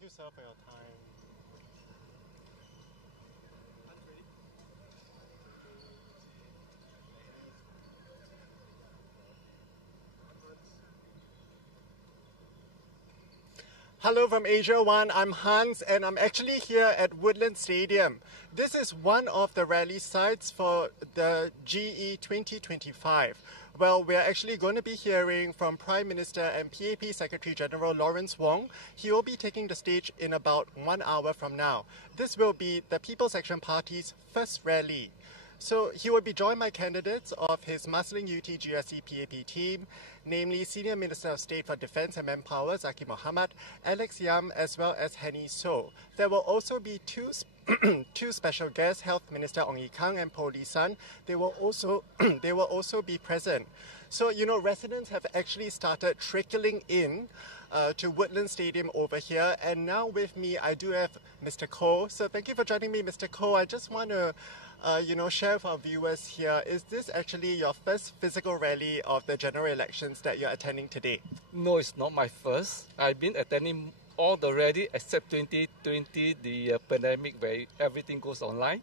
Thank you, sir, for your time. Hello from Asia One, I'm Hans and I'm actually here at Woodland Stadium. This is one of the rally sites for the GE2025. Well, we're actually going to be hearing from Prime Minister and PAP Secretary General Lawrence Wong. He will be taking the stage in about 1 hour from now. This will be the People's Action Party's first rally. So he will be joined by candidates of his Marsiling UT GRC PAP team, namely Senior Minister of State for Defence and Manpower Zaqy Mohamad, Alex Yam, as well as Henny So. There will also be two special guests, Health Minister Ong Ye Kung and Po Lee San. They will also be present. So, residents have actually started trickling in to Woodland Stadium over here. And now with me, I do have Mr. Koh. So thank you for joining me, Mr. Koh. I just want to, share with our viewers here, is this actually your first physical rally of the general elections that you're attending today? No, it's not my first. I've been attending all the rally except 2020, the pandemic where everything goes online.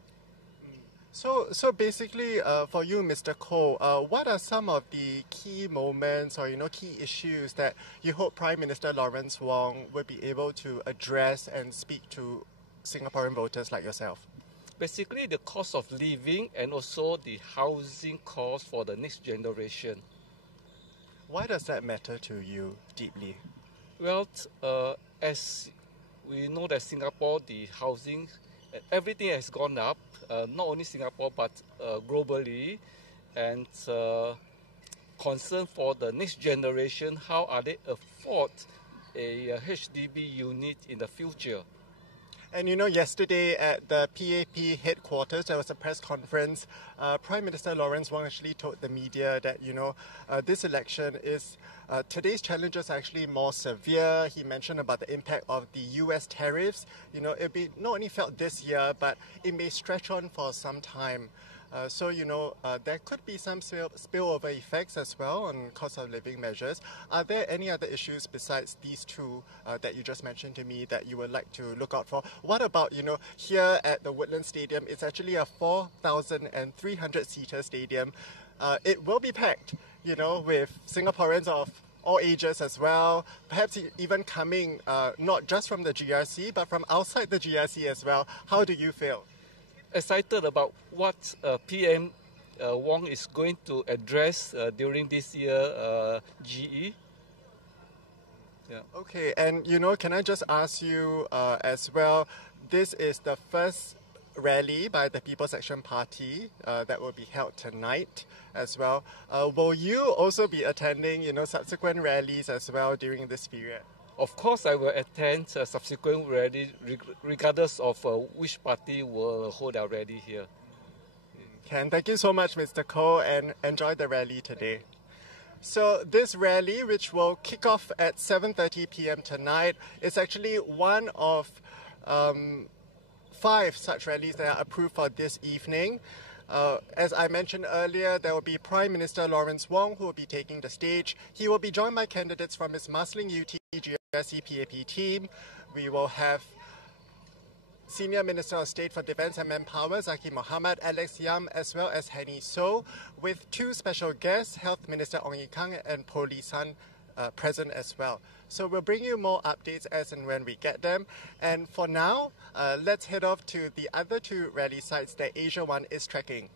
So basically, for you, Mr. Koh, what are some of the key moments or key issues that you hope Prime Minister Lawrence Wong will be able to address and speak to Singaporean voters like yourself? Basically, the cost of living and also the housing cost for the next generation. Why does that matter to you deeply? Well, as we know that Singapore, the housing, everything has gone up, not only Singapore but globally, and concern for the next generation, how are they afford a HDB unit in the future? And yesterday at the PAP headquarters, there was a press conference. Prime Minister Lawrence Wong actually told the media that, this election is, today's challenges are actually more severe. He mentioned about the impact of the US tariffs. It'll be not only felt this year, but it may stretch on for some time. There could be some spillover effects as well on cost of living measures. Are there any other issues besides these two that you just mentioned to me that you would like to look out for? What about, here at the Woodland Stadium, it's actually a 4,300-seater stadium. It will be packed, with Singaporeans of all ages as well, perhaps even coming not just from the GRC, but from outside the GRC as well. How do you feel? Excited about what PM Wong is going to address during this year GE. Yeah. Okay, and can I just ask you as well, this is the first rally by the People's Action Party that will be held tonight as well. Will you also be attending, subsequent rallies as well during this period? Of course, I will attend subsequent rally regardless of which party will hold our rally here. Ken, thank you so much, Mr. Koh, and enjoy the rally today. So this rally, which will kick off at 7:30 p.m. tonight, is actually one of 5 such rallies that are approved for this evening. As I mentioned earlier, there will be Prime Minister Lawrence Wong who will be taking the stage. He will be joined by candidates from his Marsiling UT GRC PAP team. We will have Senior Minister of State for Defence and Manpower Zaqy Mohamad, Alex Yam, as well as Henny So, with 2 special guests, Health Minister Ong Ye Kung and Po Lee San, present as well. So we'll bring you more updates as and when we get them. And for now, let's head off to the other 2 rally sites that Asia One is tracking.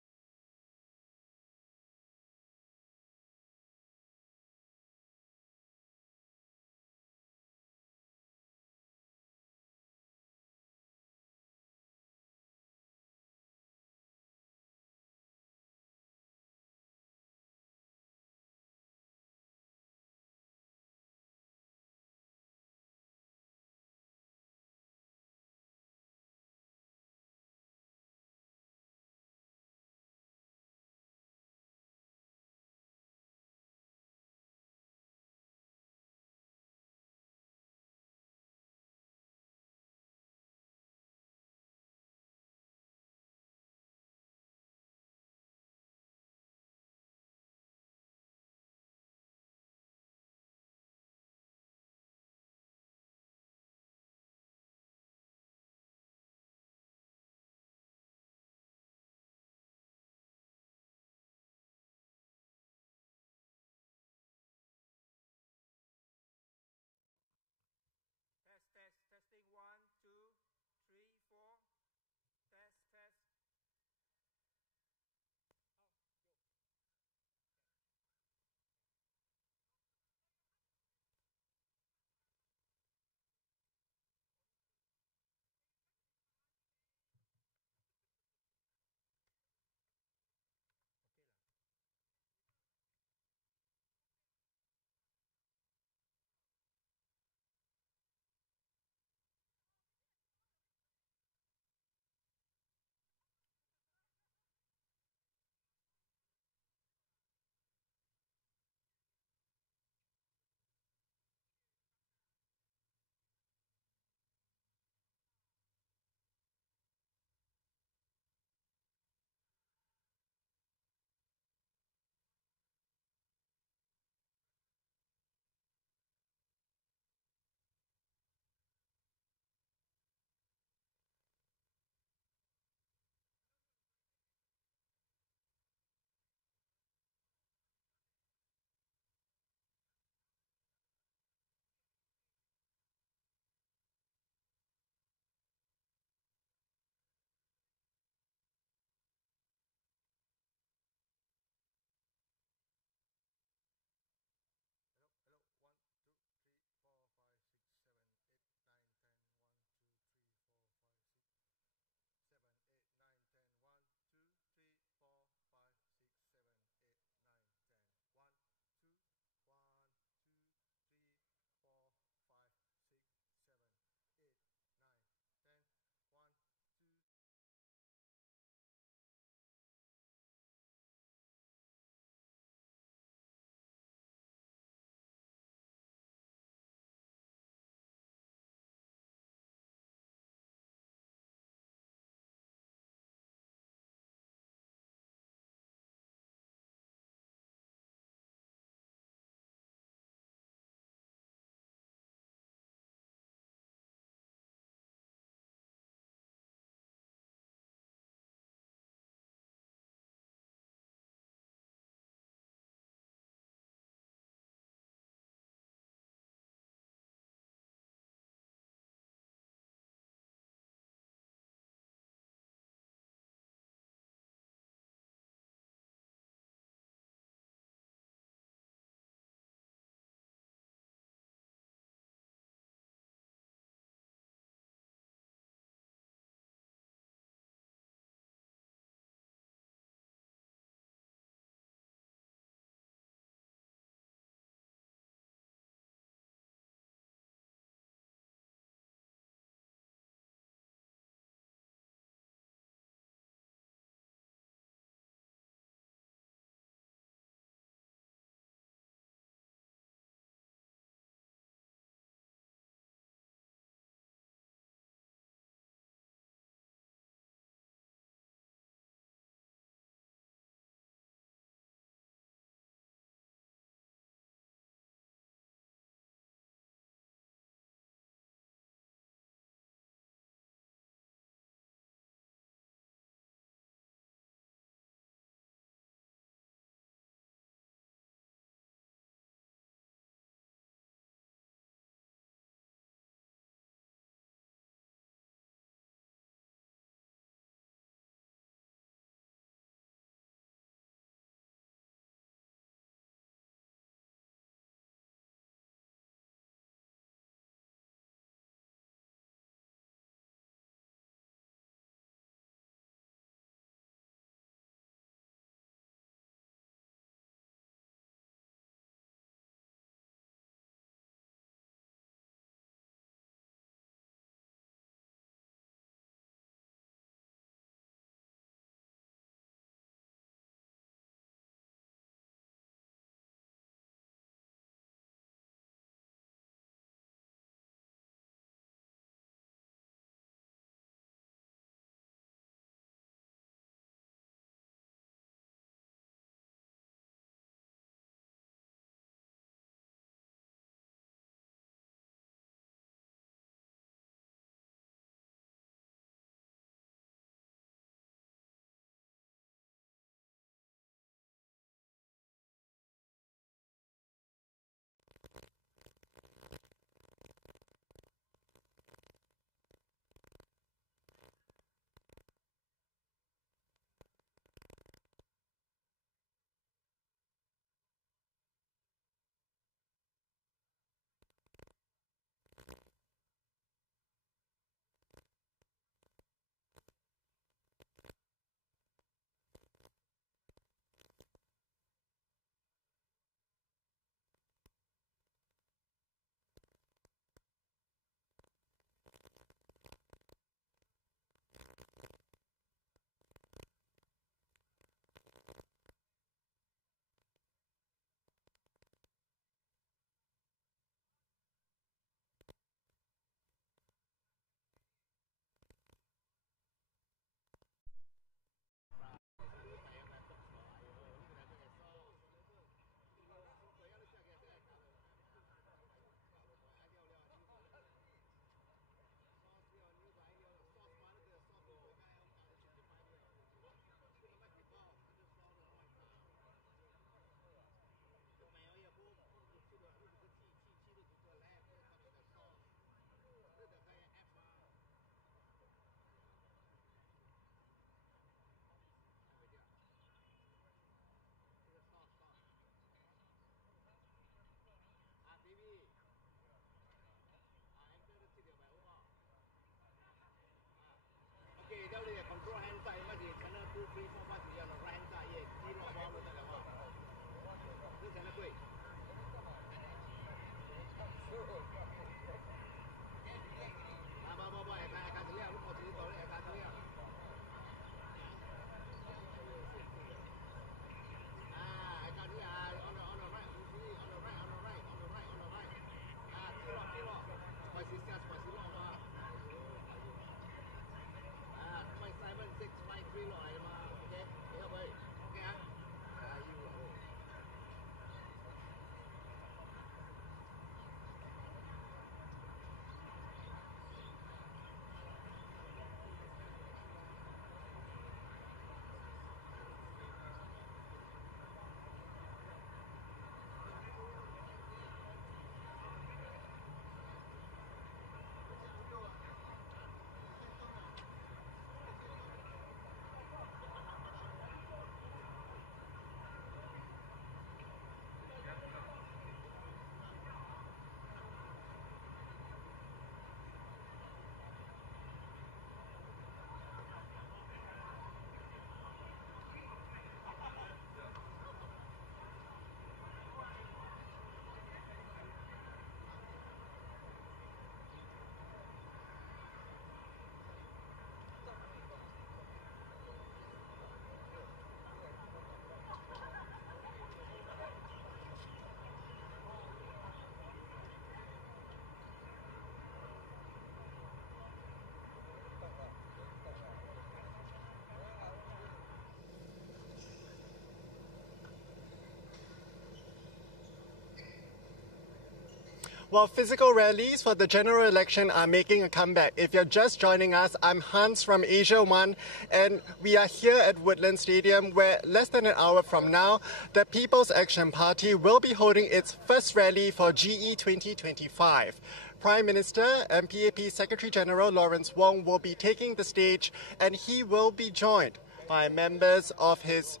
Well, physical rallies for the general election are making a comeback. If you're just joining us, I'm Hans from Asia 1, and we are here at Woodland Stadium, where less than an hour from now, the People's Action Party will be holding its first rally for GE 2025. Prime Minister and PAP Secretary General Lawrence Wong will be taking the stage, and he will be joined by candidates of his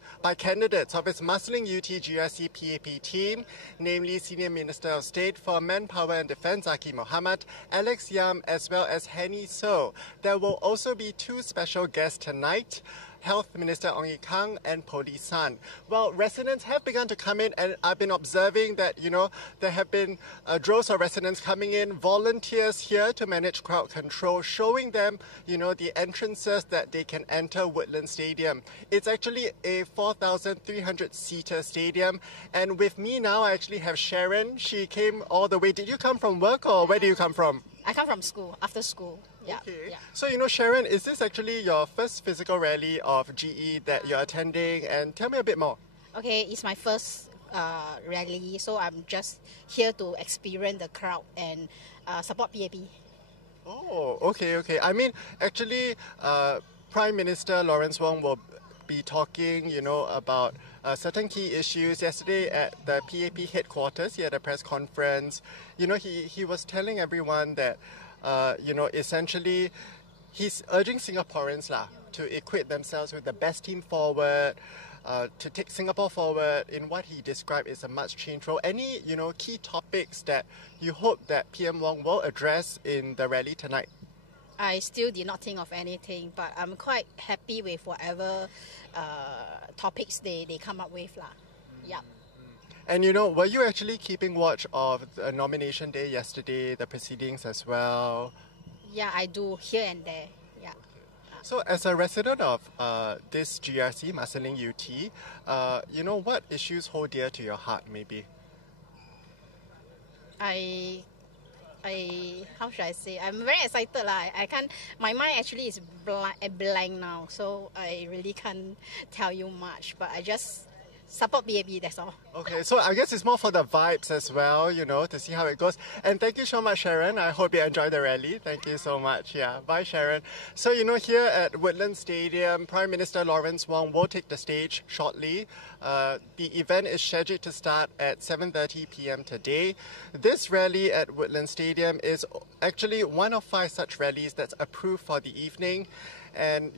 Marsiling UT GRC PAP team, namely Senior Minister of State for Manpower and Defence Zaki Mohamad, Alex Yam, as well as Henny So. There will also be two special guests tonight, Health Minister Ong Ye Kung and Police San. Well, residents have begun to come in, and I've been observing that, there have been droves of residents coming in, volunteers here to manage crowd control, showing them, the entrances that they can enter Woodland Stadium. It's actually a 4,300-seater stadium, and with me now, I actually have Sharon. She came all the way. Did you come from work, or where do you come from? I come from school, after school. Yeah. Okay. Yeah. So, Sharon, is this actually your first physical rally of GE that you're attending? And tell me a bit more. Okay, it's my first rally, so I'm just here to experience the crowd and support PAP. Oh, okay. I mean, actually, Prime Minister Lawrence Wong will be talking, about certain key issues. Yesterday at the PAP headquarters, he had a press conference. He was telling everyone that, essentially, he's urging Singaporeans to equip themselves with the best team forward, to take Singapore forward in what he described as a much changed role. Any, key topics that you hope that PM Wong will address in the rally tonight? I still did not think of anything, but I'm quite happy with whatever topics they come up with. Yeah. And were you actually keeping watch of the nomination day yesterday, the proceedings as well? Yeah, I do, here and there. Yeah. So as a resident of this GRC, Marsiling UT, what issues hold dear to your heart maybe? How should I say? I'm very excited. I can't, my mind actually is blank now, so I really can't tell you much, but I just support PAP, that's all. Okay, so I guess it's more for the vibes as well, to see how it goes. And thank you so much, Sharon. I hope you enjoy the rally. Thank you so much. Yeah, bye, Sharon. So, here at Woodland Stadium, Prime Minister Lawrence Wong will take the stage shortly. The event is scheduled to start at 7:30 p.m. today. This rally at Woodland Stadium is actually one of 5 such rallies that's approved for the evening. And,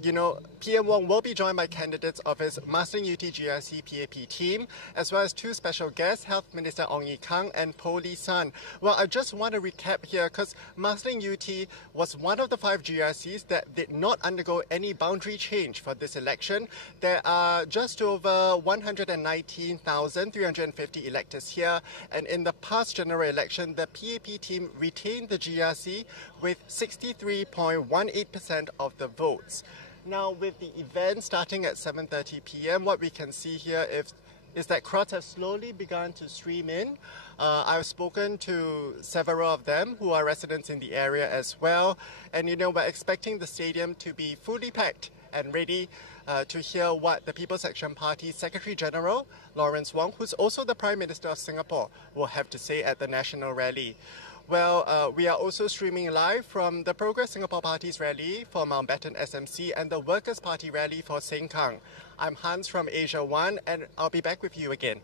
PM Wong will be joined by candidates of his Marsiling UT GRC PAP team, as well as 2 special guests, Health Minister Ong Ye Kung and Police San. Well, I just want to recap here, because Marsiling UT was one of the 5 GRCs that did not undergo any boundary change for this election. There are just over 119,350 electors here, and in the past general election, the PAP team retained the GRC with 63.18% of the vote. Now, with the event starting at 7:30 p.m., what we can see here is that crowds have slowly begun to stream in. I've spoken to several of them who are residents in the area as well. And, we're expecting the stadium to be fully packed and ready to hear what the People's Action Party's Secretary General, Lawrence Wong, who's also the Prime Minister of Singapore, will have to say at the national rally. Well, we are also streaming live from the Progress Singapore Party's rally for Mountbatten SMC and the Workers' Party rally for Sengkang. I'm Hans from Asia 1, and I'll be back with you again.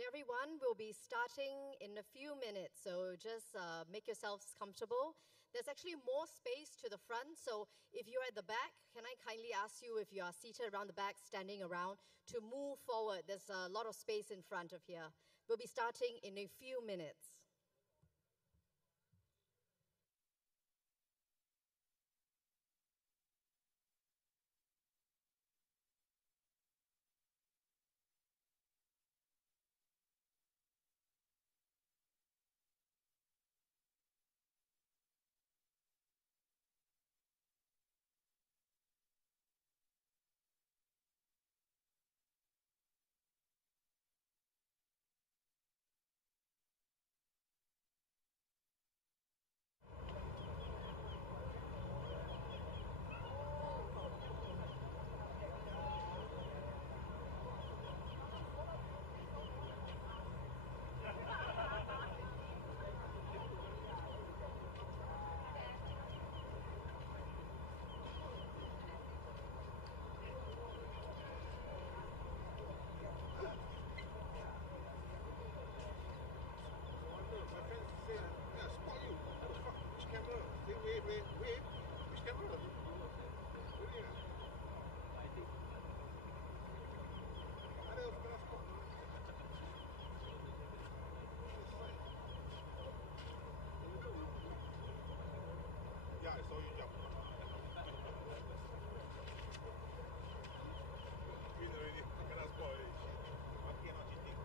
Dear everyone, we'll be starting in a few minutes, so just make yourselves comfortable. There's actually more space to the front, so if you're at the back, can I kindly ask you, if you are seated around the back, standing around, to move forward. There's a lot of space in front of here. We'll be starting in a few minutes. Yeah, I saw you jump. Win already. Cannot score already. Lucky not cheating.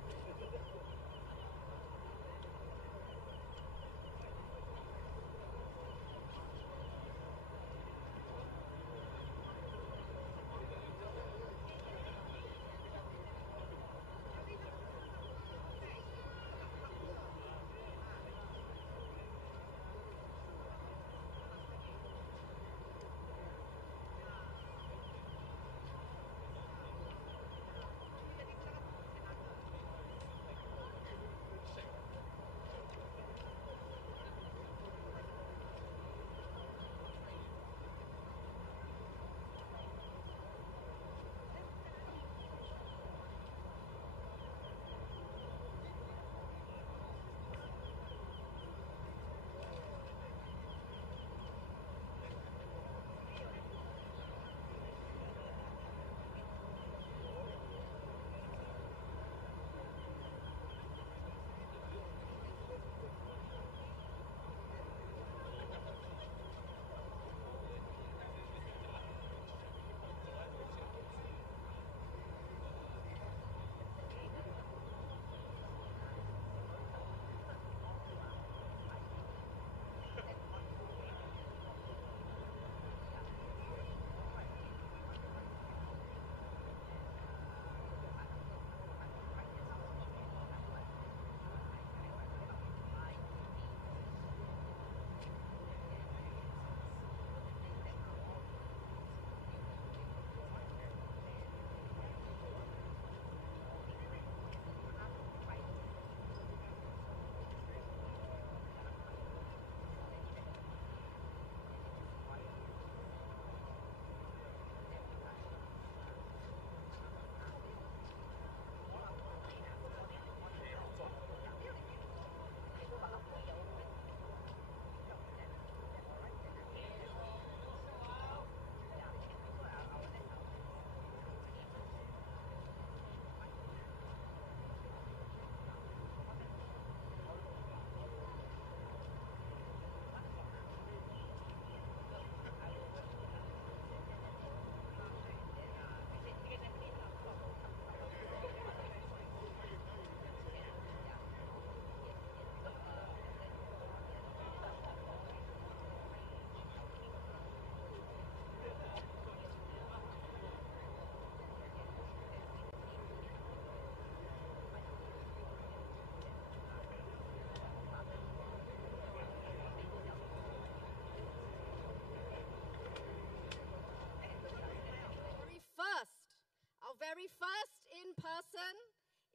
Very first in-person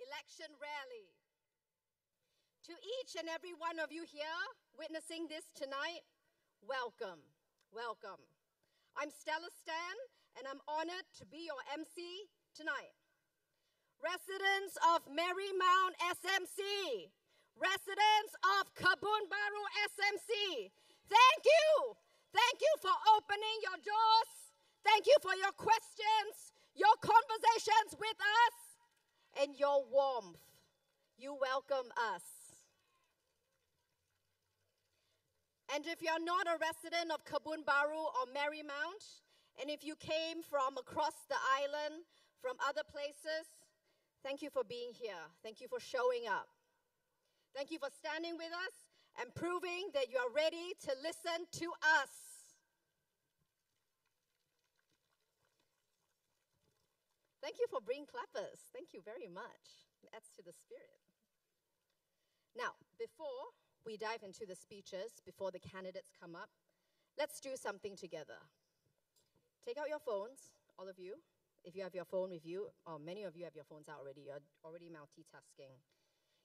election rally. To each and every one of you here witnessing this tonight, welcome, welcome. I'm Stella Stan, and I'm honored to be your MC tonight. residents of Marymount SMC, residents of Kebun Baru SMC, thank you. Thank you for opening your doors. Thank you for your questions, your conversations with us, and your warmth. You welcome us. And if you're not a resident of Kebun Baru or Marymount, and if you came from across the island, from other places, thank you for being here. Thank you for showing up. Thank you for standing with us and proving that you are ready to listen to us. Thank you for bringing clappers. Thank you very much. It adds to the spirit. Now, before we dive into the speeches, before the candidates come up, let's do something together. Take out your phones, all of you. If you have your phone with you, or many of you have your phones out already, you're already multitasking.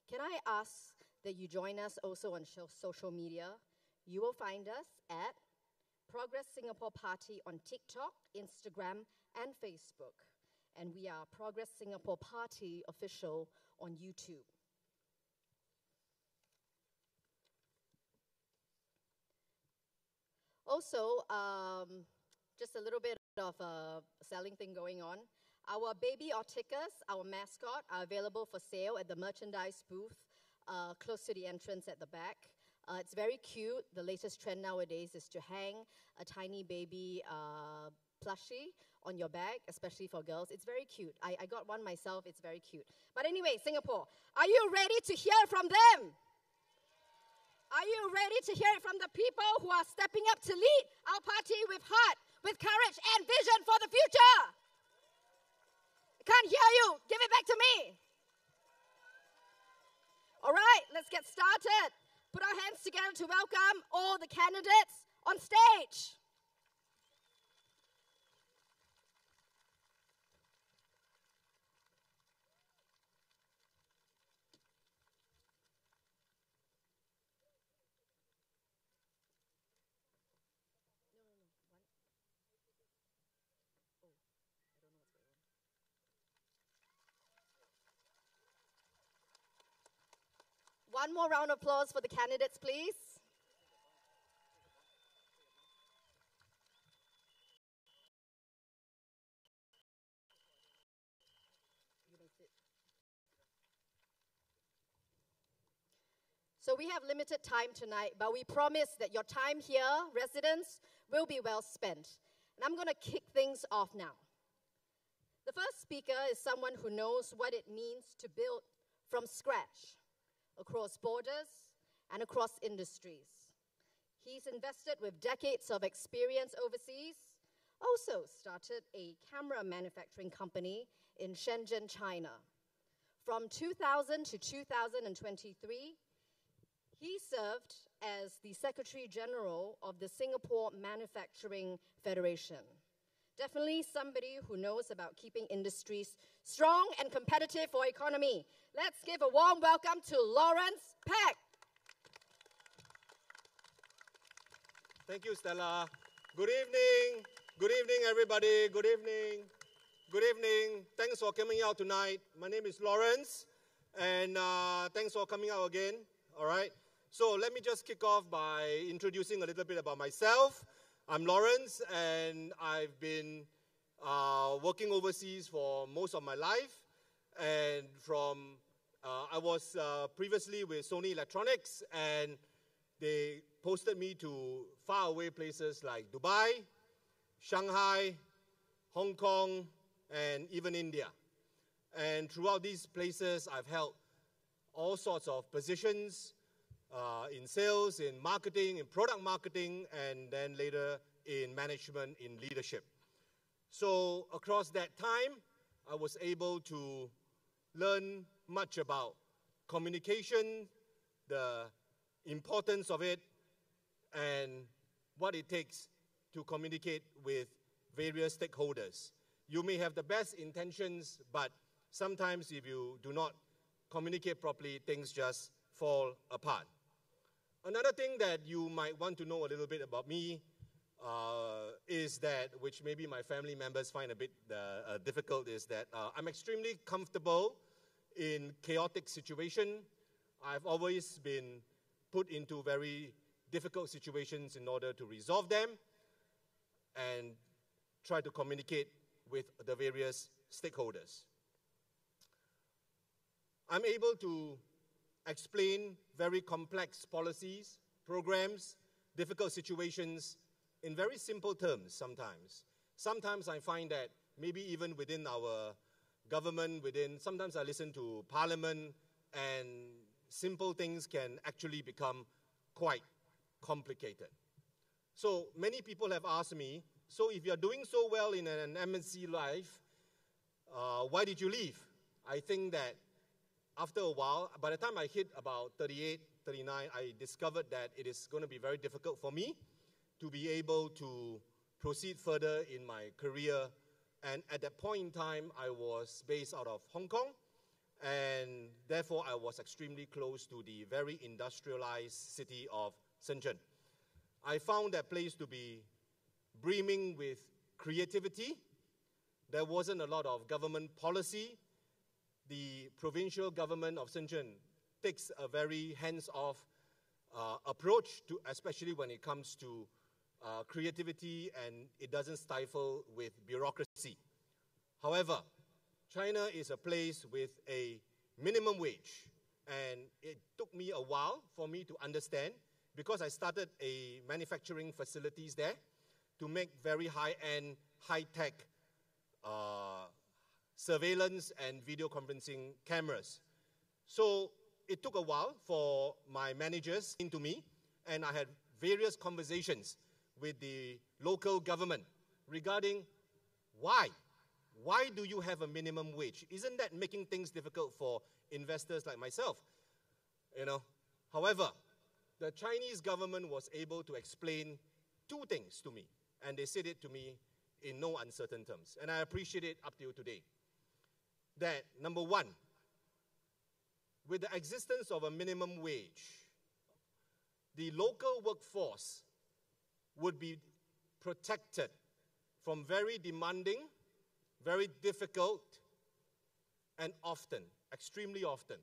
Can I ask that you join us also on social media? You will find us at Progress Singapore Party on TikTok, Instagram, and Facebook. And we are Progress Singapore Party Official on YouTube. Also, just a little bit of a selling thing going on. Our baby Orticus, our mascot, are available for sale at the merchandise booth close to the entrance at the back. It's very cute. The latest trend nowadays is to hang a tiny baby plushie on your bag, especially for girls. It's very cute. I got one myself. It's very cute. But anyway, Singapore, are you ready to hear from them? Are you ready to hear it from the people who are stepping up to lead our party with heart, with courage, and vision for the future? I can't hear you. Give it back to me. All right, let's get started. Put our hands together to welcome all the candidates on stage. One more round of applause for the candidates, please. So we have limited time tonight, but we promise that your time here, residents, will be well spent. And I'm going to kick things off now. The first speaker is someone who knows what it means to build from scratch, across borders and across industries. He's invested with decades of experience overseas, also started a camera manufacturing company in Shenzhen, China. From 2000 to 2023, he served as the Secretary General of the Singapore Manufacturing Federation. Definitely somebody who knows about keeping industries strong and competitive for economy. Let's give a warm welcome to Lawrence Peck. Thank you, Stella. Good evening. Good evening, everybody. Good evening. Good evening. Thanks for coming out tonight. My name is Lawrence, and thanks for coming out again. All right. So let me just kick off by introducing a little bit about myself. I'm Lawrence, and I've been working overseas for most of my life. And I was previously with Sony Electronics, and they posted me to faraway places like Dubai, Shanghai, Hong Kong, and even India. And throughout these places, I've held all sorts of positions in sales, in marketing, in product marketing, and then later in management, in leadership. So across that time, I was able to learn much about communication, the importance of it, and what it takes to communicate with various stakeholders. You may have the best intentions, but sometimes if you do not communicate properly, things just fall apart. Another thing that you might want to know a little bit about me, is that, which maybe my family members find a bit difficult, is that I'm extremely comfortable in chaotic situation. I've always been put into very difficult situations in order to resolve them and try to communicate with the various stakeholders. I'm able to explain very complex policies, programs, difficult situations in very simple terms sometimes. Sometimes I find that maybe even within our government, sometimes I listen to parliament, and simple things can actually become quite complicated. So many people have asked me, so if you're doing so well in an MNC life, why did you leave? I think that after a while, by the time I hit about 38, 39, I discovered that it is going to be very difficult for me to be able to proceed further in my career. And at that point in time, I was based out of Hong Kong, and therefore I was extremely close to the very industrialized city of Shenzhen. I found that place to be brimming with creativity. There wasn't a lot of government policy. The provincial government of Shenzhen takes a very hands-off approach, especially when it comes to creativity, and it doesn't stifle with bureaucracy. However, China is a place with a minimum wage, and it took me a while for me to understand, because I started a manufacturing facilities there to make very high-end, high-tech surveillance and video conferencing cameras. So it took a while for my managers into me, and I had various conversations with the local government regarding why do you have a minimum wage? Isn't that making things difficult for investors like myself? However, the Chinese government was able to explain two things to me, and they said it to me in no uncertain terms, and I appreciate it up till today. That, number one, with the existence of a minimum wage, the local workforce would be protected from very demanding, very difficult, and often, extremely often,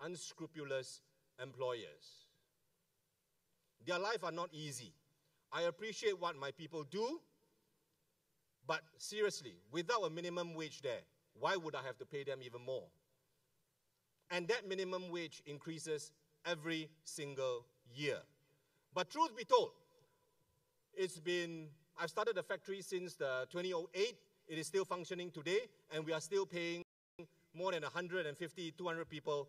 unscrupulous employers. Their lives are not easy. I appreciate what my people do, but seriously, without a minimum wage there, why would I have to pay them even more? And that minimum wage increases every single year. But truth be told, I've started the factory since 2008. It is still functioning today, and we are still paying more than 150, 200 people,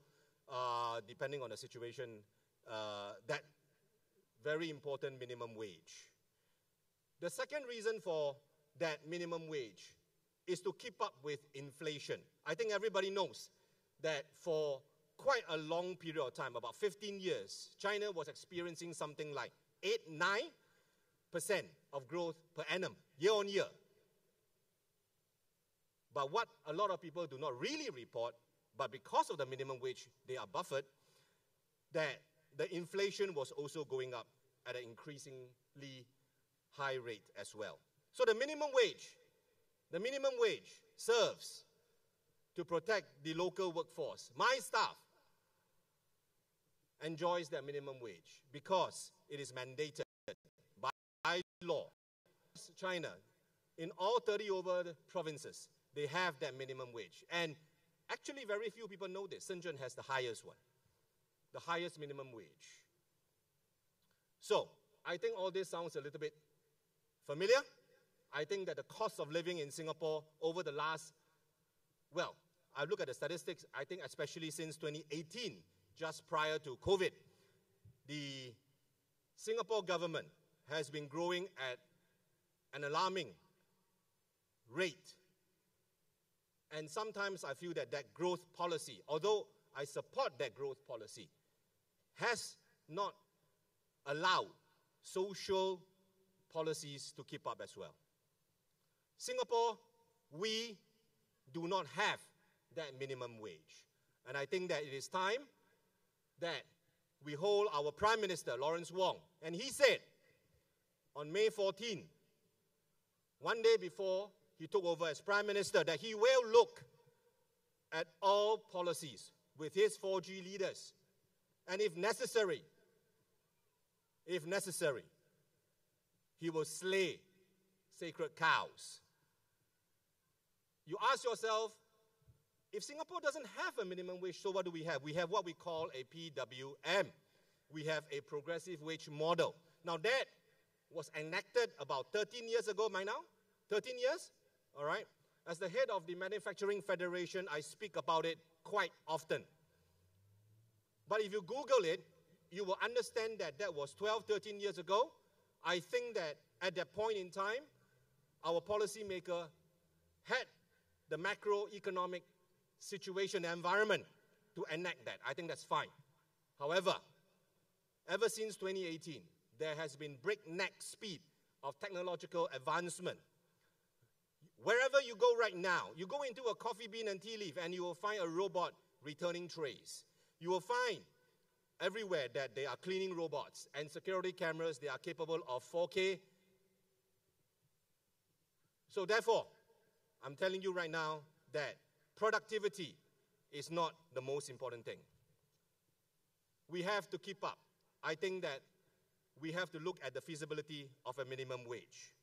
depending on the situation, that very important minimum wage. The second reason for that minimum wage is to keep up with inflation. I think everybody knows that for quite a long period of time, about 15 years, China was experiencing something like 8-9% of growth per annum, year on year. But what a lot of people do not really report, but because of the minimum wage, they are buffered, that the inflation was also going up at an increasingly high rate as well. So the minimum wage serves to protect the local workforce. My staff enjoys that minimum wage because it is mandated by law. China, in all 30 over provinces, they have that minimum wage. And actually very few people know this. Shenzhen has the highest one, the highest minimum wage. So I think all this sounds a little bit familiar. I think that the cost of living in Singapore over the last, well, I look at the statistics, I think especially since 2018, just prior to COVID, the Singapore government has been growing at an alarming rate. And sometimes I feel that that growth policy, although I support that growth policy, has not allowed social policies to keep up as well. Singapore, we do not have that minimum wage. And I think that it is time that we hold our Prime Minister, Lawrence Wong, and he said on May 14, one day before he took over as Prime Minister, that he will look at all policies with his 4G leaders. And if necessary, he will slay sacred cows. You ask yourself, if Singapore doesn't have a minimum wage, so what do we have? We have what we call a PWM. We have a progressive wage model. Now that was enacted about 13 years ago by now. 13 years? All right. As the head of the Manufacturing Federation, I speak about it quite often. But if you Google it, you will understand that that was 12, 13 years ago. I think that at that point in time, our policymaker had the macroeconomic situation environment to enact that. I think that's fine. However, ever since 2018, there has been breakneck speed of technological advancement. Wherever you go right now, you go into a coffee bean and tea leaf and you will find a robot returning trays. You will find everywhere that they are cleaning robots and security cameras, they are capable of 4K. So therefore, I'm telling you right now that productivity is not the most important thing. We have to keep up. I think that we have to look at the feasibility of a minimum wage.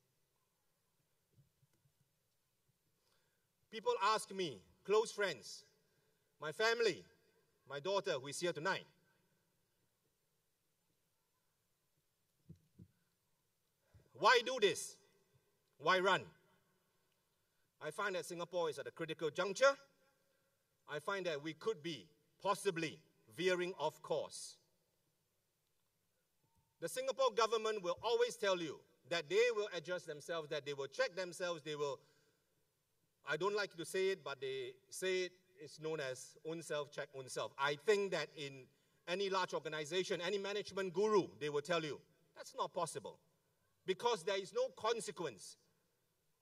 People ask me, close friends, my family, my daughter who is here tonight, why do this? Why run? I find that Singapore is at a critical juncture. I find that we could be possibly veering off course. The Singapore government will always tell you that they will adjust themselves, that they will check themselves, they will, I don't like to say it, but they say it, it's known as own self, check own self. I think that in any large organization, any management guru, they will tell you, that's not possible. Because there is no consequence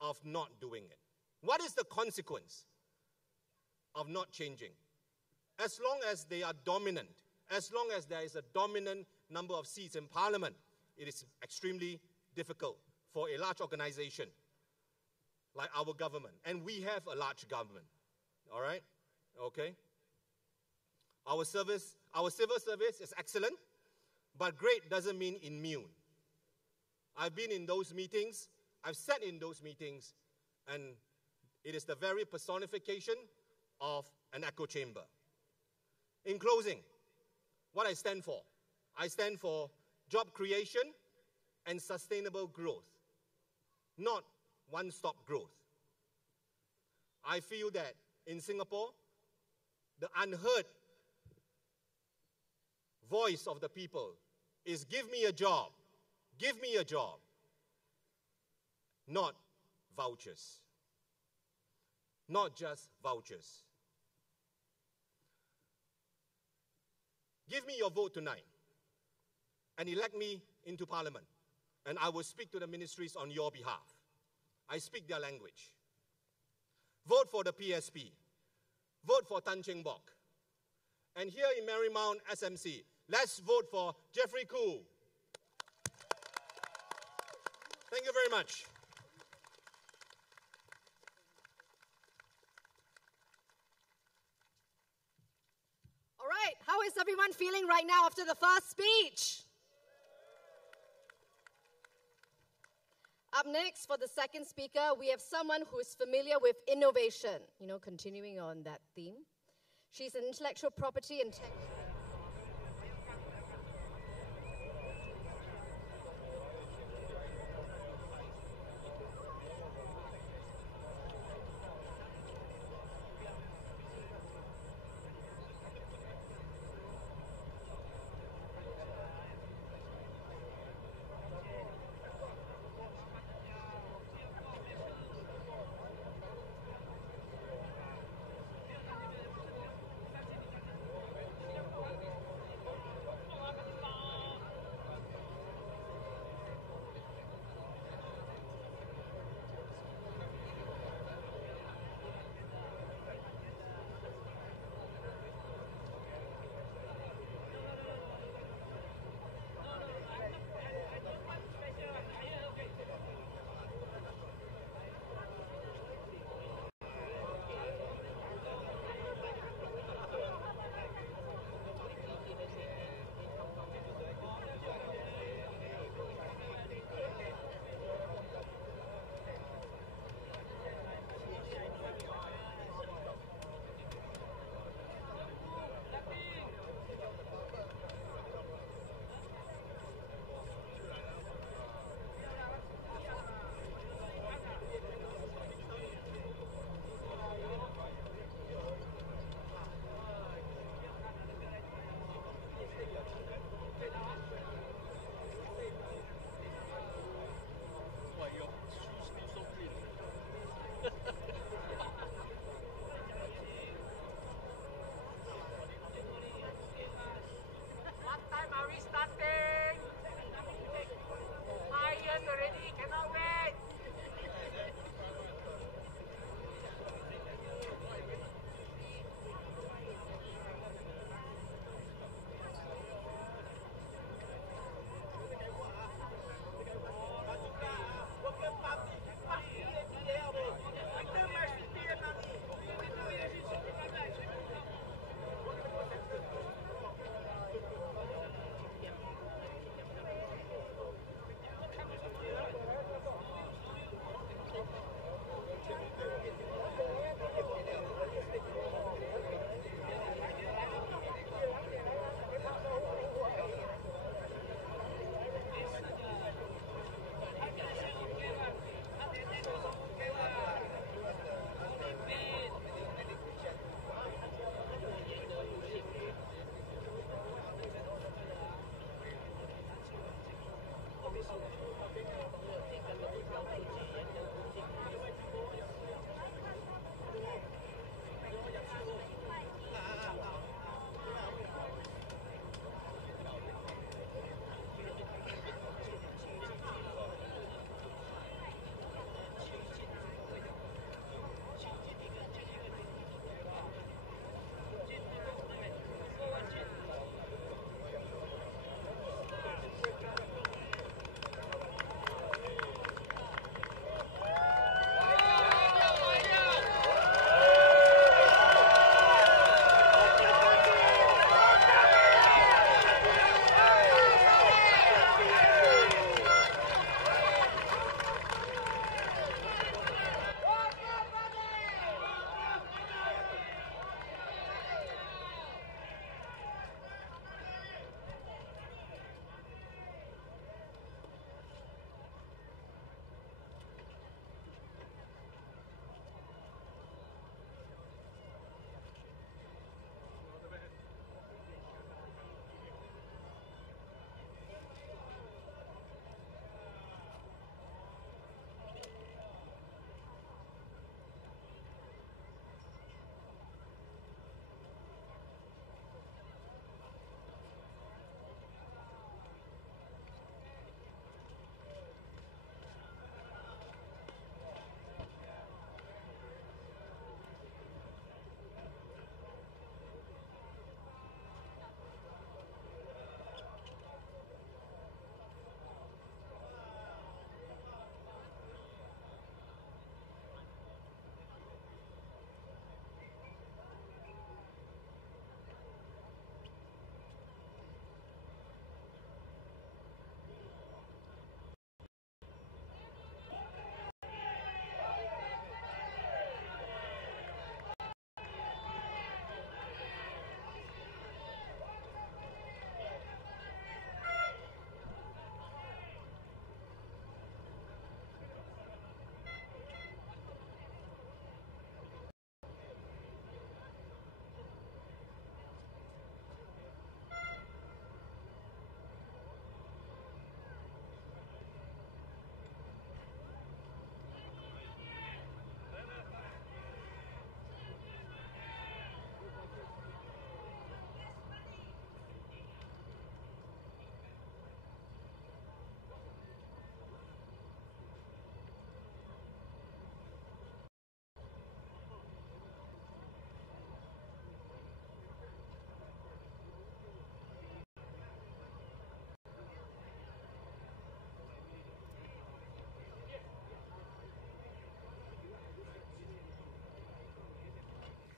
of not doing it. What is the consequence of not changing? As long as they are dominant, as long as there is a dominant number of seats in parliament, it is extremely difficult for a large organization like our government. And we have a large government, all right? Okay? Our civil service is excellent, but great doesn't mean immune. I've been in those meetings, I've sat in those meetings, and it is the very personification of an echo chamber. In closing, what I stand for job creation and sustainable growth, not one-stop growth. I feel that in Singapore, the unheard voice of the people is give me a job, not vouchers. Not just vouchers. Give me your vote tonight and elect me into parliament, and I will speak to the ministries on your behalf. I speak their language. Vote for the PSP. Vote for Tan Cheng Bock. And here in Marymount SMC, let's vote for Jeffrey Khoo. Thank you very much. All right, how is everyone feeling right now after the first speech? Up next, for the second speaker, we have someone who is familiar with innovation. You know, continuing on that theme. She's an intellectual property and tech.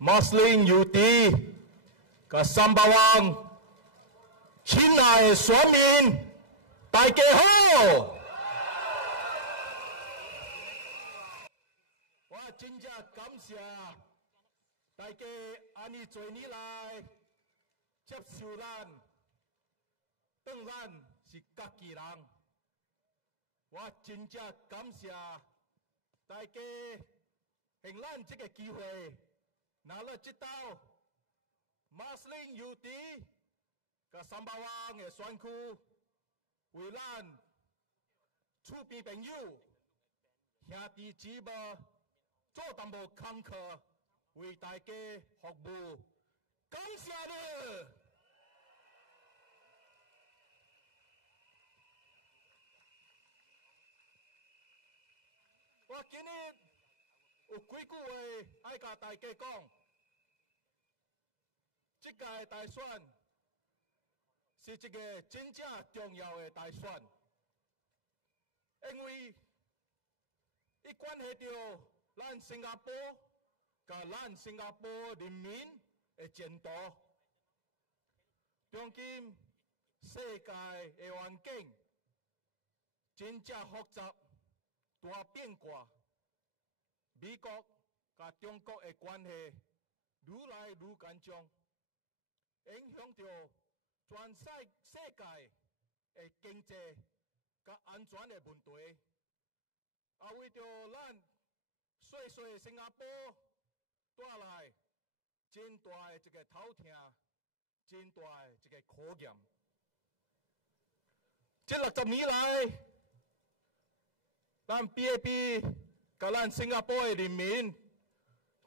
Muslim UT 甲300万亲爱的选民，大家好！我真正感谢大家安尼多年来接受咱，当咱是家己人。我真正感谢大家，用咱这个机会，拿了这道Muslim UT 甲300万的选区，为咱厝边朋友、兄弟姊妹做淡薄功课，为大家服务，感谢你！我今日有几句话爱甲大家讲，这届大选是一个真正重要的大选，因为伊关系到咱新加坡甲咱新加坡人民的前途。当今世界的环境真正复杂。大变卦，美国甲中国的关系愈来愈紧张，影响到全世界的经济甲安全的问题。也为着咱小小的新加坡带来真大的一个头痛，真大的一个考验。这60年来，咱 PAP 甲咱新加坡的人民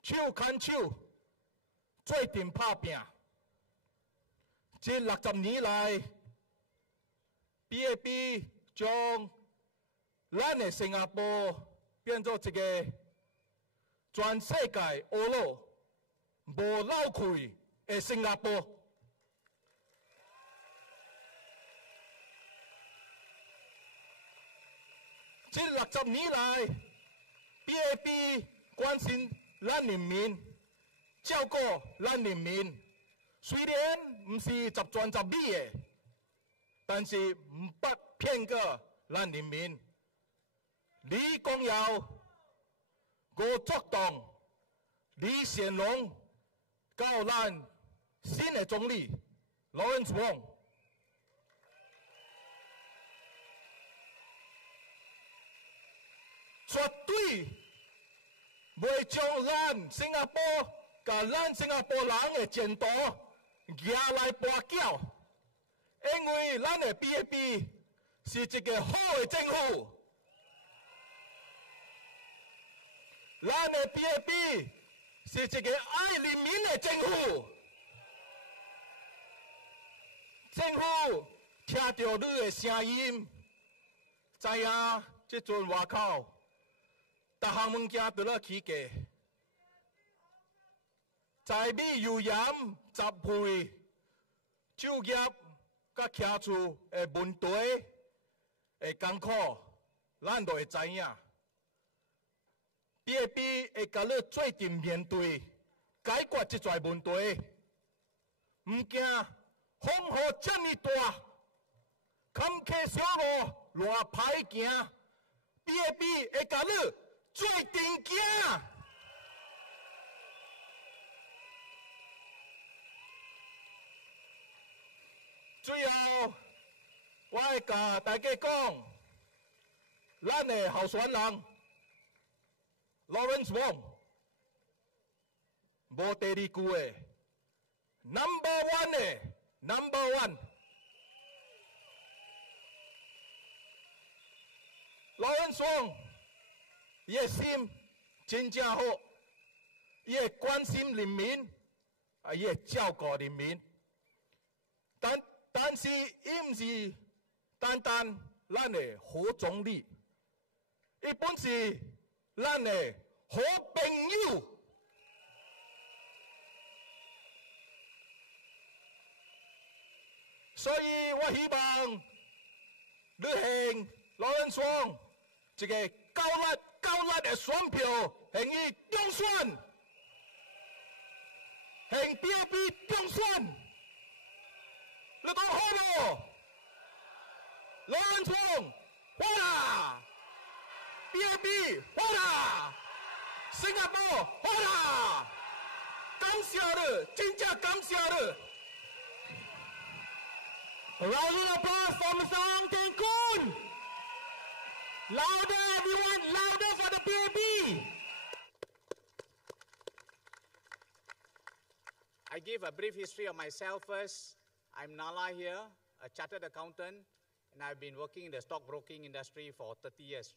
手牵手做阵拍拼。这60年来 ，PAP 将咱的新加坡变作一个全世界乌路无漏开的新加坡。这60年来 ，PAP 关心咱人民，照顾咱人民。虽然不是十全十美的，但是不骗过咱人民。李光耀、吴作栋、李显龙，到咱新的总理Lawrence Wong。绝对袂将咱新加坡甲咱新加坡人的前途举来跋筊，因为咱的 PAP 是一个好的政府，咱的 PAP 是一个爱人民的政府。政府听到你的声音，知影这阵外口。逐项物件都要起价，柴米油盐、杂费、就业甲徛厝的问题的艰苦，咱都会知影。PAP 会甲你做阵面对，解决这侪问题，唔惊风雨这么大，坎坷小路偌歹行 ，PAP 会甲你。做阵行，最后我会甲大家讲，咱的候选人 Lawrence Wong 无第二句的 ，Number One 的 Number One。Lawrence Wong。伊的心真正好，伊会关心人民，伊会照顾人民。但是伊毋是单单咱的好总理，伊本是咱的好朋友。所以我希望你向Lawrence Wong一个高力的选票，向伊中选。向 PAP 中选，你讲好无？罗文聪，发啦 ！PAP 发啦！新加坡发啦！感谢你，真正感谢你。A round of applause for Mr. Ong Teng Koon. Louder, everyone! Louder for the PAP! I give a brief history of myself first. I'm Nala here, a chartered accountant, and I've been working in the stockbroking industry for 30 years.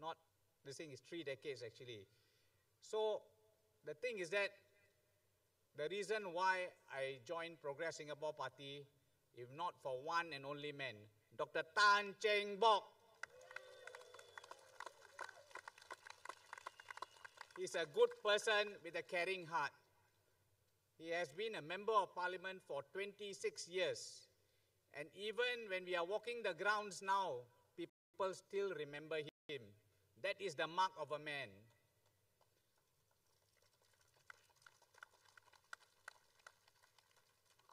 Not, this thing is 3 decades actually. So, the thing is that the reason why I joined Progress Singapore Party, if not for one and only man, Dr. Tan Cheng Bock. He's a good person with a caring heart. He has been a member of parliament for 26 years. And even when we are walking the grounds now, people still remember him. That is the mark of a man.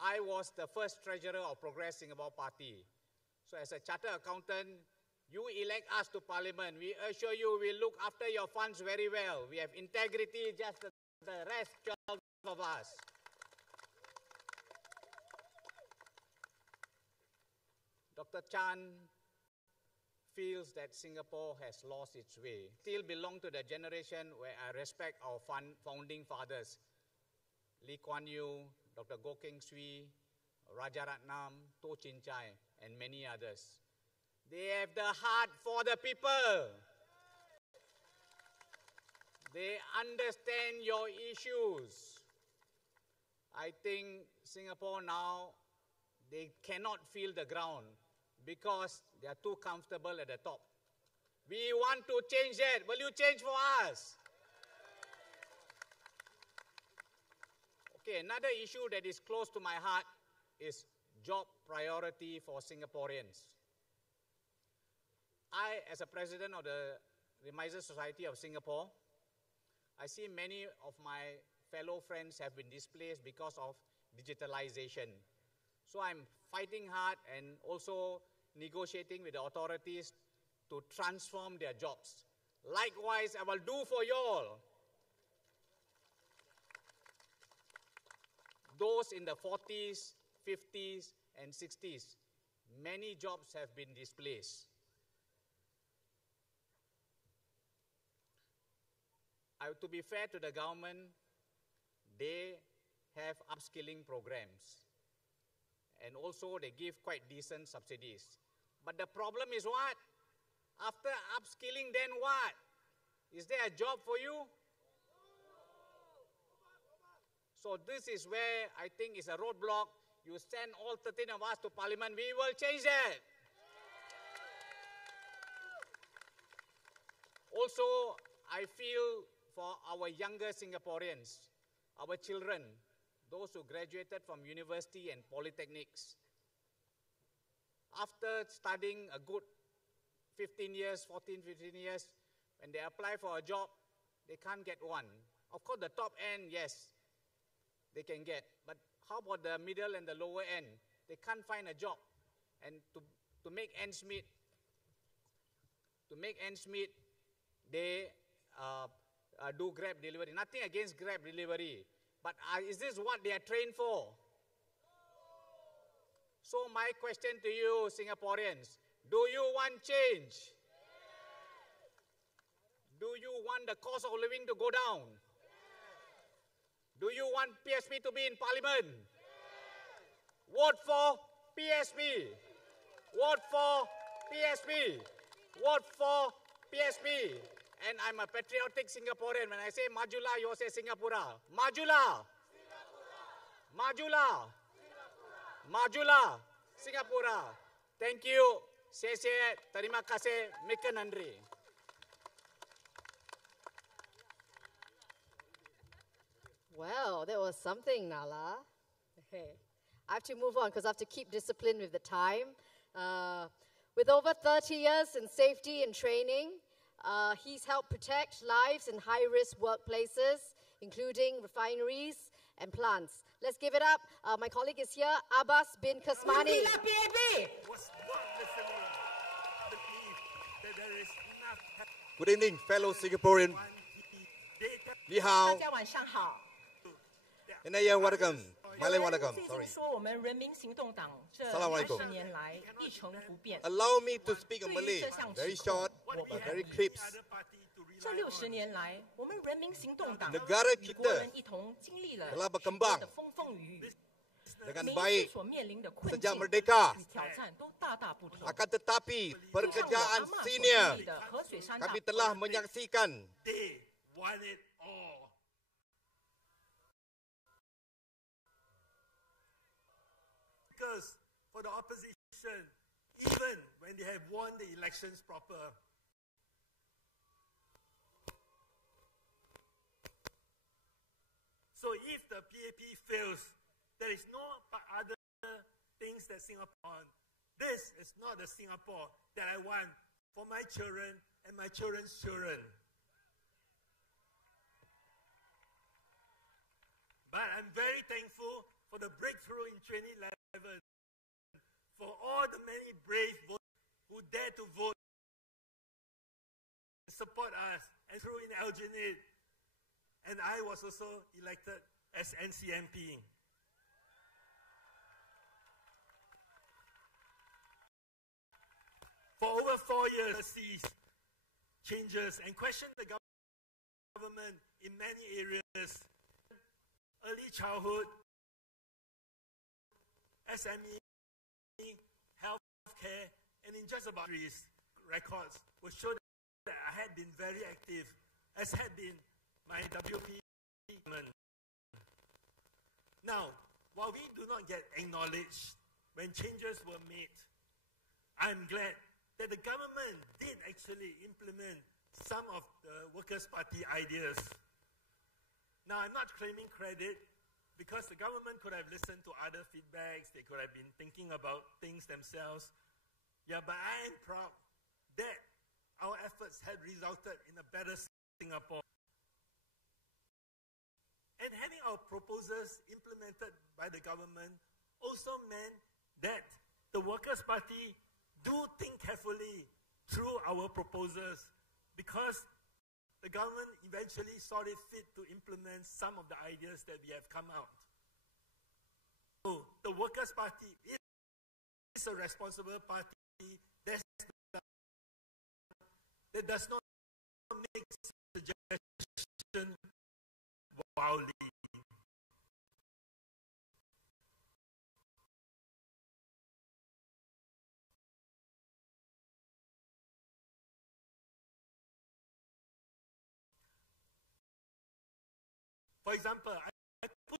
I was the first treasurer of Progress Singapore Party. So as a chartered accountant, you elect us to parliament. We assure you we look after your funds very well. We have integrity, just the rest 12 of us. Dr. Chan feels that Singapore has lost its way. Still belong to the generation where I respect our founding fathers, Lee Kuan Yew, Dr. Goh Keng Swee, Rajaratnam, Toh Chin Chai, and many others. They have the heart for the people. They understand your issues. I think Singapore now, they cannot feel the ground because they are too comfortable at the top. We want to change that. Will you change for us? Okay, another issue that is close to my heart is job priority for Singaporeans. I, as a president of the Remiser Society of Singapore, I see many of my fellow friends have been displaced because of digitalization. So I'm fighting hard and also negotiating with the authorities to transform their jobs. Likewise, I will do for you all. Those in the 40s, 50s, and 60s, many jobs have been displaced. To be fair to the government, they have upskilling programs. And also they give quite decent subsidies. But the problem is what? After upskilling, then what? Is there a job for you? So this is where I think is a roadblock. You send all 13 of us to parliament, we will change that. Also, I feel for our younger Singaporeans, our children, those who graduated from university and polytechnics, after studying a good 15 years, 14, 15 years, when they apply for a job, they can't get one. Of course, the top end, yes, they can get. But how about the middle and the lower end? They can't find a job. And to make ends meet, they do Grab delivery. Nothing against Grab delivery. But is this what they are trained for? So my question to you, Singaporeans, do you want change? Yes. Do you want the cost of living to go down? Yes. Do you want PSP to be in parliament? Yes. Vote for PSP. Vote for PSP. Vote for PSP. And I'm a patriotic Singaporean. When I say Majula, you say Singapura. Majula. Singapura. Majula. Singapura. Majula. Singapura. Thank you. Terima kasih. Mika nandri. Well, that was something, Nala. Hey, I have to move on because I have to keep discipline with the time. With over 30 years in safety and training, he's helped protect lives in high-risk workplaces, including refineries and plants. Let's give it up. My colleague is here, Abbas bin Kasmani. Good evening, fellow Singaporean. Ni hao. 大家晚上好。 Welcome. Malay welcome. 最 Sorry. 近说我们人民行动党这 Assalamualaikum. 20年来一成不变。 Allow me to speak in 对于 Malay. 这项 Very 指控 short, 我不 but 同 very 意。 crisp. 这60年来，我们人民行动党 Negara 与国 kita 人一同经历了 telah 许多 berkembang 的风风雨雨， dengan 每一 baik 次所面临的困 sejak 境 merdeka. 与挑战都大大不同。 Akan tetapi 就像我阿 pekerjaan 嬷所 senior 经历的河水山大 kami telah menyaksikan They want it all. Because for the opposition, even when they have won the elections proper, so if the PAP fails, there is no other things that Singapore. This is not the Singapore that I want for my children and my children's children. But I'm very thankful for the breakthrough in 2011, for all the many brave voters who dare to vote and support us and threw in Alginate. And I was also elected as NCMP. For over 4 years, sees changes and questioned the government in many areas. Early childhood, SME, healthcare, and in just about records will show that I had been very active, as had been my WP. Now, while we do not get acknowledged when changes were made, I'm glad that the government did actually implement some of the Workers' Party ideas. Now, I'm not claiming credit because the government could have listened to other feedbacks, they could have been thinking about things themselves. Yeah, but I am proud that our efforts had resulted in a better Singapore. And having our proposals implemented by the government also meant that the Workers' Party do think carefully through our proposals, because the government eventually saw it fit to implement some of the ideas that we have come out. So the Workers' Party is a responsible party that does not make suggestions wildly. For example, I push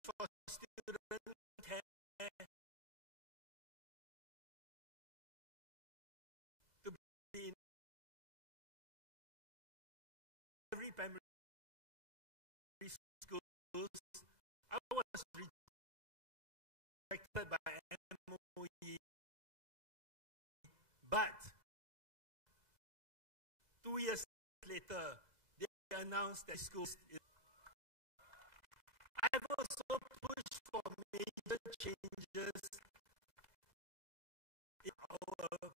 for student care to be in every primary schools. I was rejected by MOE, but 2 years later, they announced that schools. I've also pushed for major changes in our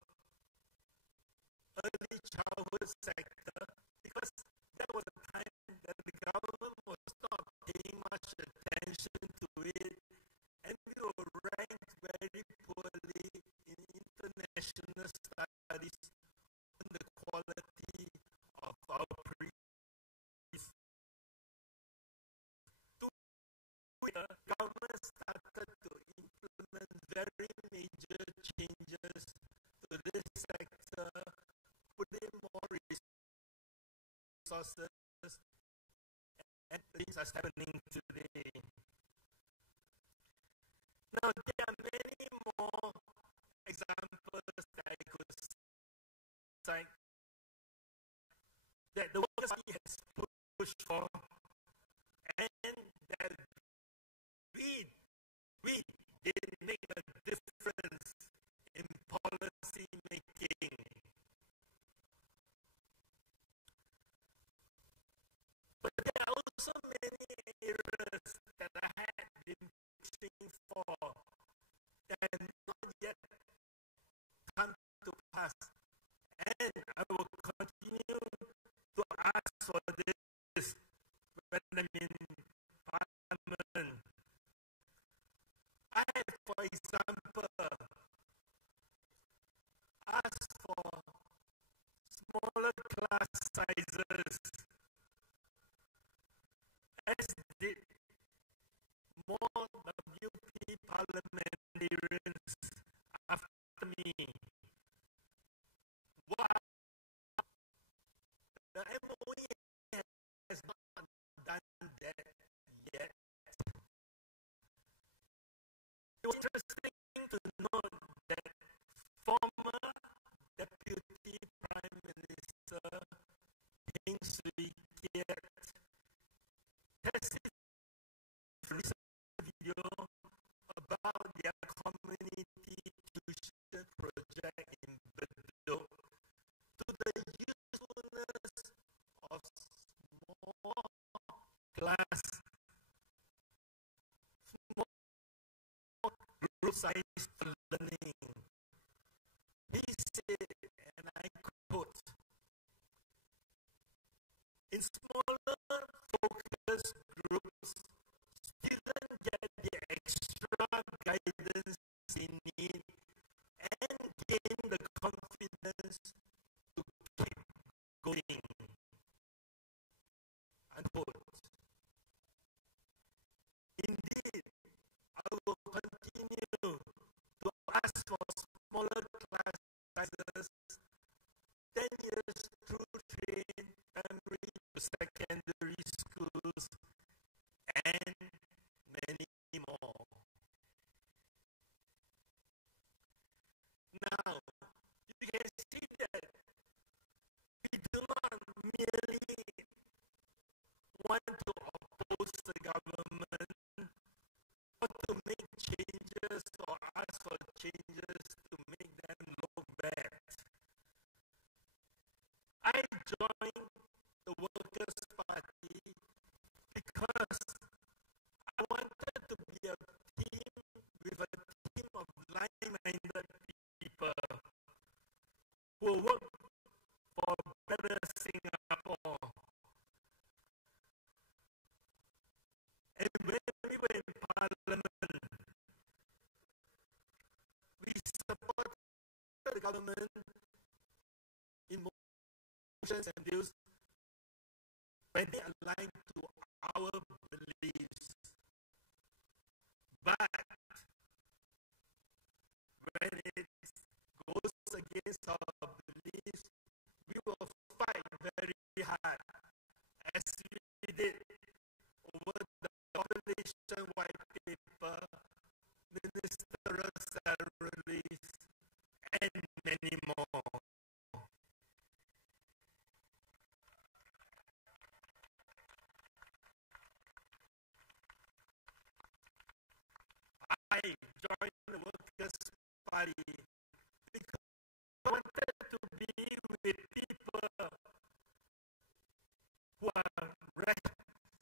early childhood sector, because there was a time that the government was not paying much attention to it, and we were ranked very poorly in international studies on the quality of our the government started to implement very major changes to this sector, putting more resources, and things are happening today. Now, there are many more examples that I could cite that the Workers' Party has pushed for, and that we did make a difference in policy making. But there are also many areas for can not yet come to pass. And I will continue to ask for this when I'm in Parliament. I, for example, ask for smaller class sizes, as did more WP parliamentarians after me. While the MOE has not done that yet. It was interesting to note that former Deputy Prime Minister Heng Swee Keat has this recent video about their community tuition project in Bedok to the usefulness of small class, small group size for learning. He said, and I quote, in smaller focus groups, students get the extra guidance they need and gain the confidence to keep going. Unquote. Indeed, I will continue to ask for smaller class sizes, 10 years through train primary to secondary schools, and many more. Now, you can see that we do not merely want to oppose the government or to make changes or ask for changes to make them look bad. I joined the Workers' Party because I wanted to be a team with a team of like-minded people who work for a better Singapore. And when we were in Parliament, we supported the government in motions and bills when they align to our beliefs. But when it goes against our beliefs, we will fight very hard, as we did over the population white paper, ministerial salaries, and many more. I joined the Workers' Party because I wanted to be with people who are respectable,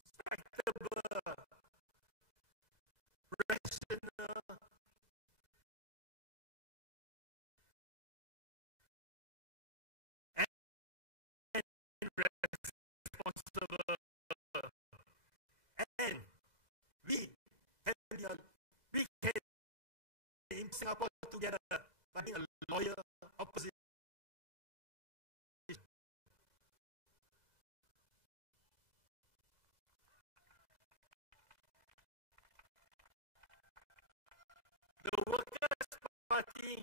rational, and responsible. And we can in Singapore together by being a loyal opposition. The Workers' Party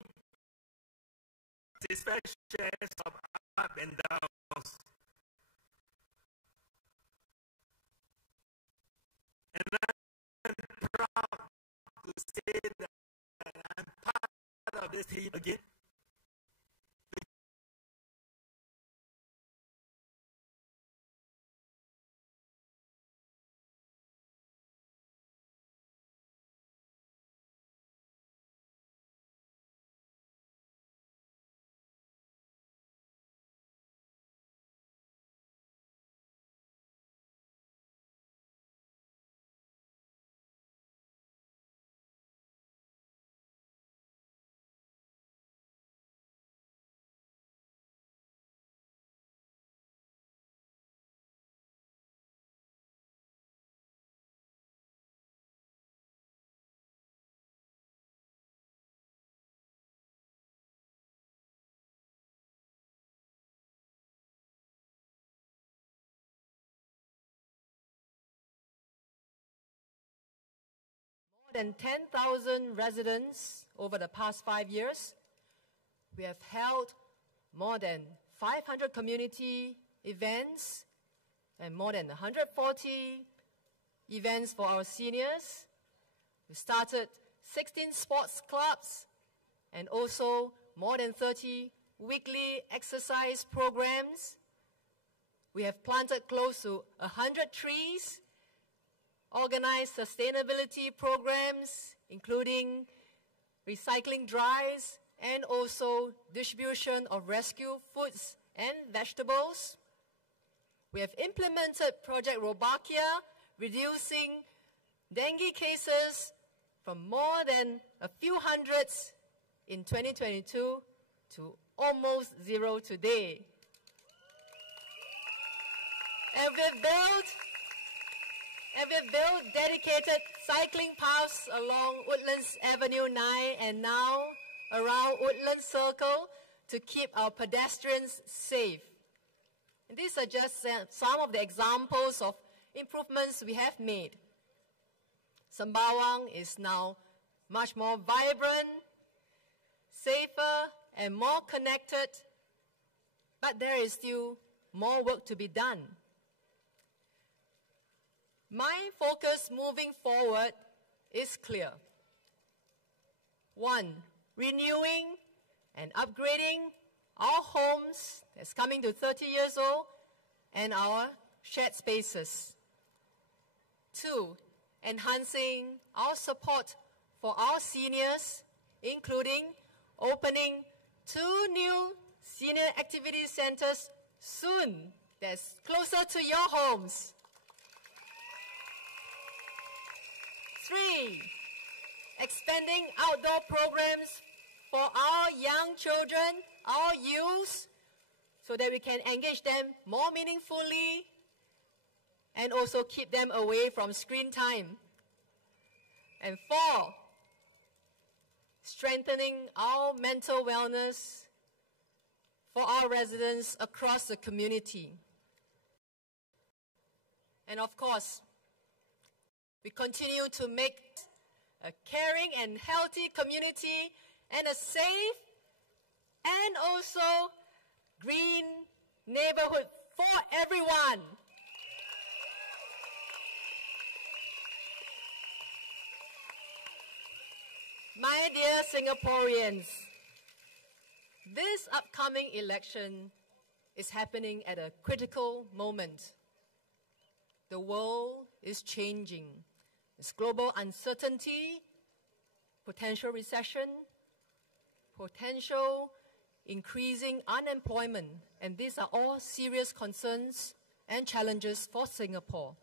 is fair shares of up and downs. And I'm proud to say that I'm part of this team again. than 10,000 residents over the past 5 years. We have held more than 500 community events and more than 140 events for our seniors. We started 16 sports clubs and also more than 30 weekly exercise programs. We have planted close to 100 trees, organized sustainability programs, including recycling drives and also distribution of rescue foods and vegetables. We have implemented Project Robakia, reducing dengue cases from more than a few hundreds in 2022 to almost zero today. And we've built dedicated cycling paths along Woodlands Avenue 9 and now around Woodlands Circle to keep our pedestrians safe. And these are just some of the examples of improvements we have made. Sembawang is now much more vibrant, safer, and more connected, but there is still more work to be done. My focus moving forward is clear. 1, renewing and upgrading our homes that's coming to 30 years old and our shared spaces. 2, enhancing our support for our seniors, including opening 2 new senior activity centers soon that's closer to your homes. 3, expanding outdoor programs for our young children, our youth, so that we can engage them more meaningfully and also keep them away from screen time. And 4, strengthening our mental wellness for our residents across the community. And of course, we continue to make a caring and healthy community and a safe and also green neighborhood for everyone. My dear Singaporeans, this upcoming election is happening at a critical moment. The world is changing. There's global uncertainty, potential recession, potential increasing unemployment, and these are all serious concerns and challenges for Singapore.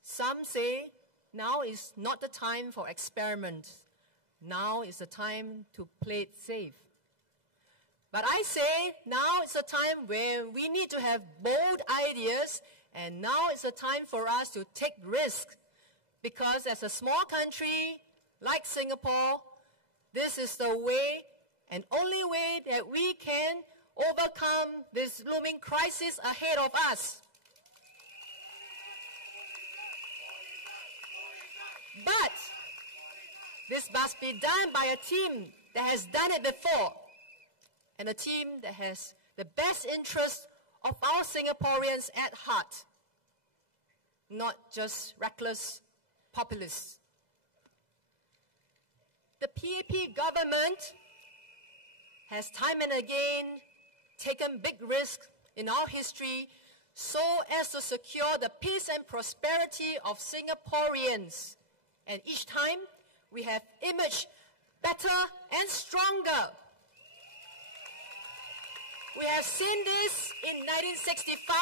Some say now is not the time for experiment. Now is the time to play it safe. But I say now is the time where we need to have bold ideas, and now is the time for us to take risks. Because as a small country like Singapore, this is the way and only way that we can overcome this looming crisis ahead of us. But this must be done by a team that has done it before, and a team that has the best interest of our Singaporeans at heart, not just reckless populists. The PAP government has time and again taken big risks in our history so as to secure the peace and prosperity of Singaporeans. And each time we have emerged better and stronger. We have seen this in 1965,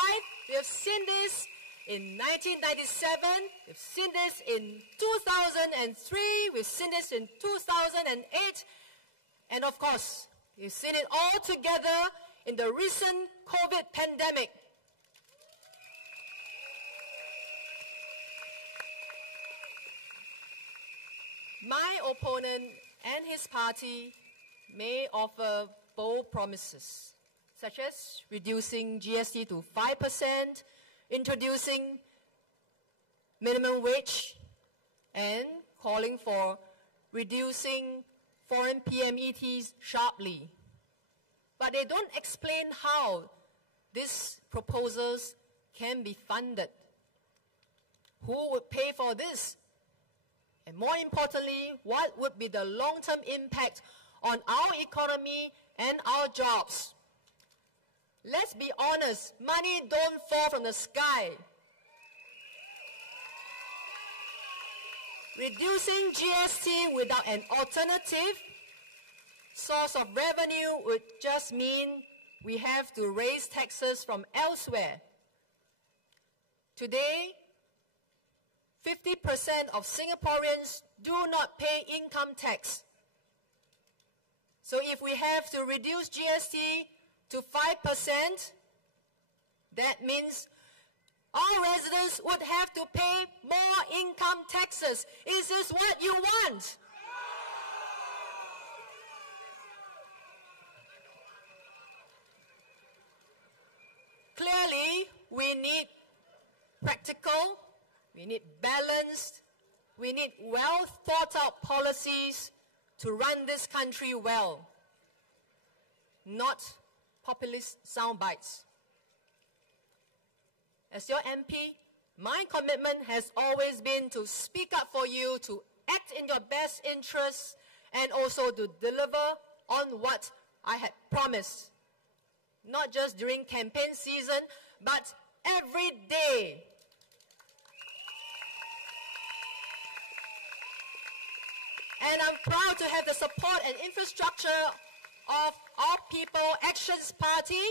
we have seen this in 1997, we've seen this in 2003, we've seen this in 2008, and of course, we've seen it all together in the recent COVID pandemic. My opponent and his party may offer bold promises, such as reducing GST to 5%, introducing minimum wage, and calling for reducing foreign PMETs sharply. But they don't explain how these proposals can be funded. Who would pay for this? And more importantly, what would be the long-term impact on our economy and our jobs? Let's be honest, money don't fall from the sky. Reducing GST without an alternative source of revenue would just mean we have to raise taxes from elsewhere. Today, 50% of Singaporeans do not pay income tax. So if we have to reduce GST to 5%, that means our residents would have to pay more income taxes. Is this what you want? Clearly, we need practical, we need balanced, we need well thought out policies to run this country well, not populist sound bites. As your MP, my commitment has always been to speak up for you, to act in your best interests, and also to deliver on what I had promised. Not just during campaign season, but every day. And I'm proud to have the support and infrastructure of our People Actions Party,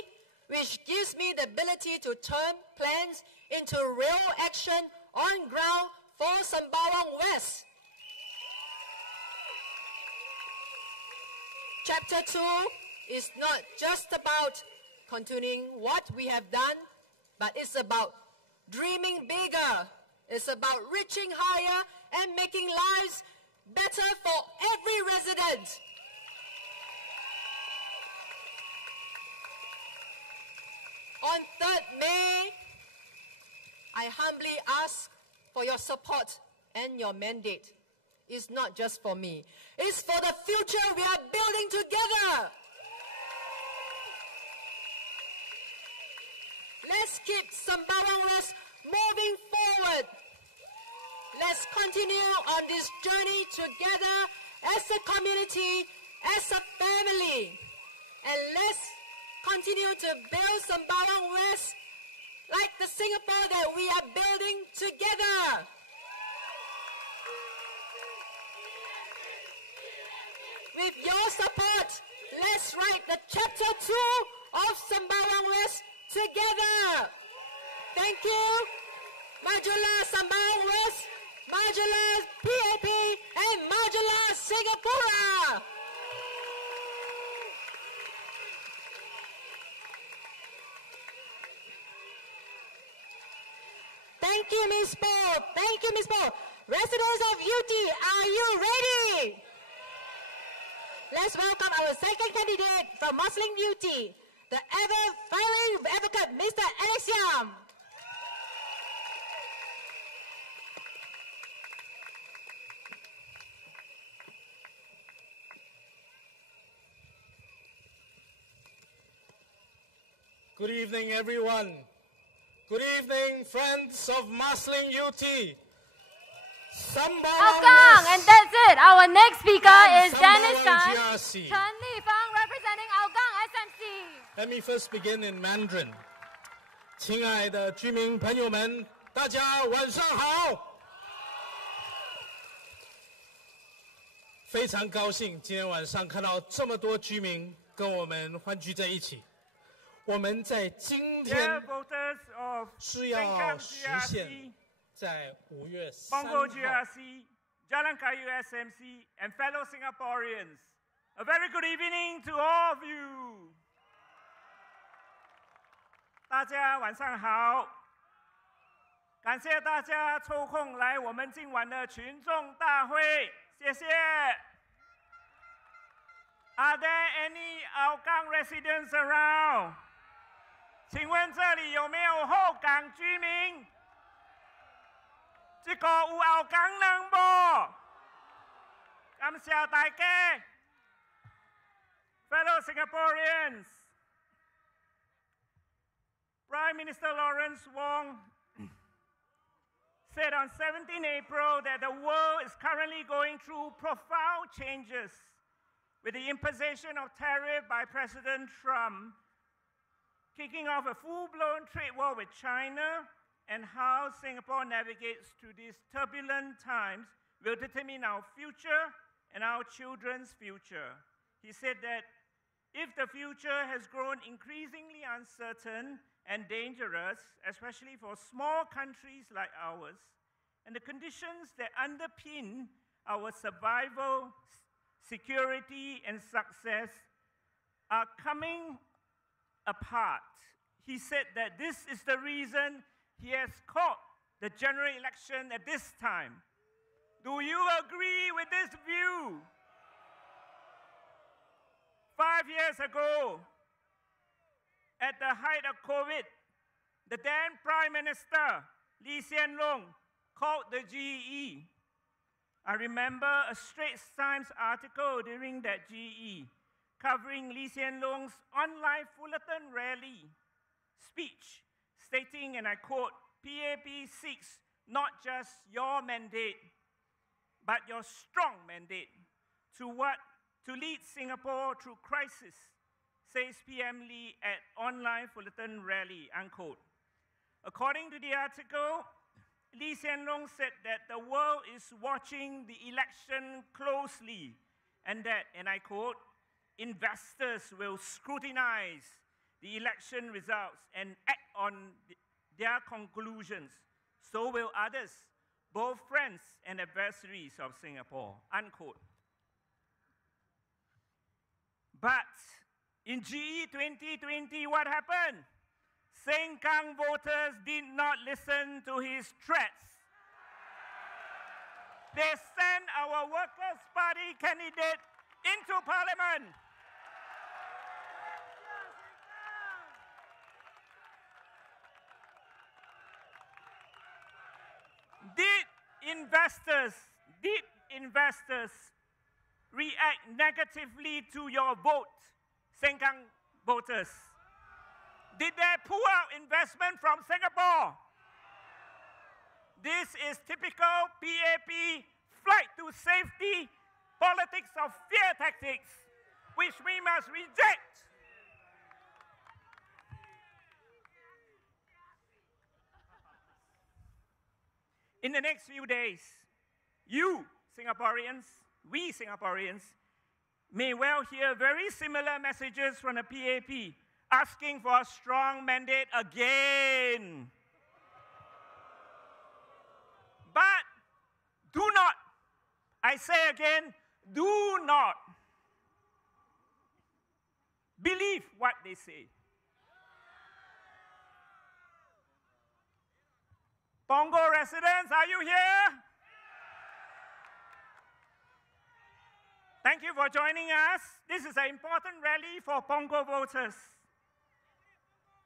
which gives me the ability to turn plans into real action on ground for Sembawang West. Chapter 2 is not just about continuing what we have done, but it's about dreaming bigger. It's about reaching higher and making lives better for every resident. On 3rd May, I humbly ask for your support and your mandate. It's not just for me. It's for the future we are building together. Let's keep Sembawang West moving forward. Let's continue on this journey together as a community, as a family. And let's continue to build Sembawang West like the Singapore that we are building together. With your support, let's write the chapter 2 of Sembawang West together. Thank you. Majulah Sembawang West, Majulah PAP, and Majulah Singapura. Thank you, Ms. Paul. Thank you, Ms. Paul. Residents of UT, are you ready? Let's welcome our second candidate from Marsiling UT, the ever-filing advocate, Mr. Alex Yam. Good evening, everyone. Good evening, friends of Marsiling UT. Hougang, and that's it. Our next speaker is Dennis Tan, GRC. Chen Lifang, representing Hougang SMC. Let me first begin in Mandarin. 亲爱的居民朋友们，大家晚上好。非常高兴今天晚上看到这么多居民跟我们欢聚在一起。我们在今天是要实现在5月3号 GRC, Jalan Kayu SMC, and fellow Singaporeans, a very good evening to all of you. 大家晚上好，感谢大家抽空来我们今晚的群众大会，谢谢。Are there any Hougang residents around? 请问这里有没有后港居民？这个有Hougang人不？感謝大家 fellow Singaporeans. Prime Minister Lawrence Wong said on 17 April that the world is currently going through profound changes with the imposition of tariff by President Trump, kicking off a full-blown trade war with China, and how Singapore navigates through these turbulent times will determine our future and our children's future. He said that if the future has grown increasingly uncertain and dangerous, especially for small countries like ours, and the conditions that underpin our survival, security, and success are coming apart, he said that this is the reason he has called the general election at this time. Do you agree with this view? 5 years ago, at the height of COVID, the then Prime Minister, Lee Hsien Loong, called the GE. I remember a Straits Times article during that GE covering Lee Hsien Loong's online Fullerton rally speech, stating, and I quote, "PAP seeks not just your mandate, but your strong mandate to lead Singapore through crisis," says PM Lee at online Fullerton rally, unquote. According to the article, Lee Hsien Loong said that the world is watching the election closely and that, and I quote, "investors will scrutinize the election results and act on their conclusions. So will others, both friends and adversaries of Singapore," unquote. But in GE 2020, what happened? Sengkang voters did not listen to his threats. They sent our Workers' Party candidate into Parliament. Did investors react negatively to your vote, Sengkang voters? Did they pull out investment from Singapore? This is typical PAP flight to safety, politics of fear tactics, which we must reject. In the next few days, you Singaporeans, we Singaporeans, may well hear very similar messages from the PAP asking for a strong mandate again. But do not, I say again, do not believe what they say. Punggol residents, are you here? Thank you for joining us. This is an important rally for Punggol voters.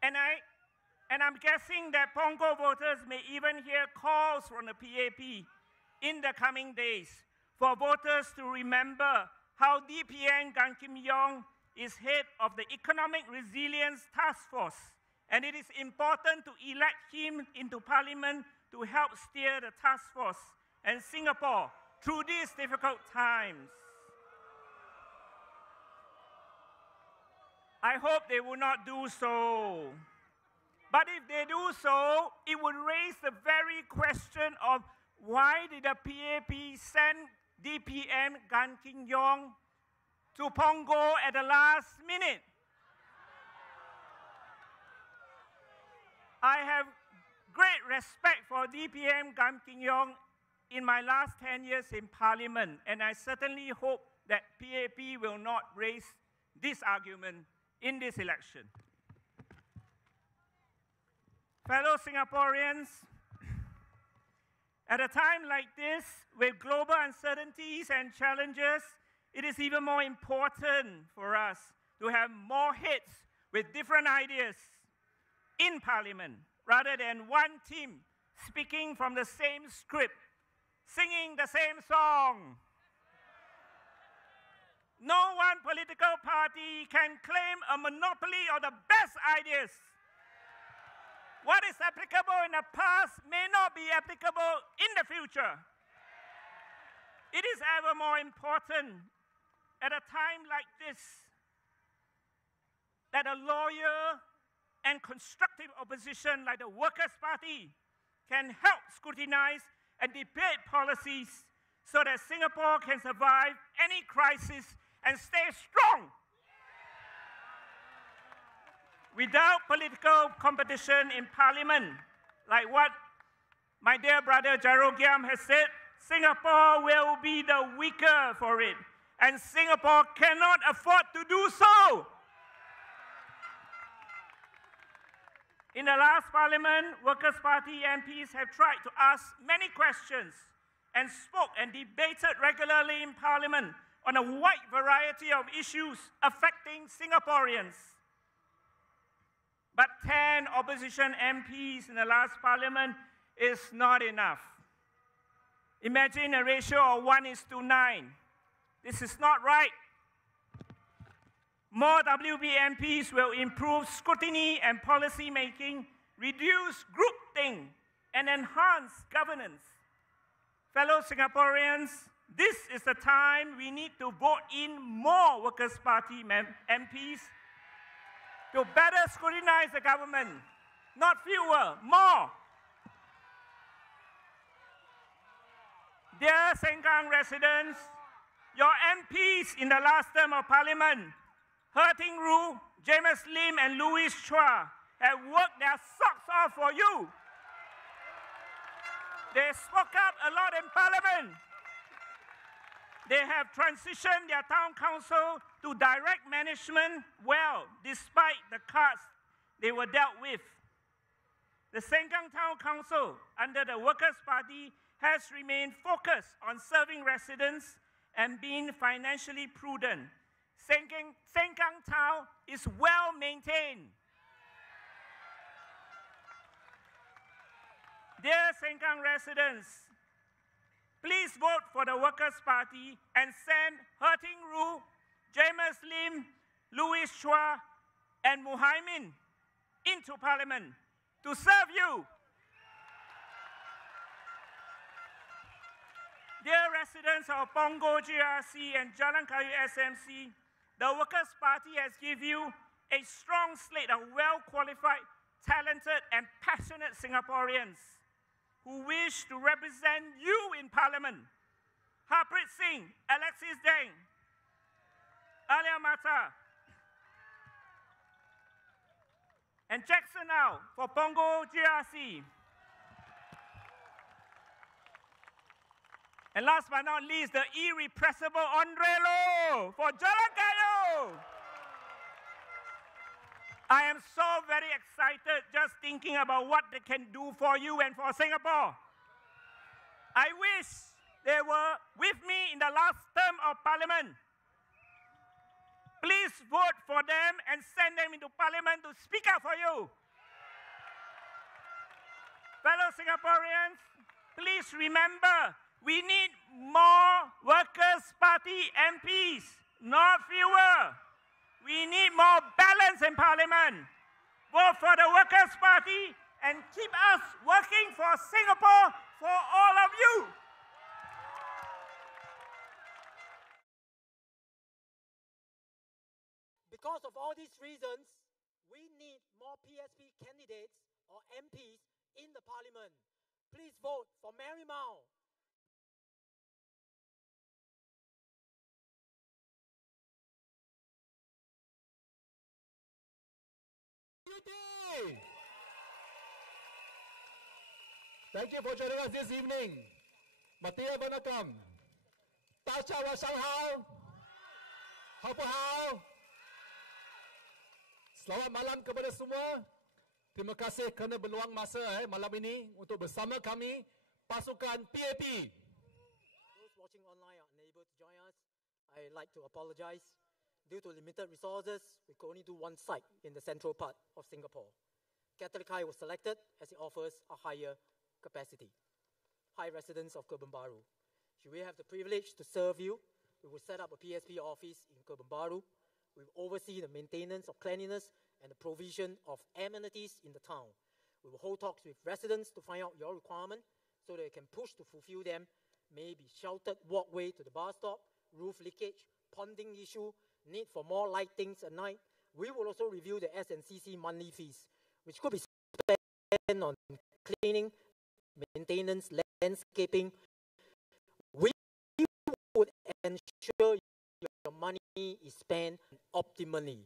And I'm guessing that Punggol voters may even hear calls from the PAP in the coming days for voters to remember how DPN Gan Kim Yong is head of the Economic Resilience Task Force, and it is important to elect him into Parliament to help steer the task force and Singapore through these difficult times. I hope they will not do so. But if they do so, it would raise the very question of why did the PAP send DPM Gan Kim Yong to Punggol at the last minute? I have great respect for DPM Gan Kim Yong in my last 10 years in Parliament, and I certainly hope that PAP will not raise this argument in this election. Fellow Singaporeans, at a time like this, with global uncertainties and challenges, it is even more important for us to have more heads with different ideas in Parliament, rather than one team speaking from the same script, singing the same song. political party can claim a monopoly of the best ideas. What is applicable in the past may not be applicable in the future. It is ever more important at a time like this that a loyal and constructive opposition like the Workers' Party can help scrutinize and debate policies so that Singapore can survive any crisis and stay strong. Without political competition in Parliament, like what my dear brother Gerald Giam has said, Singapore will be the weaker for it, and Singapore cannot afford to do so. In the last Parliament, Workers' Party MPs have tried to ask many questions and spoke and debated regularly in Parliament on a wide variety of issues affecting Singaporeans. But 10 opposition MPs in the last Parliament is not enough. Imagine a ratio of 1:9. This is not right. More WP MPs will improve scrutiny and policy making, reduce groupthink, and enhance governance. Fellow Singaporeans, this is the time we need to vote in more Workers' Party MPs to better scrutinize the government. Not fewer, more. Dear Sengkang residents, your MPs in the last term of Parliament, Herting Roo, James Lim, and Louis Chua, have worked their socks off for you. They spoke up a lot in Parliament. They have transitioned their town council to direct management well, despite the cards they were dealt with. The Sengkang Town Council, under the Workers' Party, has remained focused on serving residents and being financially prudent. Sengkang Town is well maintained. Dear Sengkang residents, please vote for the Workers' Party and send Herting Roo, James Lim, Louis Chua, and Muhaimin into Parliament to serve you. Dear residents of Punggol GRC and Jalan Kayu SMC, the Workers' Party has given you a strong slate of well-qualified, talented, and passionate Singaporeans who wish to represent you in Parliament. Harpreet Singh, Alexis Deng, Alia Mata, and Jackson Au for Punggol GRC. And last but not least, the irrepressible Andre Loh for Jalan Kayu. I am so very excited just thinking about what they can do for you and for Singapore. I wish they were with me in the last term of Parliament. Please vote for them and send them into Parliament to speak up for you. Fellow Singaporeans, please remember, we need more Workers' Party MPs, not fewer. We need more balance in Parliament. Vote for the Workers' Party and keep us working for Singapore, for all of you. Because of all these reasons, we need more PSP candidates or MPs in the Parliament. Please vote for Mary Mao. Thank you for joining us this evening. Matia Vanakam. Tacha wa Shanghai. Hao. Selamat malam kepada semua. Terima kasih kerana berluang masa malam ini untuk bersama kami pasukan PAP. Those watching online are unable to join us. I'd like to apologize. Due to limited resources, we could only do one site in the central part of Singapore. Catholic High was selected as it offers a higher capacity. Hi residents of Kebun Baru, should we have the privilege to serve you we will set up a PSP office in Kebun Baru. We will oversee the maintenance of cleanliness and the provision of amenities in the town. We will hold talks with residents to find out your requirement so they can push to fulfill them. Maybe sheltered walkway to the bus stop, roof leakage, ponding issue, need for more lightings at night. We will also review the S&CC monthly fees, which could be spent on cleaning, maintenance, landscaping. We would ensure your money is spent optimally.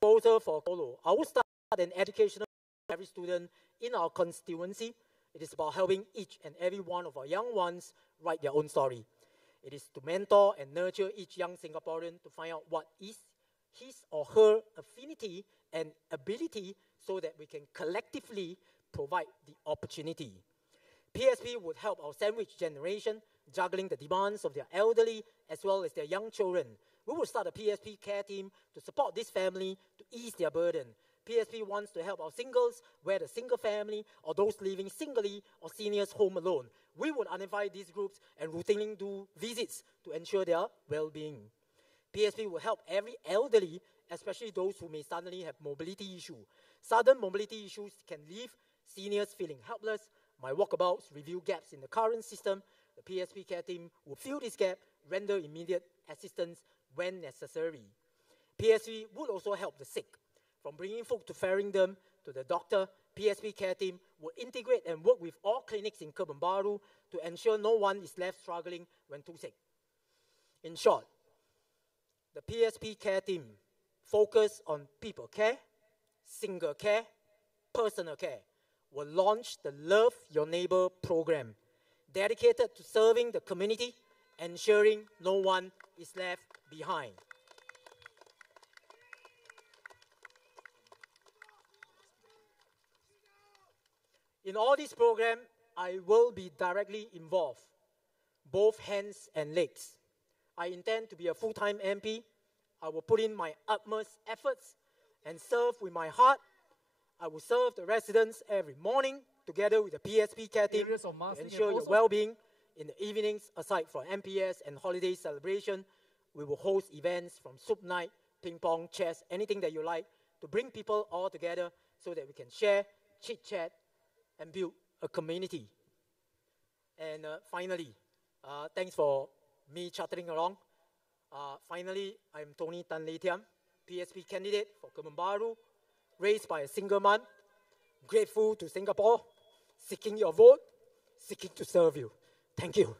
Proposal for follow. I will start an educational for every student in our constituency. It is about helping each and every one of our young ones write their own story. It is to mentor and nurture each young Singaporean to find out what is his or her affinity and ability so that we can collectively provide the opportunity. PSP would help our sandwich generation, juggling the demands of their elderly as well as their young children. We will start a PSP care team to support this family to ease their burden. PSP wants to help our singles, whether single family or those living singly or seniors home alone. We would identify these groups and routinely do visits to ensure their well-being. PSP will help every elderly, especially those who may suddenly have mobility issues. Sudden mobility issues can leave seniors feeling helpless. My walkabouts review gaps in the current system. The PSP care team will fill this gap, render immediate assistance when necessary. PSP would also help the sick. From bringing folk to ferrying them to the doctor, PSP care team will integrate and work with all clinics in Kebun Baru to ensure no one is left struggling when too sick. In short, the PSP care team focus on people care, single care, personal care, will launch the Love Your Neighbor program, dedicated to serving the community, ensuring no one is left behind. In all these programs, I will be directly involved, both hands and legs. I intend to be a full-time MP. I will put in my utmost efforts and serve with my heart. I will serve the residents every morning together with the PSP care team to ensure your well-being. In the evenings, aside from MPS and holiday celebration, we will host events from soup night, ping pong, chess, anything that you like, to bring people all together so that we can share, chit-chat, and build a community. And finally, thanks for me chattering along. Finally, I'm Tony Tan Lei Tiam, PSP candidate for Kebun Baru, raised by a single mom, grateful to Singapore, seeking your vote, seeking to serve you. Thank you.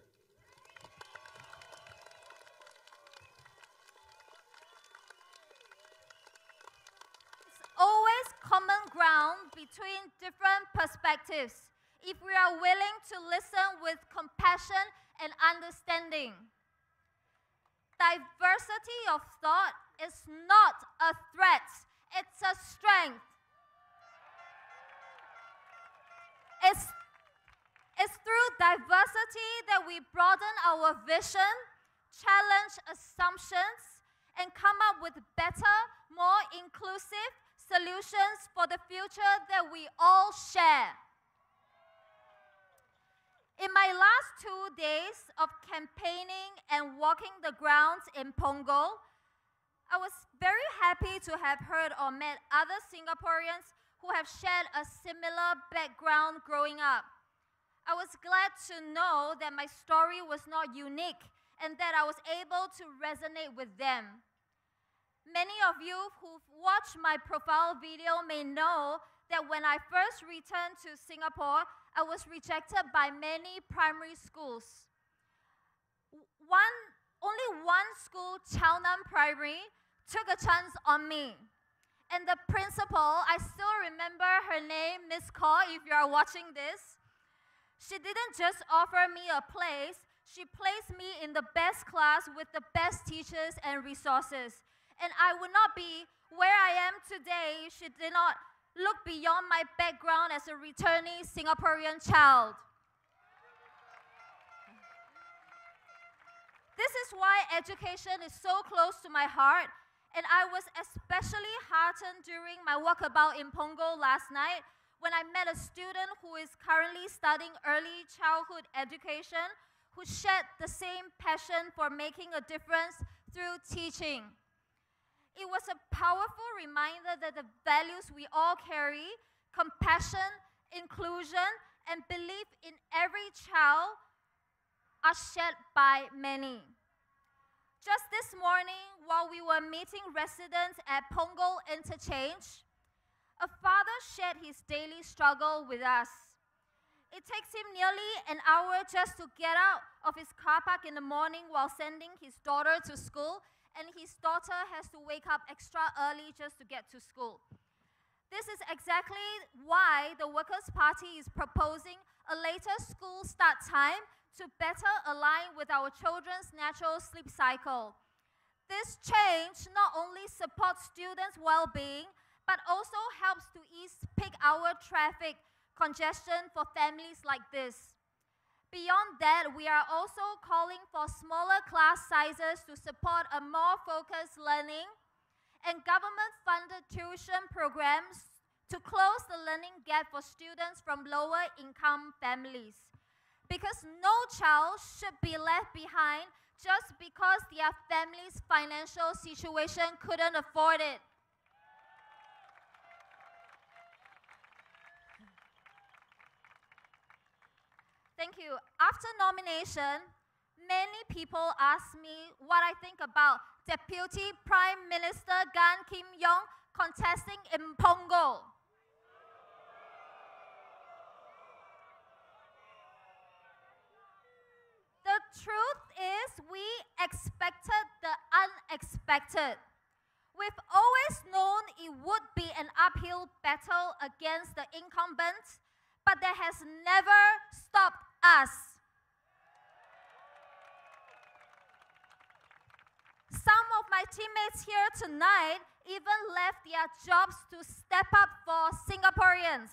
Always common ground between different perspectives if we are willing to listen with compassion and understanding. Diversity of thought is not a threat, it's a strength. It's through diversity that we broaden our vision, challenge assumptions, and come up with better, more inclusive solutions for the future that we all share. In my last 2 days of campaigning and walking the grounds in Punggol, I was very happy to have heard or met other Singaporeans who have shared a similar background growing up. I was glad to know that my story was not unique and that I was able to resonate with them. Many of you who've watched my profile video may know that when I first returned to Singapore, I was rejected by many primary schools. Only one school, Chao Nam Primary, took a chance on me. And the principal, I still remember her name, Miss Kaur, if you are watching this. She didn't just offer me a place, she placed me in the best class with the best teachers and resources. And I would not be where I am today if she did not look beyond my background as a returning Singaporean child. This is why education is so close to my heart, and I was especially heartened during my walkabout in Punggol last night when I met a student who is currently studying early childhood education, who shared the same passion for making a difference through teaching. It was a powerful reminder that the values we all carry, compassion, inclusion, and belief in every child, are shared by many. Just this morning, while we were meeting residents at Punggol Interchange, a father shared his daily struggle with us. It takes him nearly an hour just to get out of his car park in the morning while sending his daughter to school, and his daughter has to wake up extra early just to get to school. This is exactly why the Workers' Party is proposing a later school start time to better align with our children's natural sleep cycle. This change not only supports students' well-being, but also helps to ease peak hour traffic congestion for families like this. Beyond that, we are also calling for smaller class sizes to support a more focused learning and government-funded tuition programs to close the learning gap for students from lower-income families. Because no child should be left behind just because their family's financial situation couldn't afford it. Thank you. After nomination, many people ask me what I think about Deputy Prime Minister Gan Kim-yong contesting in Punggol. The truth is, we expected the unexpected. We've always known it would be an uphill battle against the incumbent, but that has never stopped us. Some of my teammates here tonight even left their jobs to step up for Singaporeans.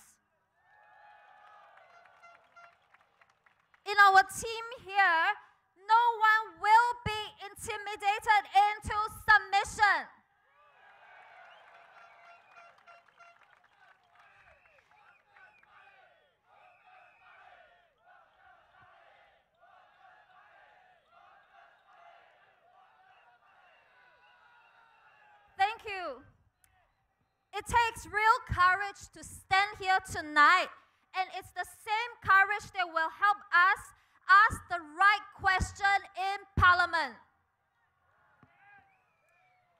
In our team here, no one will be intimidated into submission. Thank you. It takes real courage to stand here tonight, and it's the same courage that will help us ask the right question in Parliament.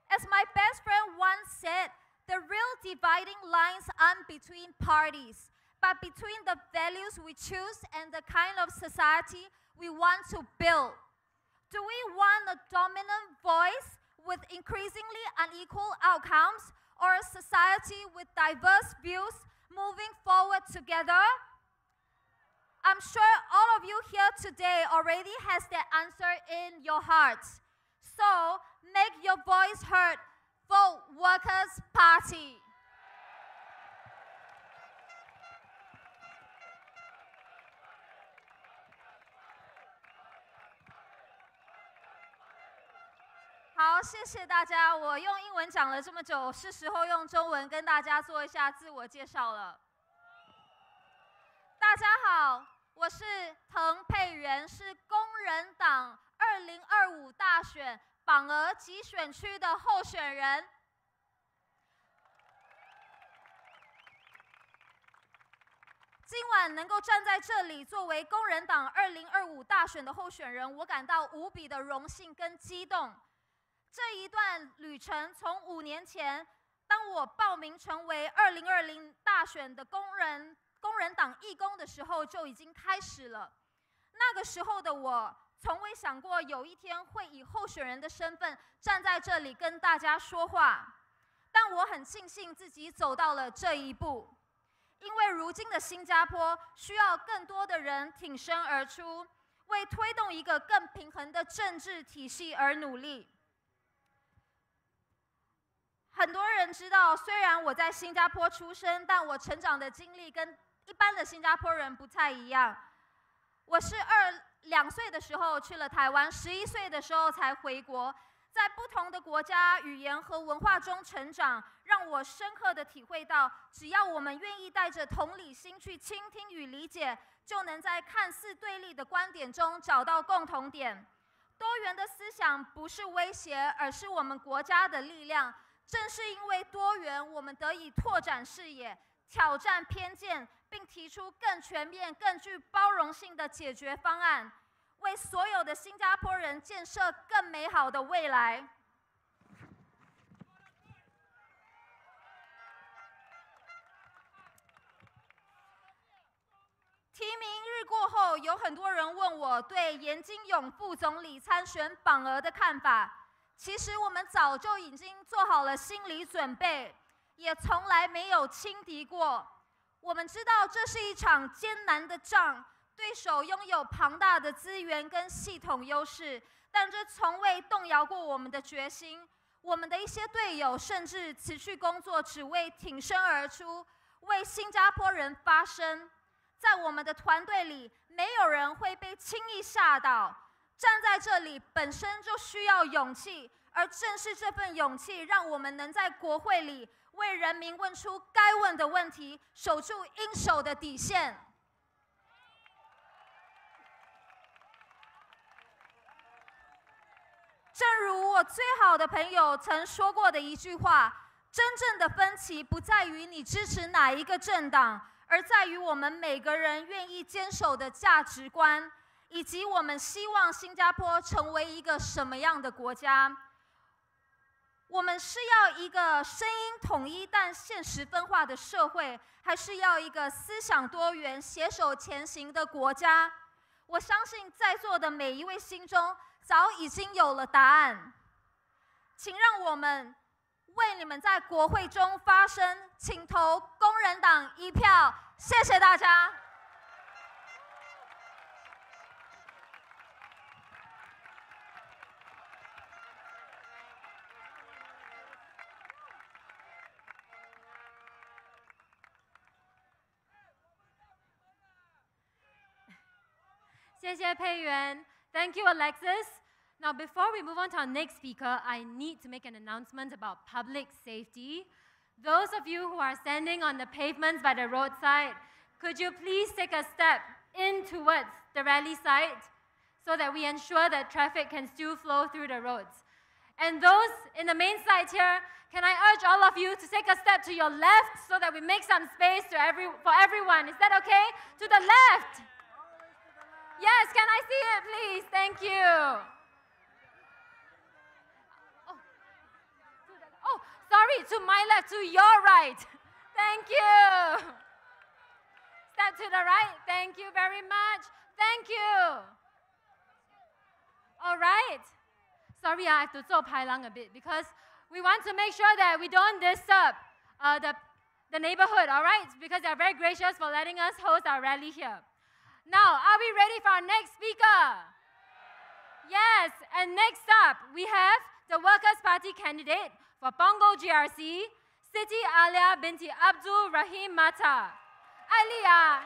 As my best friend once said, the real dividing lines aren't between parties, but between the values we choose and the kind of society we want to build. Do we want a dominant voice with increasingly unequal outcomes, or a society with diverse views moving forward together? I'm sure all of you here today already has that answer in your hearts. So make your voice heard. Vote Workers' Party.好，谢谢大家。我用英文讲了这么久，是时候用中文跟大家做一下自我介绍了。大家好，我是滕佩媛，是工人党2025大选榜额集选区的候选人。今晚能够站在这里，作为工人党2025大选的候选人，我感到无比的荣幸跟激动。这一段旅程从5年前，当我报名成为2020大选的工人党义工的时候就已经开始了。那个时候的我，从未想过有一天会以候选人的身份站在这里跟大家说话。但我很庆幸自己走到了这一步，因为如今的新加坡需要更多的人挺身而出，为推动一个更平衡的政治体系而努力。很多人知道，虽然我在新加坡出生，但我成长的经历跟一般的新加坡人不太一样。我是2岁的时候去了台湾，11岁的时候才回国。在不同的国家、语言和文化中成长，让我深刻地体会到，只要我们愿意带着同理心去倾听与理解，就能在看似对立的观点中找到共同点。多元的思想不是威胁，而是我们国家的力量。正是因为多元，我们得以拓展视野，挑战偏见，并提出更全面、更具包容性的解决方案，为所有的新加坡人建设更美好的未来。提名日过后，有很多人问我对严金勇副总理参选榜额的看法。其实我们早就已经做好了心理准备，也从来没有轻敌过。我们知道这是一场艰难的仗，对手拥有庞大的资源跟系统优势，但这从未动摇过我们的决心。我们的一些队友甚至辞去工作，只为挺身而出，为新加坡人发声。在我们的团队里，没有人会被轻易吓倒。站在这里本身就需要勇气，而正是这份勇气，让我们能在国会里为人民问出该问的问题，守住应守的底线。正如我最好的朋友曾说过的一句话，真正的分歧不在于你支持哪一个政党，而在于我们每个人愿意坚守的价值观，以及我们希望新加坡成为一个什么样的国家。我们是要一个声音统一但现实分化的社会，还是要一个思想多元、携手前行的国家？我相信在座的每一位心中早已经有了答案。请让我们为你们在国会中发声，请投工人党一票。谢谢大家。谢谢佩元. Thank you, Alexis. Now, before we move on to our next speaker, I need to make an announcement about public safety. Those of you who are standing on the pavements by the roadside, could you please take a step in towards the rally site so that we ensure that traffic can still flow through the roads? And those in the main site here, can I urge all of you to take a step to your left so that we make some space for everyone? Is that okay? To the left. Yes, can I see it, please? Thank you. Oh, sorry, to my left, to your right. Thank you. Step to the right. Thank you very much. Thank you. All right. Sorry, I have to 做排lang a bit because we want to make sure that we don't disturb the neighborhood, all right? Because they're very gracious for letting us host our rally here. Now, are we ready for our next speaker? Yes, and next up, we have the Workers' Party candidate for Punggol GRC, Siti Alia binti Abdul Rahim Mata. Alia.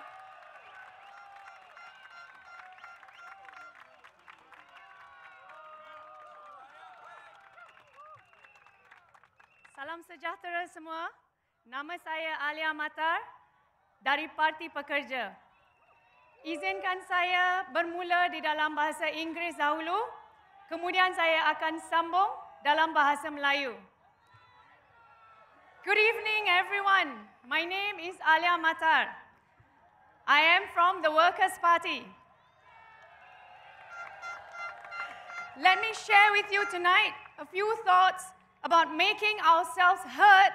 Salam sejahtera semua. Nama saya Alia Matar dari Parti Pekerja. Izinkan saya bermula di dalam bahasa Inggeris dahulu, kemudian saya akan sambung dalam bahasa Melayu. Good evening, everyone. My name is Alia Matar. I am from the Workers' Party. Let me share with you tonight a few thoughts about making ourselves heard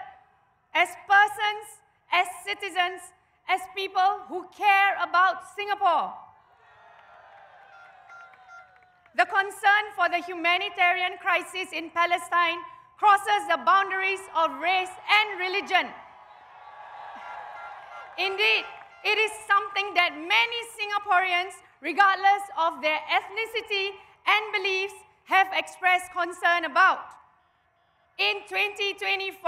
as persons, as citizens, as people who care about Singapore. The concern for the humanitarian crisis in Palestine crosses the boundaries of race and religion. Indeed, it is something that many Singaporeans, regardless of their ethnicity and beliefs, have expressed concern about. In 2024,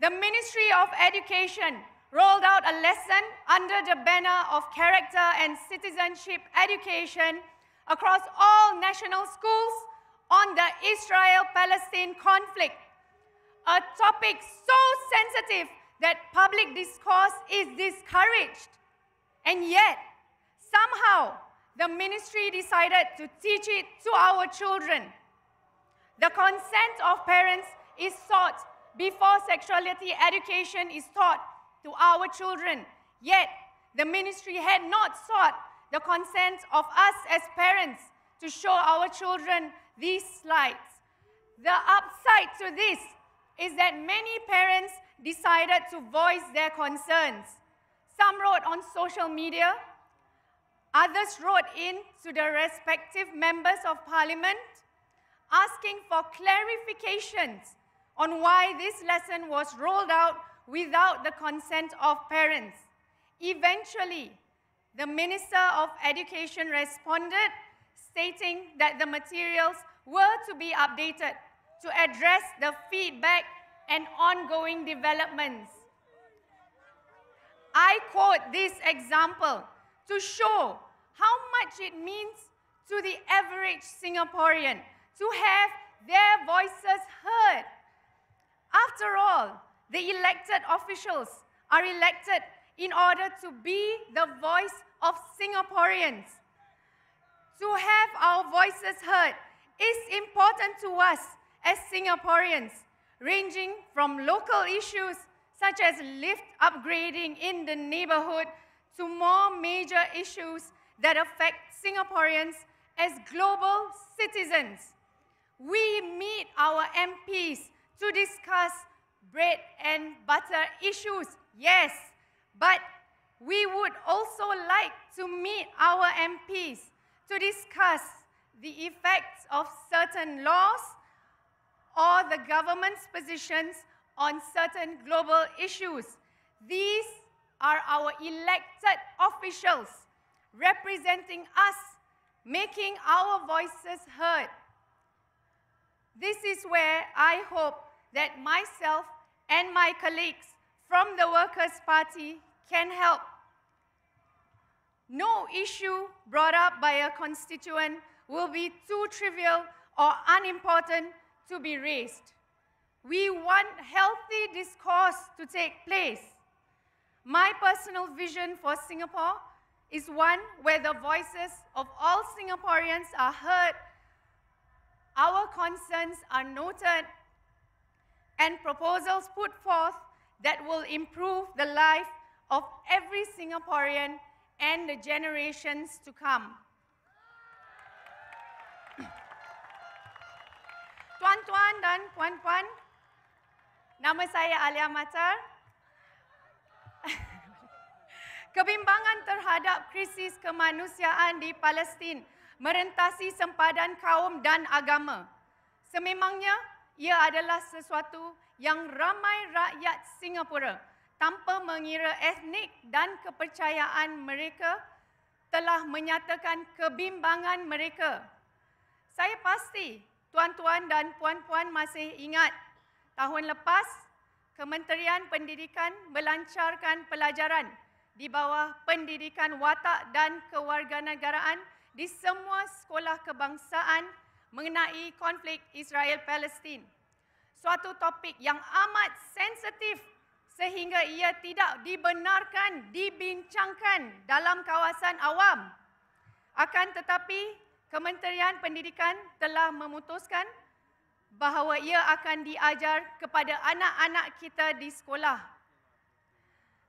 the Ministry of Education rolled out a lesson under the banner of character and citizenship education across all national schools, on the Israel-Palestine conflict, a topic so sensitive that public discourse is discouraged. And yet, somehow, the ministry decided to teach it to our children. The consent of parents is sought before sexuality education is taught to our children. Yet, the ministry had not sought the consent of us as parents to show our children these slides. The upside to this is that many parents decided to voice their concerns. Some wrote on social media, others wrote in to the respective members of parliament, asking for clarifications on why this lesson was rolled out without the consent of parents. Eventually, the Minister of Education responded, stating that the materials were to be updated to address the feedback and ongoing developments. I quote this example to show how much it means to the average Singaporean to have their voices heard. After all, the elected officials are elected in order to be the voice of Singaporeans. To have our voices heard is important to us as Singaporeans, ranging from local issues such as lift upgrading in the neighborhood to more major issues that affect Singaporeans as global citizens. We meet our MPs to discuss bread and butter issues, yes, but we would also like to meet our MPs to discuss the effects of certain laws or the government's positions on certain global issues. These are our elected officials representing us, making our voices heard. This is where I hope that myself and my colleagues from the Workers' Party can help. No issue brought up by a constituent will be too trivial or unimportant to be raised. We want healthy discourse to take place. My personal vision for Singapore is one where the voices of all Singaporeans are heard, our concerns are noted, and proposals put forth that will improve the life of every Singaporean and the generations to come. Tuan-tuan dan puan-puan, nama saya Alia Matar. Kebimbangan terhadap krisis kemanusiaan di Palestin merentasi sempadan kaum dan agama. Sememangnya, ia adalah sesuatu yang ramai rakyat Singapura tanpa mengira etnik dan kepercayaan mereka telah menyatakan kebimbangan mereka. Saya pasti tuan-tuan dan puan-puan masih ingat tahun lepas Kementerian Pendidikan melancarkan pelajaran di bawah pendidikan watak dan kewarganegaraan di semua sekolah kebangsaan mengenai konflik Israel-Palestin. Suatu topik yang amat sensitif sehingga ia tidak dibenarkan dibincangkan dalam kawasan awam. Akan tetapi, Kementerian Pendidikan telah memutuskan bahawa ia akan diajar kepada anak-anak kita di sekolah.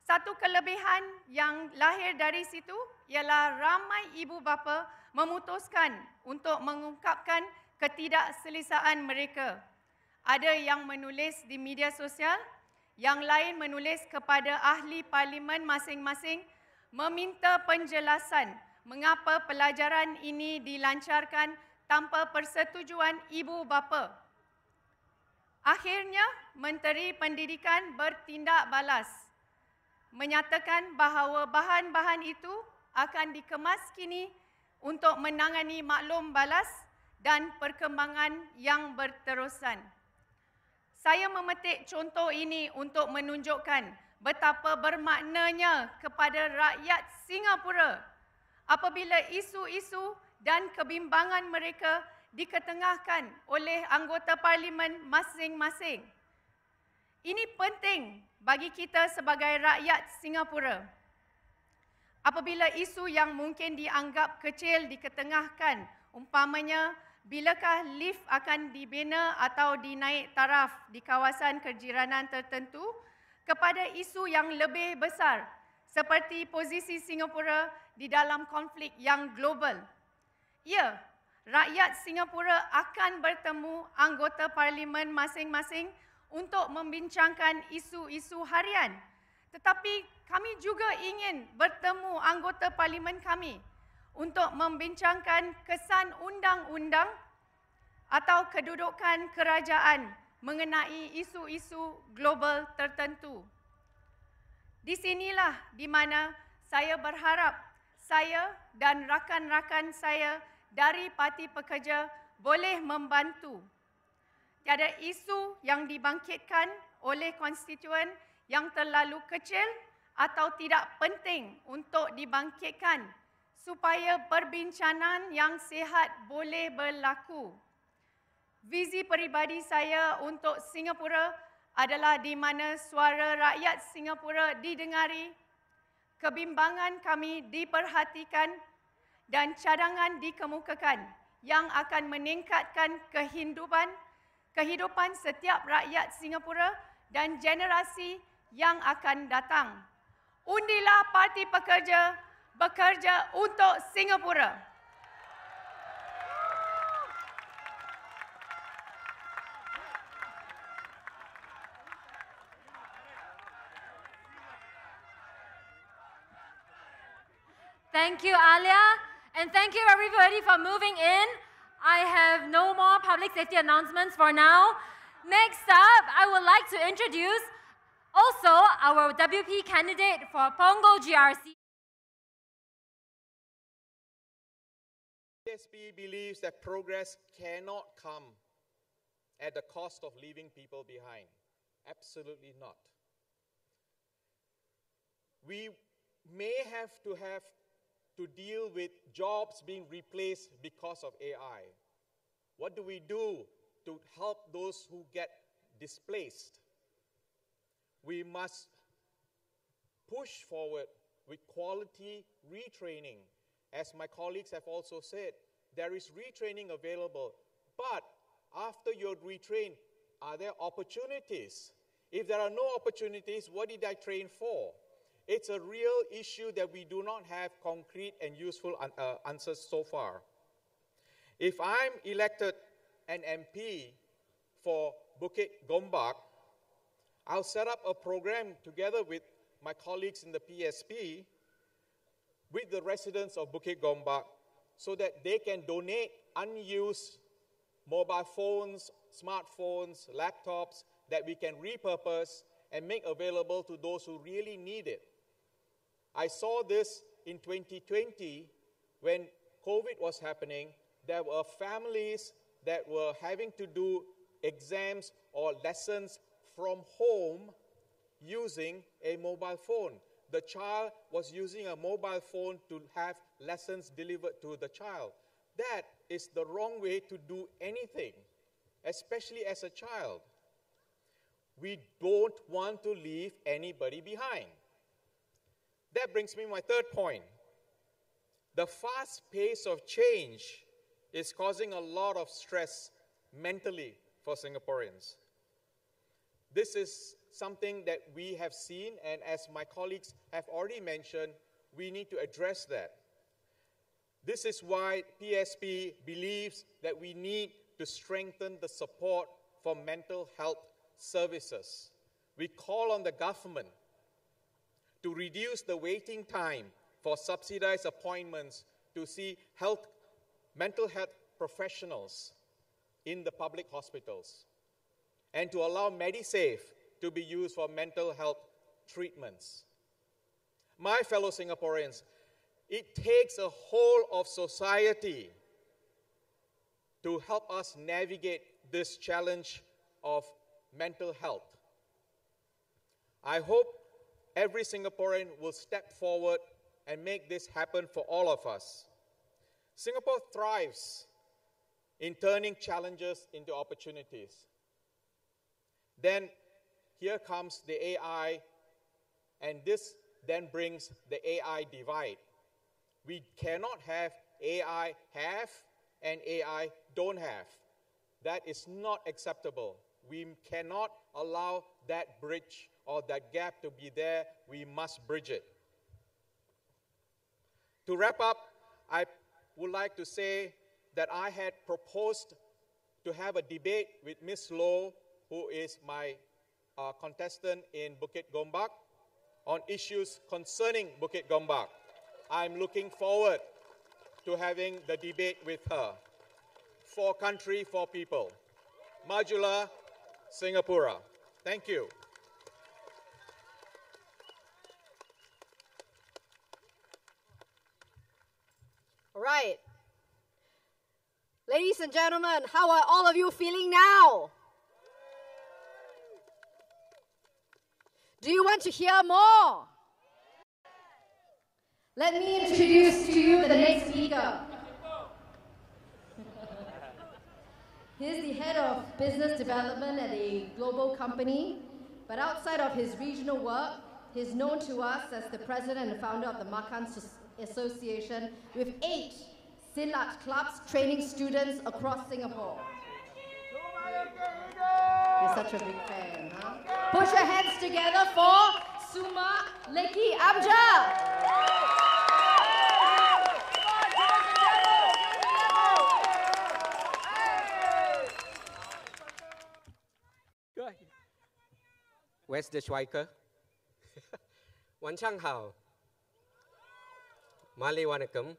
Satu kelebihan yang lahir dari situ ialah ramai ibu bapa memutuskan untuk mengungkapkan ketidakselesaan mereka. Ada yang menulis di media sosial, yang lain menulis kepada ahli parlimen masing-masing meminta penjelasan mengapa pelajaran ini dilancarkan tanpa persetujuan ibu bapa. Akhirnya, Menteri Pendidikan bertindak balas, menyatakan bahawa bahan-bahan itu akan dikemas kini untuk menangani maklum balas dan perkembangan yang berterusan. Saya memetik contoh ini untuk menunjukkan betapa bermaknanya kepada rakyat Singapura apabila isu-isu dan kebimbangan mereka diketengahkan oleh anggota parlimen masing-masing. Ini penting bagi kita sebagai rakyat Singapura. Apabila isu yang mungkin dianggap kecil diketengahkan, umpamanya bilakah lift akan dibina atau dinaik taraf di kawasan kejiranan tertentu, kepada isu yang lebih besar seperti posisi Singapura di dalam konflik yang global. Ya, rakyat Singapura akan bertemu anggota parlimen masing-masing untuk membincangkan isu-isu harian. Tetapi kami juga ingin bertemu anggota parlimen kami untuk membincangkan kesan undang-undang atau kedudukan kerajaan mengenai isu-isu global tertentu. Di sinilah di mana saya berharap saya dan rakan-rakan saya dari Parti Pekerja boleh membantu. Tiada isu yang dibangkitkan oleh konstituen yang terlalu kecil atau tidak penting untuk dibangkitkan supaya perbincangan yang sihat boleh berlaku. Visi peribadi saya untuk Singapura adalah di mana suara rakyat Singapura didengari, kebimbangan kami diperhatikan dan cadangan dikemukakan yang akan meningkatkan kehidupan setiap rakyat Singapura dan generasi yang akan datang. Undilah Parti Pekerja bekerja untuk Singapura. Thank you, Alia, and thank you everybody for moving in. I have no more public safety announcements for now. Next up, I would like to introduce also our WP candidate for Punggol GRC. PSP believes that progress cannot come at the cost of leaving people behind. Absolutely not. We may have to deal with jobs being replaced because of AI. What do we do to help those who get displaced? We must push forward with quality retraining. As my colleagues have also said, there is retraining available. But after you're retrained, are there opportunities? If there are no opportunities, what did I train for? It's a real issue that we do not have concrete and useful answers so far. If I'm elected an MP for Bukit Gombak, I'll set up a program together with my colleagues in the PSP with the residents of Bukit Gombak so that they can donate unused mobile phones, smartphones, laptops that we can repurpose and make available to those who really need it. I saw this in 2020 when COVID was happening. There were families that were having to do exams or lessons from home using a mobile phone. The child was using a mobile phone to have lessons delivered to the child. That is the wrong way to do anything, especially as a child. We don't want to leave anybody behind. That brings me to my third point. The fast pace of change is causing a lot of stress mentally for Singaporeans. This is something that we have seen, and as my colleagues have already mentioned, we need to address that. This is why PSP believes that we need to strengthen the support for mental health services. We call on the government to reduce the waiting time for subsidized appointments to see mental health professionals in the public hospitals, and to allow MediSafe to be used for mental health treatments. My fellow Singaporeans, it takes a whole of society to help us navigate this challenge of mental health. I hope every Singaporean will step forward and make this happen for all of us. Singapore thrives in turning challenges into opportunities. Then here comes the AI, and this then brings the AI divide. We cannot have AI have and AI don't have. That is not acceptable. We cannot allow that bridge or that gap to be there. We must bridge it. To wrap up, I would like to say that I had proposed to have a debate with Ms. Loh, who is my contestant in Bukit Gombak, on issues concerning Bukit Gombak. I'm looking forward to having the debate with her. For country, for people. Majula, Singapura. Thank you. All right. Ladies and gentlemen, how are all of you feeling now? Do you want to hear more? Let me introduce to you the next speaker. He's the head of business development at a global company, but outside of his regional work, he's known to us as the president and founder of the Makan Association with 8 Silat clubs training students across Singapore. You're such a big fan, huh? Put your hands together for Suma Leki Amja. Where's the Schweiker? Wan Chang Hao. Malay Wanakum.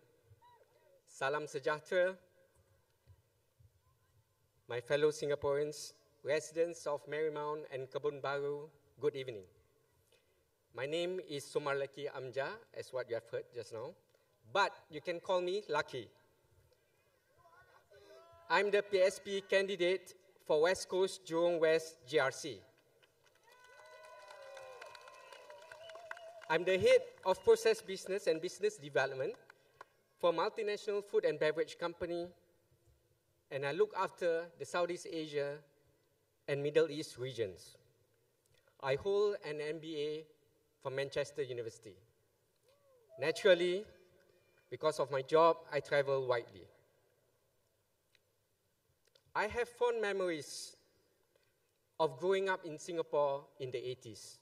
Salam Sejahtera. My fellow Singaporeans, residents of Marymount and Kebun Baru, good evening. My name is Sumarlaki Amja, as what you have heard just now, but you can call me Lucky. I'm the PSP candidate for West Coast Jurong West GRC. I'm the head of process business and business development for a multinational food and beverage company, and I look after the Southeast Asia and Middle East regions. I hold an MBA from Manchester University. Naturally, because of my job, I travel widely. I have fond memories of growing up in Singapore in the 80s.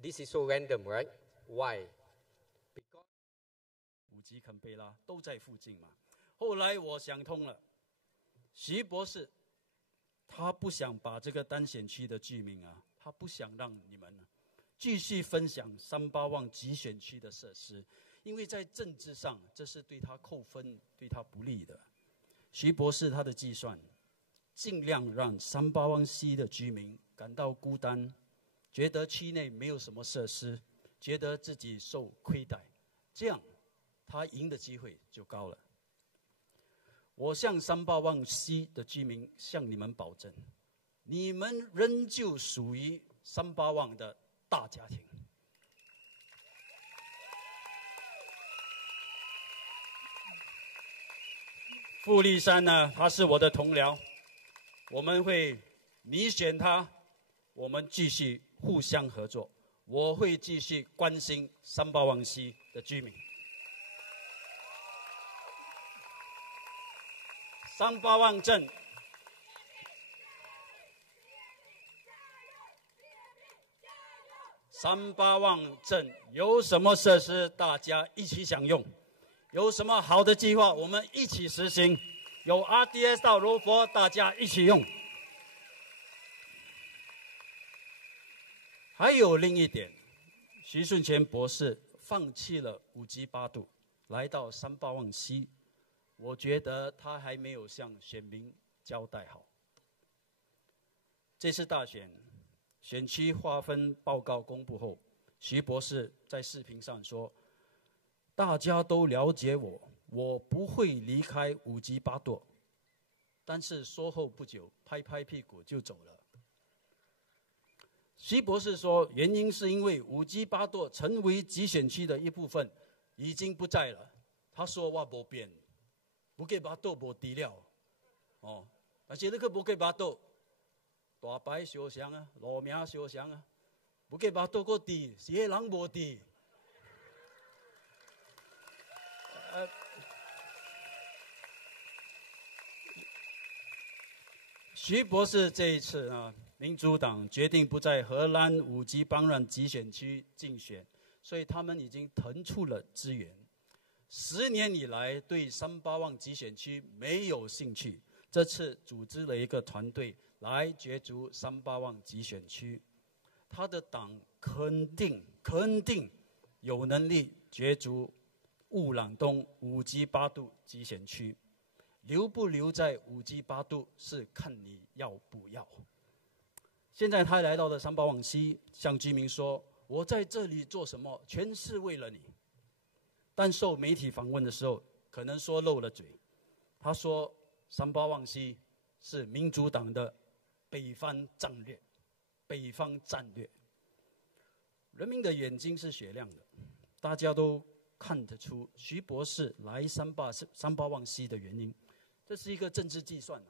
This is so random, right? Why? Because 五级肯贝拉都在附近嘛。后来我想通了，徐博士他不想把这个单选区的居民啊，他不想让你们继续分享381集选区的设施，因为在政治上这是对他扣分、对他不利的。徐博士他的计算，尽量让381C的居民感到孤单。觉得区内没有什么设施，觉得自己受亏待，这样他赢的机会就高了。我向381C的居民向你们保证，你们仍旧属于381的大家庭。傅立山呢，他是我的同僚，我们会，你选他，我们继续互相合作，我会继续关心381C的居民。381镇，381镇有什么设施，大家一起享用；有什么好的计划，我们一起实行；有 RDS 到柔佛，大家一起用。还有另一点，徐顺全博士放弃了5级8度，来到381C，我觉得他还没有向选民交代好。这次大选，选区划分报告公布后，徐博士在视频上说：“大家都了解我，我不会离开5级8度。”但是说后不久，拍拍屁股就走了。徐博士说，原因是因为5级8度成为集选区的一部分，已经不在了。他说：“我没变，不给8度没低了。”哦，但是你去无计巴肚，大牌烧香啊，路名烧香啊，无计巴肚个治，是迄人无治。徐博士这一次啊，民主党决定不在荷兰5级邦软集选区竞选，所以他们已经腾出了资源。10年以来对38望集选区没有兴趣，这次组织了一个团队来角逐38望集选区。他的党肯定有能力角逐乌朗东5级8度集选区。留不留在5级8度是看你要不要。现在他来到了38望西，向居民说：“我在这里做什么，全是为了你。”但受媒体访问的时候，可能说漏了嘴。他说：“38望西是民主党的北方战略。”人民的眼睛是雪亮的，大家都看得出徐博士来38望西的原因。这是一个政治计算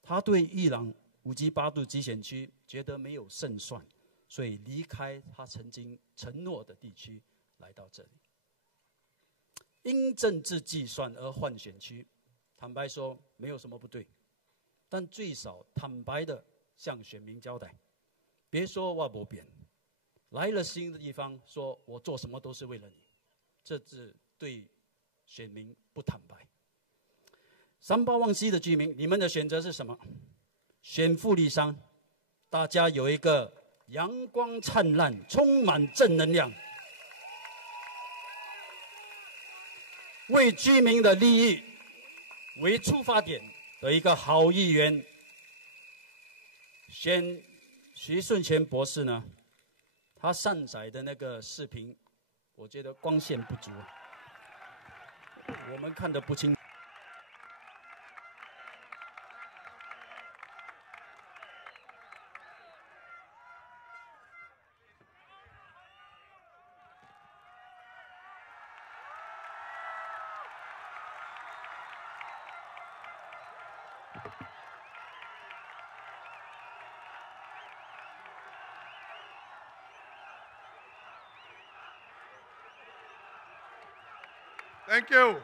他对伊朗5级8度集选区觉得没有胜算，所以离开他曾经承诺的地区，来到这里。因政治计算而换选区，坦白说没有什么不对，但最少坦白的向选民交代，别说我没变，来了新的地方说我做什么都是为了你，这是对选民不坦白。38望西的居民，你们的选择是什么？选富丽山，大家有一个阳光灿烂、充满正能量，为居民的利益为出发点的一个好议员。选徐顺全博士呢，他上载的那个视频，我觉得光线不足，我们看得不清。Thank you.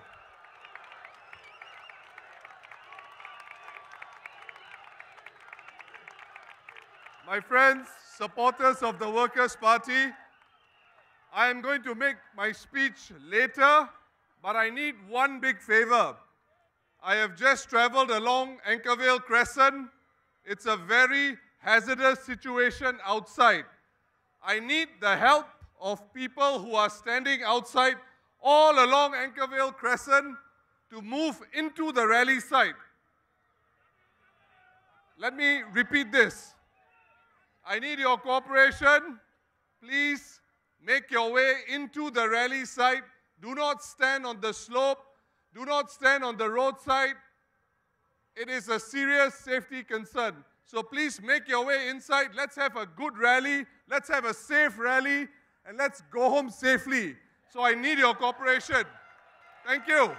My friends, supporters of the Workers' Party, I am going to make my speech later, but I need one big favor. I have just traveled along Anchorvale Crescent. It's a very hazardous situation outside. I need the help of people who are standing outside all along Anchorvale Crescent to move into the rally site. Let me repeat this. I need your cooperation. Please make your way into the rally site. Do not stand on the slope. Do not stand on the roadside. It is a serious safety concern. So please make your way inside. Let's have a good rally. Let's have a safe rally. And let's go home safely. So I need your cooperation. Thank you.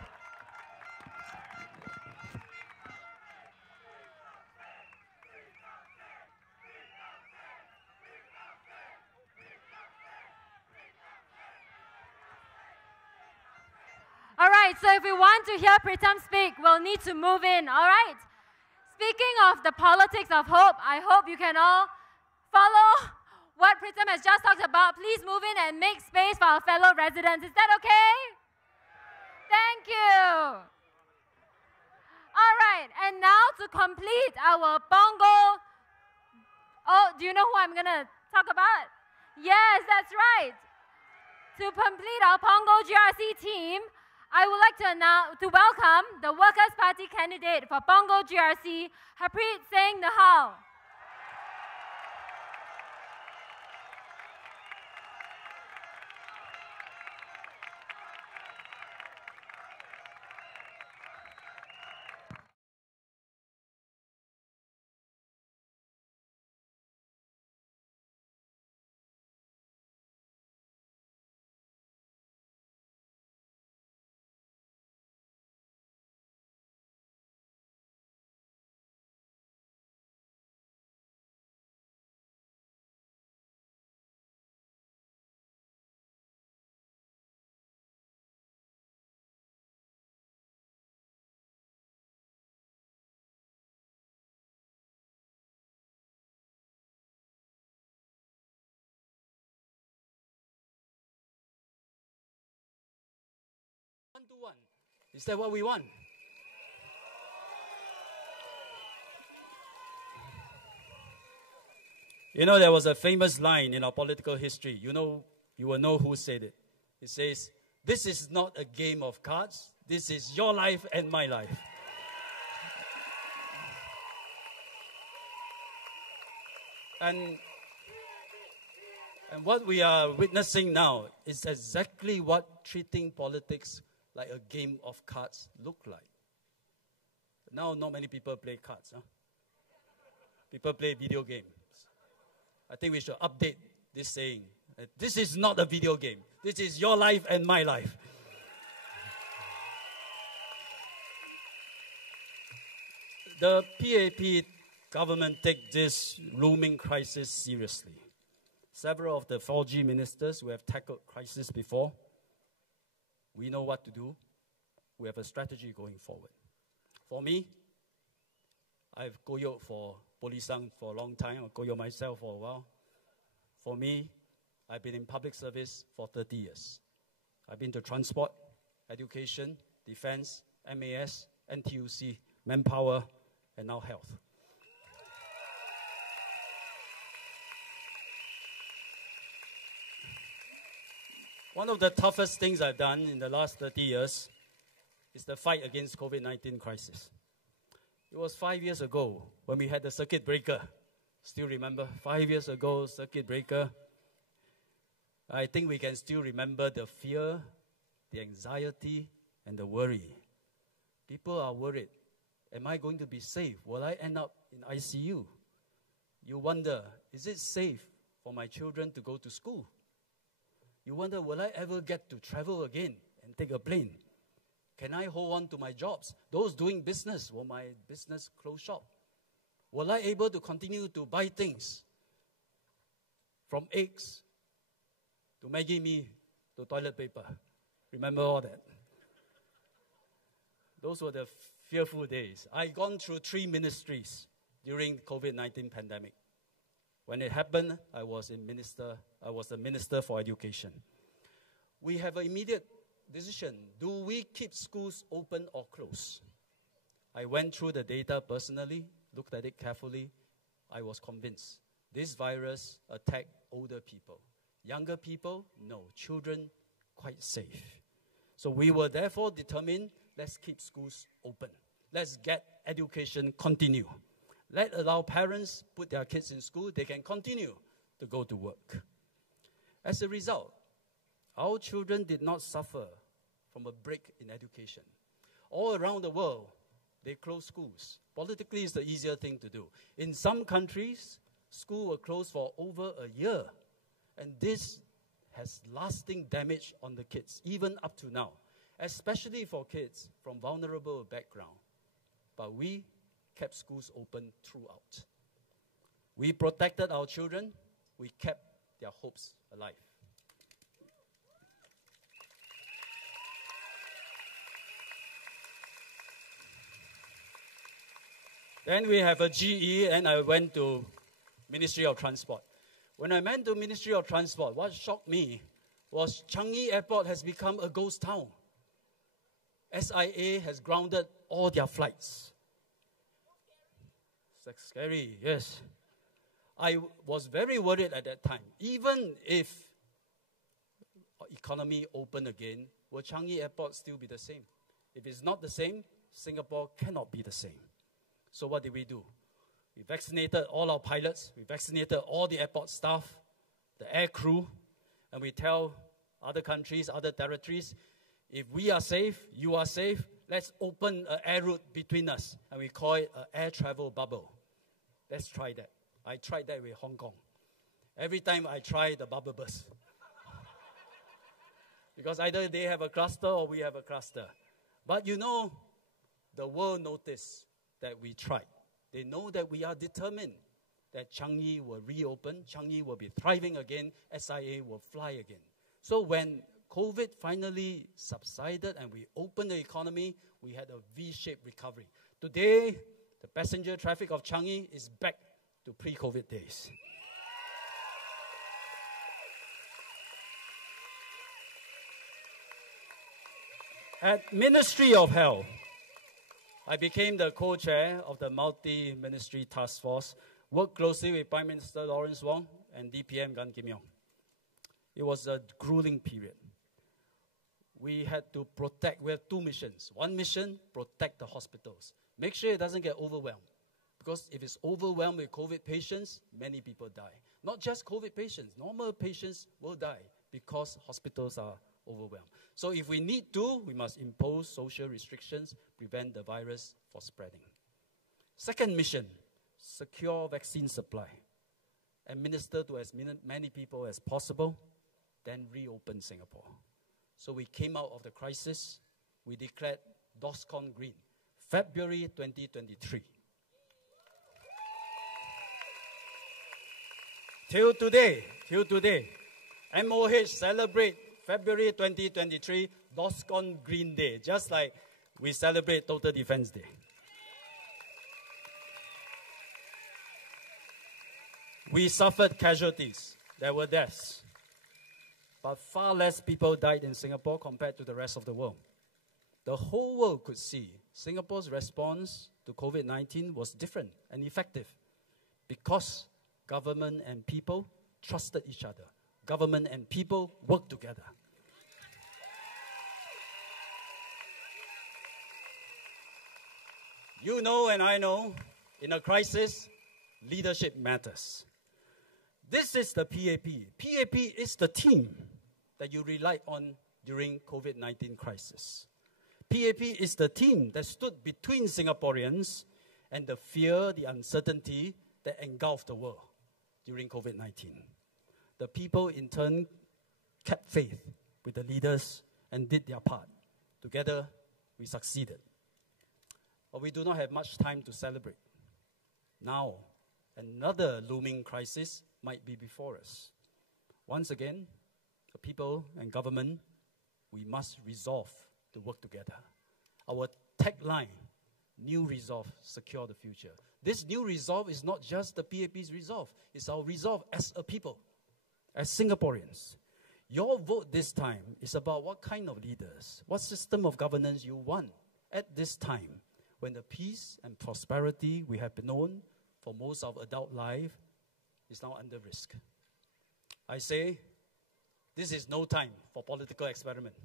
All right, so if we want to hear Pritam speak, we'll need to move in, all right? Speaking of the politics of hope, I hope you can all follow what Pritam has just talked about. Please move in and make space for our fellow residents. Is that okay? Thank you. All right, and now to complete our Pongo. Oh, do you know who I'm going to talk about? Yes, that's right. To complete our Pongo GRC team, I would like to welcome the Workers' Party candidate for Pongo GRC, Harpreet Singh Nahal. Is that what we want? You know, there was a famous line in our political history. You will know who said it. It says, "This is not a game of cards. This is your life and my life." And what we are witnessing now is exactly what treating politics like a game of cards look like. Now, not many people play cards. Huh? People play video games. I think we should update this saying. This is not a video game. This is your life and my life. The PAP government take this looming crisis seriously. Several of the 4G ministers who have tackled crisis before, we know what to do. We have a strategy going forward. For me, I've goyok for Polisang for a long time. I've goyok myself for a while. For me, I've been in public service for 30 years. I've been to transport, education, defense, MAS, NTUC, manpower, and now health. One of the toughest things I've done in the last 30 years is the fight against COVID-19 crisis. It was 5 years ago when we had the circuit breaker. Still remember? 5 years ago, circuit breaker. I think we can still remember the fear, the anxiety, and the worry. People are worried. Am I going to be safe? Will I end up in ICU? You wonder, is it safe for my children to go to school? You wonder, will I ever get to travel again and take a plane? Can I hold on to my jobs? Those doing business, will my business close shop? Will I able to continue to buy things? From eggs to Maggie mee to toilet paper. Remember all that? Those were the fearful days. I've gone through 3 ministries during COVID-19 pandemic. When it happened, I was the Minister for Education. We have an immediate decision. Do we keep schools open or close? I went through the data personally, looked at it carefully. I was convinced this virus attacked older people. Younger people, no. Children, quite safe. So we were therefore determined, let's keep schools open. Let's get education continue. Let's allow parents put their kids in school. They can continue to go to work. As a result, our children did not suffer from a break in education. All around the world, they closed schools. Politically, it's the easier thing to do. In some countries, schools were closed for over a year. And this has lasting damage on the kids, even up to now, especially for kids from vulnerable backgrounds. But we kept schools open throughout. We protected our children. We kept their hopes alive. Then we have a GE, and I went to Ministry of Transport. When I went to Ministry of Transport, what shocked me was Changi Airport has become a ghost town. SIA has grounded all their flights. It's scary, yes. I was very worried at that time. Even if economy open again, will Changi Airport still be the same? If it's not the same, Singapore cannot be the same. So what did we do? We vaccinated all our pilots. We vaccinated all the airport staff, the air crew, and we tell other countries, other territories, if we are safe, you are safe, let's open an air route between us, and we call it an air travel bubble. Let's try that. I tried that with Hong Kong. Every time I try, the bubble bursts. Because either they have a cluster or we have a cluster. But you know, the world noticed that we tried. They know that we are determined that Changi will reopen, Changi will be thriving again, SIA will fly again. So when COVID finally subsided and we opened the economy, we had a V-shaped recovery. Today, the passenger traffic of Changi is back to pre-COVID days. At Ministry of Health, I became the co-chair of the multi-ministry task force, worked closely with Prime Minister Lawrence Wong and DPM Gan Kim Yong. It was a grueling period. We had to protect, we have two missions. One mission, protect the hospitals. Make sure it doesn't get overwhelmed. Because if it's overwhelmed with COVID patients, many people die. Not just COVID patients, normal patients will die because hospitals are overwhelmed. So if we need to, we must impose social restrictions, prevent the virus from spreading. Second mission, secure vaccine supply. Administer to as many people as possible, then reopen Singapore. So we came out of the crisis, we declared DOSCON Green, February 2023. Till today, MOH celebrate February 2023 DOSCON Green Day, just like we celebrate Total Defense Day. We suffered casualties, there were deaths, but far less people died in Singapore compared to the rest of the world. The whole world could see Singapore's response to COVID-19 was different and effective because government and people trusted each other. Government and people worked together. You know and I know, in a crisis, leadership matters. This is the PAP. PAP is the team that you relied on during COVID-19 crisis. PAP is the team that stood between Singaporeans and the fear, the uncertainty that engulfed the world during COVID-19. The people, in turn, kept faith with the leaders and did their part. Together, we succeeded. But we do not have much time to celebrate. Now, another looming crisis might be before us. Once again, the people and government, we must resolve to work together. Our tagline, new resolve, secure the future. This new resolve is not just the PAP's resolve, it's our resolve as a people, as Singaporeans. Your vote this time is about what kind of leaders, what system of governance you want at this time when the peace and prosperity we have known for most of adult life is now under risk. I say, this is no time for political experiment.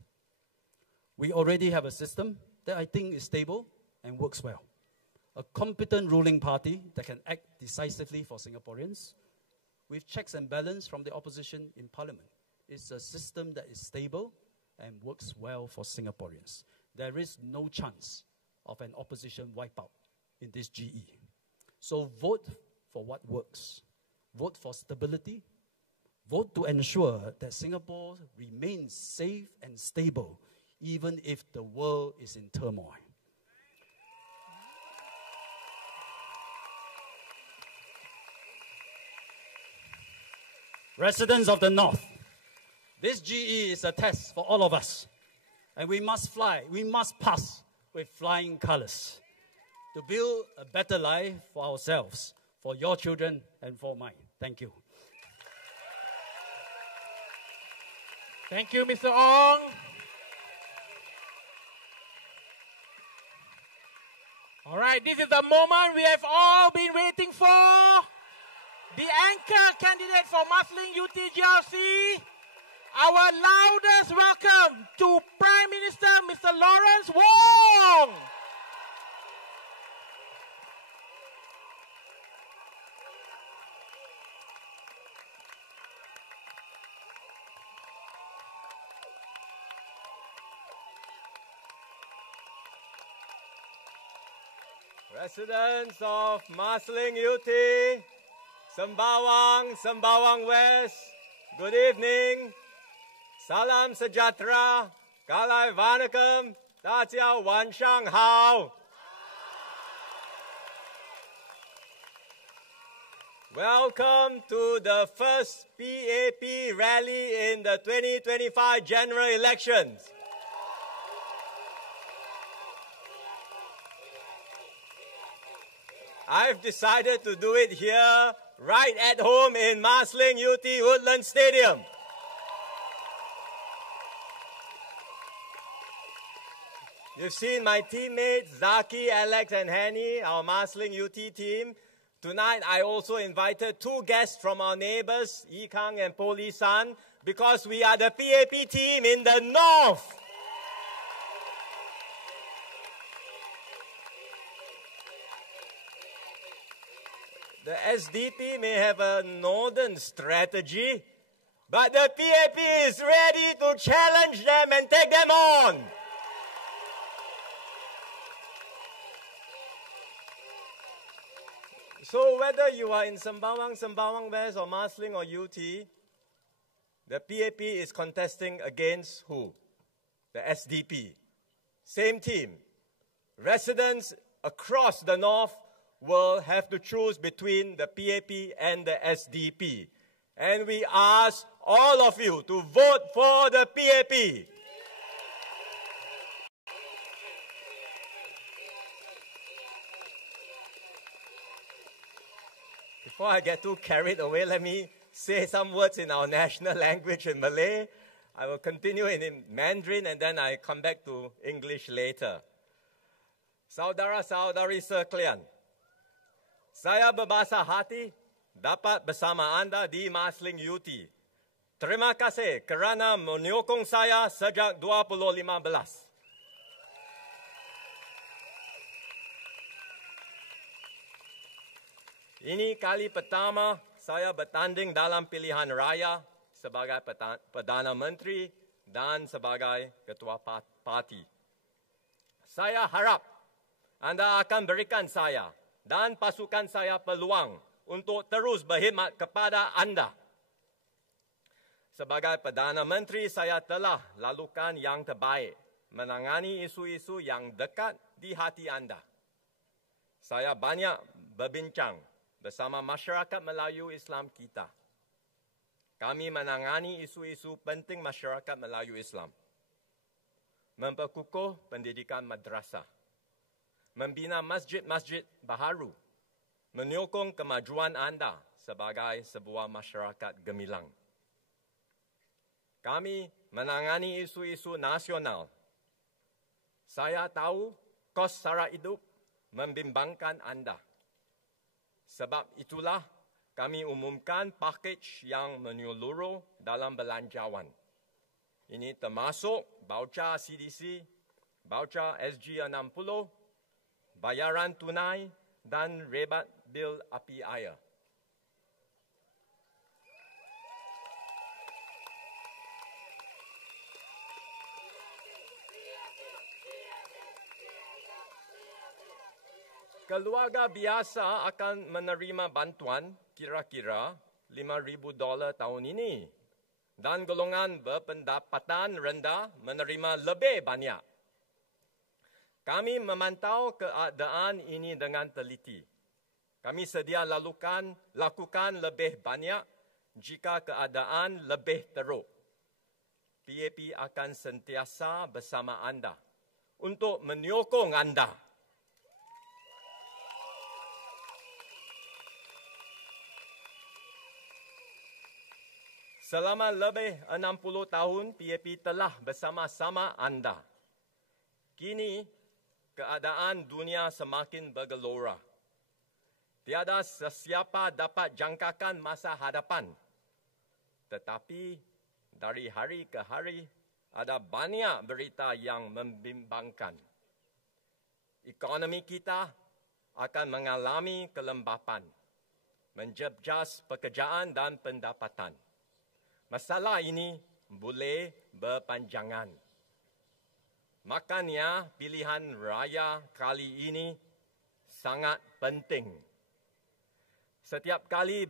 We already have a system that I think is stable and works well. A competent ruling party that can act decisively for Singaporeans, with checks and balance from the opposition in parliament. It's a system that is stable and works well for Singaporeans. There is no chance of an opposition wipeout in this GE. So vote for what works. Vote for stability. Vote to ensure that Singapore remains safe and stable, even if the world is in turmoil. Residents of the North, this GE is a test for all of us. And we must fly, we must pass with flying colors to build a better life for ourselves, for your children, and for mine. Thank you. Thank you, Mr. Ong. All right, this is the moment we have all been waiting for. The anchor candidate for Marsiling UTGRC, our loudest welcome to Prime Minister Mr. Lawrence Wong. Residents of Marsiling UT, Sembawang West, good evening. Salam sejahtera, kalai vanakkam, dajia wanshang hao. Welcome to the first PAP rally in the 2025 general elections. I've decided to do it here, right at home in Marsiling UT Woodland Stadium. You've seen my teammates, Zaki, Alex, and Hani, our Marsiling UT team. Tonight, I also invited two guests from our neighbors, Yikang and Polisan, because we are the PAP team in the north. The SDP may have a northern strategy, but the PAP is ready to challenge them and take them on. So whether you are in Sembawang West or Marsiling or UT, the PAP is contesting against who? The SDP. Same team. Residents across the north will have to choose between the PAP and the SDP. And we ask all of you to vote for the PAP. Before I get too carried away, let me say some words in our national language in Malay. I will continue in Mandarin and then I come back to English later. Saudara-saudari sekalian, saya berbahasa hati dapat bersama anda di Marsiling UT. Terima kasih kerana menyokong saya sejak 2015. Ini kali pertama saya bertanding dalam pilihan raya sebagai Perdana Menteri dan sebagai Ketua Parti. Saya harap anda akan berikan saya dan pasukan saya peluang untuk terus berkhidmat kepada anda. Sebagai Perdana Menteri, saya telah lakukan yang terbaik menangani isu-isu yang dekat di hati anda. Saya banyak berbincang bersama masyarakat Melayu Islam kita. Kami menangani isu-isu penting masyarakat Melayu Islam. Memperkukuh pendidikan madrasah. Membina masjid-masjid baharu. Menyokong kemajuan anda sebagai sebuah masyarakat gemilang. Kami menangani isu-isu nasional. Saya tahu kos sara hidup membimbangkan anda. Sebab itulah kami umumkan pakej yang menyeluruh dalam belanjawan. Ini termasuk baucer CDC, baucer SG60, bayaran tunai dan rebat bil api air. Keluarga biasa akan menerima bantuan kira-kira $5,000 tahun ini. Dan golongan berpendapatan rendah menerima lebih banyak. Kami memantau keadaan ini dengan teliti. Kami sedia lakukan lebih banyak jika keadaan lebih teruk. PAP akan sentiasa bersama anda untuk menyokong anda. Selama lebih 60 tahun, PAP telah bersama-sama anda. Kini, keadaan dunia semakin bergelora. Tiada sesiapa dapat jangkakan masa hadapan. Tetapi, dari hari ke hari, ada banyak berita yang membimbangkan. Ekonomi kita akan mengalami kelembapan, menjejas pekerjaan dan pendapatan. Masalah ini boleh berpanjangan. Makanya pilihan raya kali ini sangat penting. Setiap kali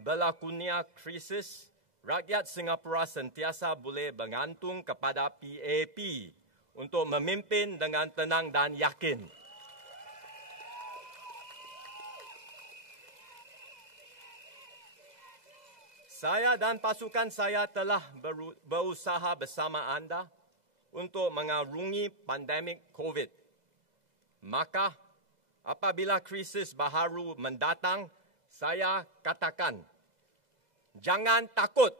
berlakunya krisis, rakyat Singapura sentiasa boleh bergantung kepada PAP untuk memimpin dengan tenang dan yakin. Saya dan pasukan saya telah berusaha bersama anda untuk mengarungi pandemik COVID. Maka, apabila krisis baharu mendatang, saya katakan, jangan takut.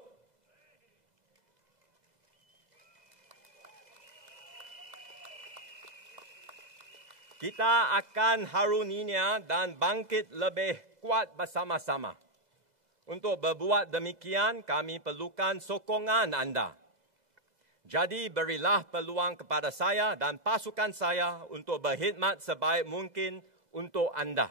kita akan haruninya dan bangkit lebih kuat bersama-sama. Untuk berbuat demikian, kami perlukan sokongan anda. Jadi berilah peluang kepada saya dan pasukan saya untuk berkhidmat sebaik mungkin untuk anda.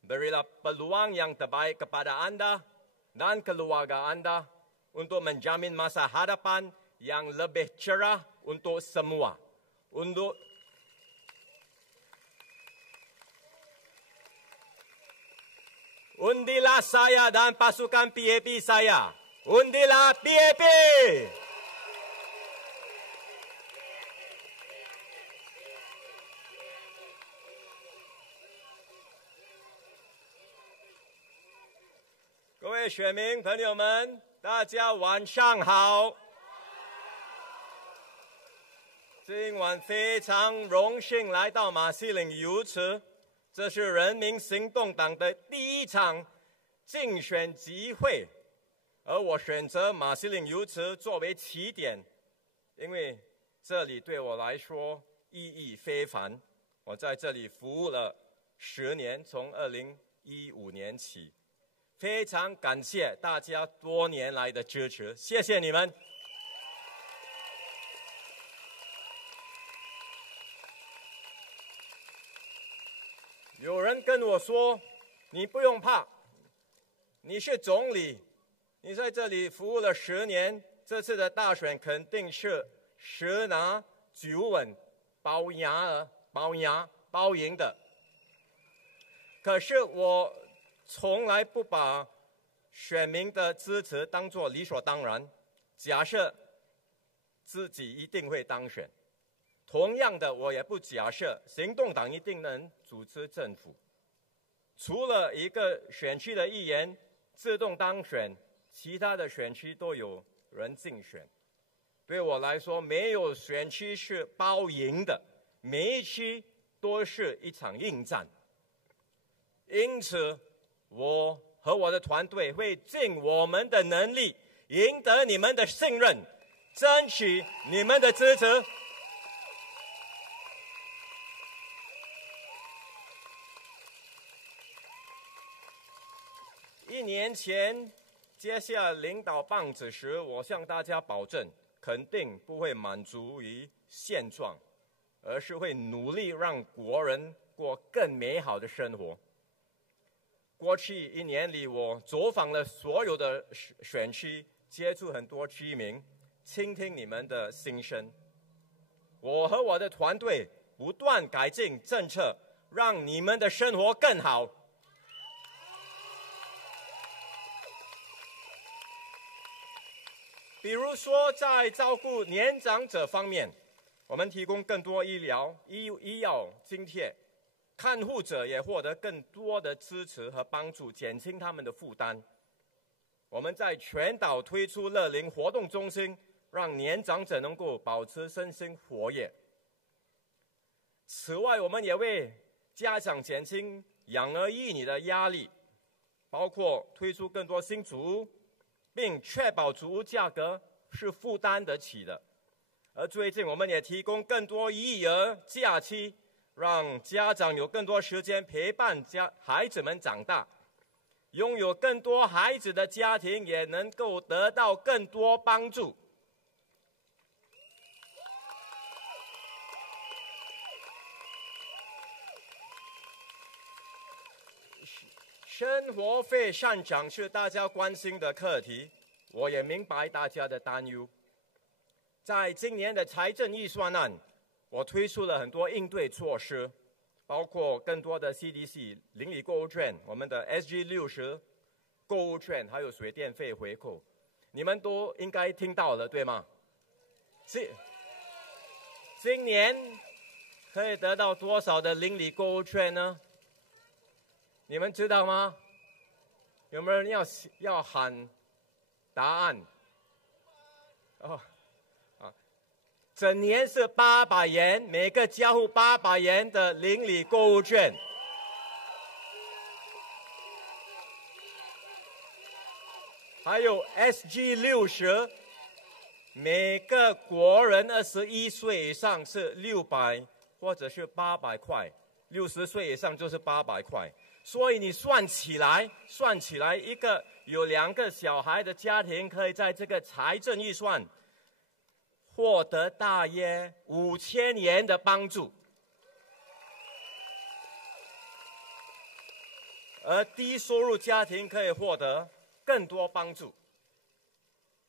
Berilah peluang yang terbaik kepada anda dan keluarga anda untuk menjamin masa hadapan yang lebih cerah untuk semua. Undilah saya dan pasukan PAP saya. Undilah PAP! 各位选民朋友们，大家晚上好。今晚非常荣幸来到马西岭游池，这是人民行动党的第一场竞选集会，而我选择马西岭游池作为起点，因为这里对我来说意义非凡。我在这里服务了10年，从2015年起。 非常感谢大家多年来的支持，谢谢你们。有人跟我说：“你不用怕，你是总理，你在这里服务了10年，这次的大选肯定是10拿9稳，包赢的。”可是我 从来不把选民的支持当作理所当然，假设自己一定会当选。同样的，我也不假设行动党一定能组织政府。除了一个选区的议员自动当选，其他的选区都有人竞选。对我来说，没有选区是包赢的，每一区都是一场硬战。因此， 我和我的团队会尽我们的能力，赢得你们的信任，争取你们的支持。1年前接下领导棒子时，我向大家保证，肯定不会满足于现状，而是会努力让国人过更美好的生活。 过去1年里，我走访了所有的选区，接触很多居民，倾听你们的心声。我和我的团队不断改进政策，让你们的生活更好。比如说，在照顾年长者方面，我们提供更多医药津贴。 看护者也获得更多的支持和帮助，减轻他们的负担。我们在全岛推出乐龄活动中心，让年长者能够保持身心活跃。此外，我们也为家长减轻养儿育女的压力，包括推出更多新组屋，并确保组屋价格是负担得起的。而最近，我们也提供更多育儿假期。 让家长有更多时间陪伴孩子们长大，拥有更多孩子的家庭也能够得到更多帮助。生活费上涨是大家关心的课题，我也明白大家的担忧。在今年的财政预算案， 我推出了很多应对措施，包括更多的 CDC 邻里购物券、我们的 SG60 购物券，还有水电费回扣，你们都应该听到了，对吗？今年可以得到多少的邻里购物券呢？你们知道吗？有没有人要喊答案？哦。 整年是800元，每个家户800元的邻里购物券。还有 SG60，每个国人21岁以上是600或者是800块，60岁以上就是800块。所以你算起来，一个有2个小孩的家庭可以在这个财政预算获得大约5000元的帮助，而低收入家庭可以获得更多帮助。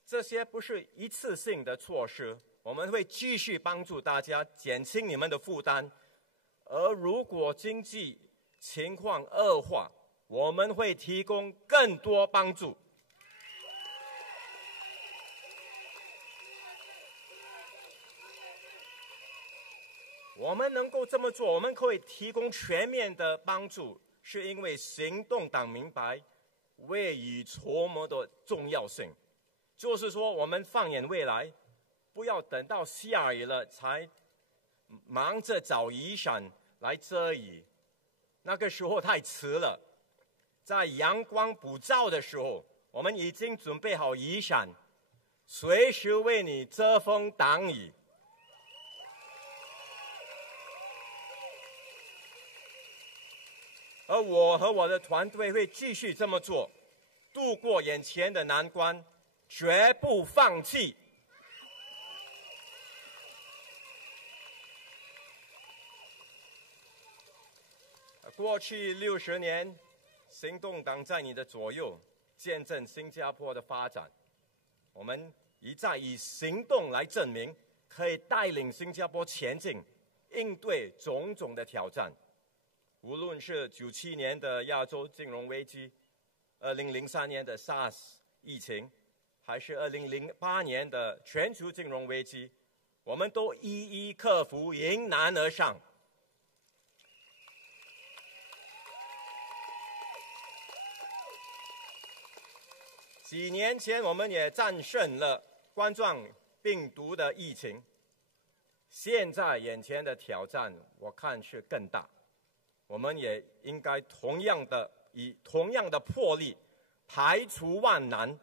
这些不是一次性的措施，我们会继续帮助大家，减轻你们的负担。而如果经济情况恶化，我们会提供更多帮助。我们能够这么做，我们可以提供全面的帮助，是因为行动党明白未雨绸缪的重要性。就是说，我们放眼未来，不要等到下雨了才忙着找雨伞来遮雨，那个时候太迟了。在阳光普照的时候，我们已经准备好雨伞，随时为你遮风挡雨。而我和我的团队会继续这么做，度过眼前的难关，绝不放弃。过去60年，行动党在你的左右，见证新加坡的发展。我们一再以行动来证明，可以带领新加坡前进，应对种种的挑战。无论是97年的亚洲金融危机，2003年的 SARS 疫情，还是2008年的全球金融危机，我们都一一克服，迎难而上。几年前，我们也战胜了冠状病毒的疫情。现在眼前的挑战，我看是更大。我们也应该以同样的魄力，排除万难。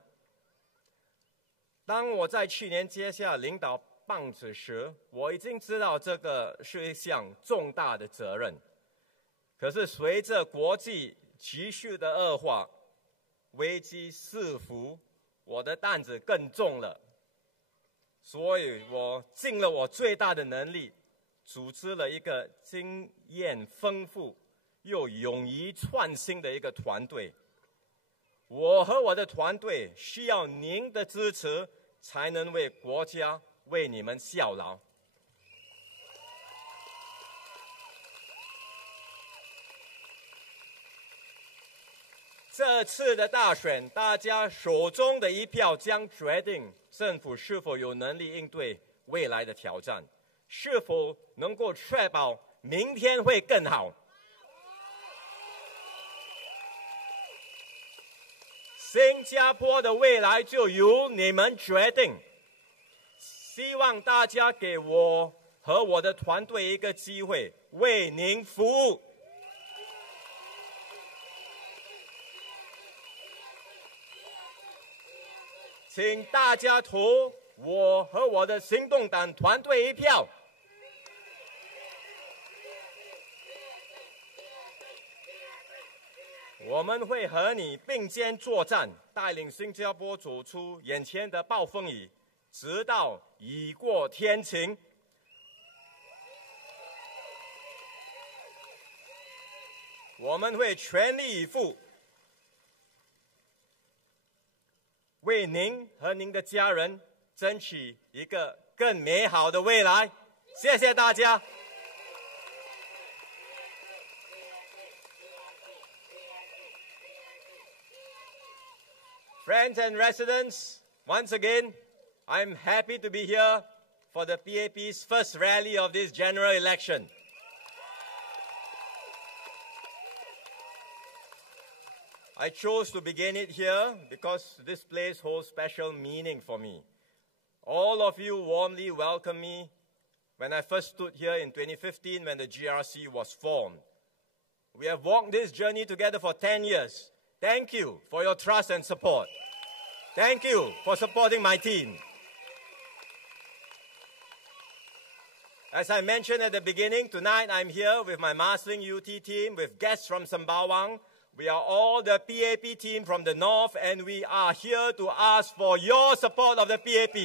当我在去年接下领导棒子时，我已经知道这个是一项重大的责任。可是随着国际局势的恶化，危机四伏，我的担子更重了，所以我尽了我最大的能力，组织了一个经验丰富又勇于创新的一个团队。我和我的团队需要您的支持，才能为国家、为你们效劳。这次的大选，大家手中的一票将决定政府是否有能力应对未来的挑战，是否能够确保明天会更好。新加坡的未来就由你们决定。希望大家给我和我的团队一个机会，为您服务。请大家投我和我的行动党团队一票。我们会和你并肩作战，带领新加坡走出眼前的暴风雨，直到雨过天晴。我们会全力以赴，为您和您的家人争取一个更美好的未来。谢谢大家。Friends and residents, once again, I'm happy to be here for the PAP's first rally of this general election. I chose to begin it here because this place holds special meaning for me. All of you warmly welcomed me when I first stood here in 2015 when the GRC was formed. We have walked this journey together for 10 years. Thank you for your trust and support. Thank you for supporting my team. As I mentioned at the beginning, tonight I'm here with my Marsiling UT team, with guests from Sembawang. We are all the PAP team from the north, and we are here to ask for your support of the PAP.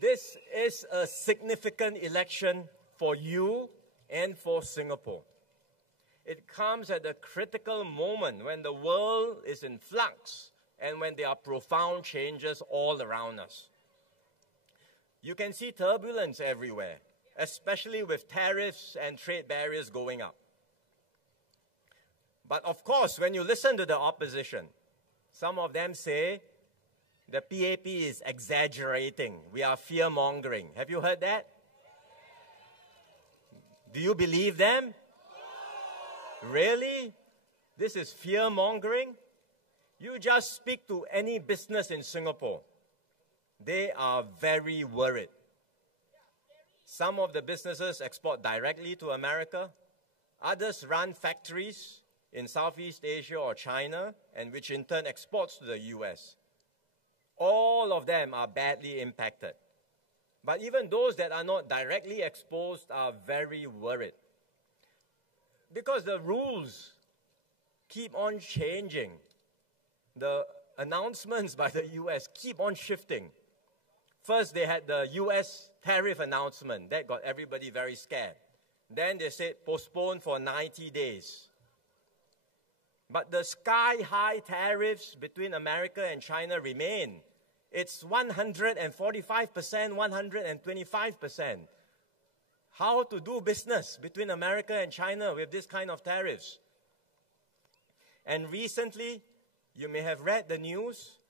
This is a significant election for you and for Singapore. It comes at a critical moment when the world is in flux and when there are profound changes all around us. You can see turbulence everywhere, especially with tariffs and trade barriers going up. But of course, when you listen to the opposition, some of them say the PAP is exaggerating. We are fear-mongering. Have you heard that? Do you believe them? Really? This is fear-mongering? You just speak to any business in Singapore. They are very worried. Some of the businesses export directly to America. Others run factories in Southeast Asia or China, and which in turn exports to the US. All of them are badly impacted. But even those that are not directly exposed are very worried. Because the rules keep on changing. The announcements by the US keep on shifting. First, they had the US tariff announcement. That got everybody very scared. Then they said postpone for 90 days. But the sky-high tariffs between America and China remain. It's 145%, 125%. How to do business between America and China with this kind of tariffs? And recently, you may have read the news,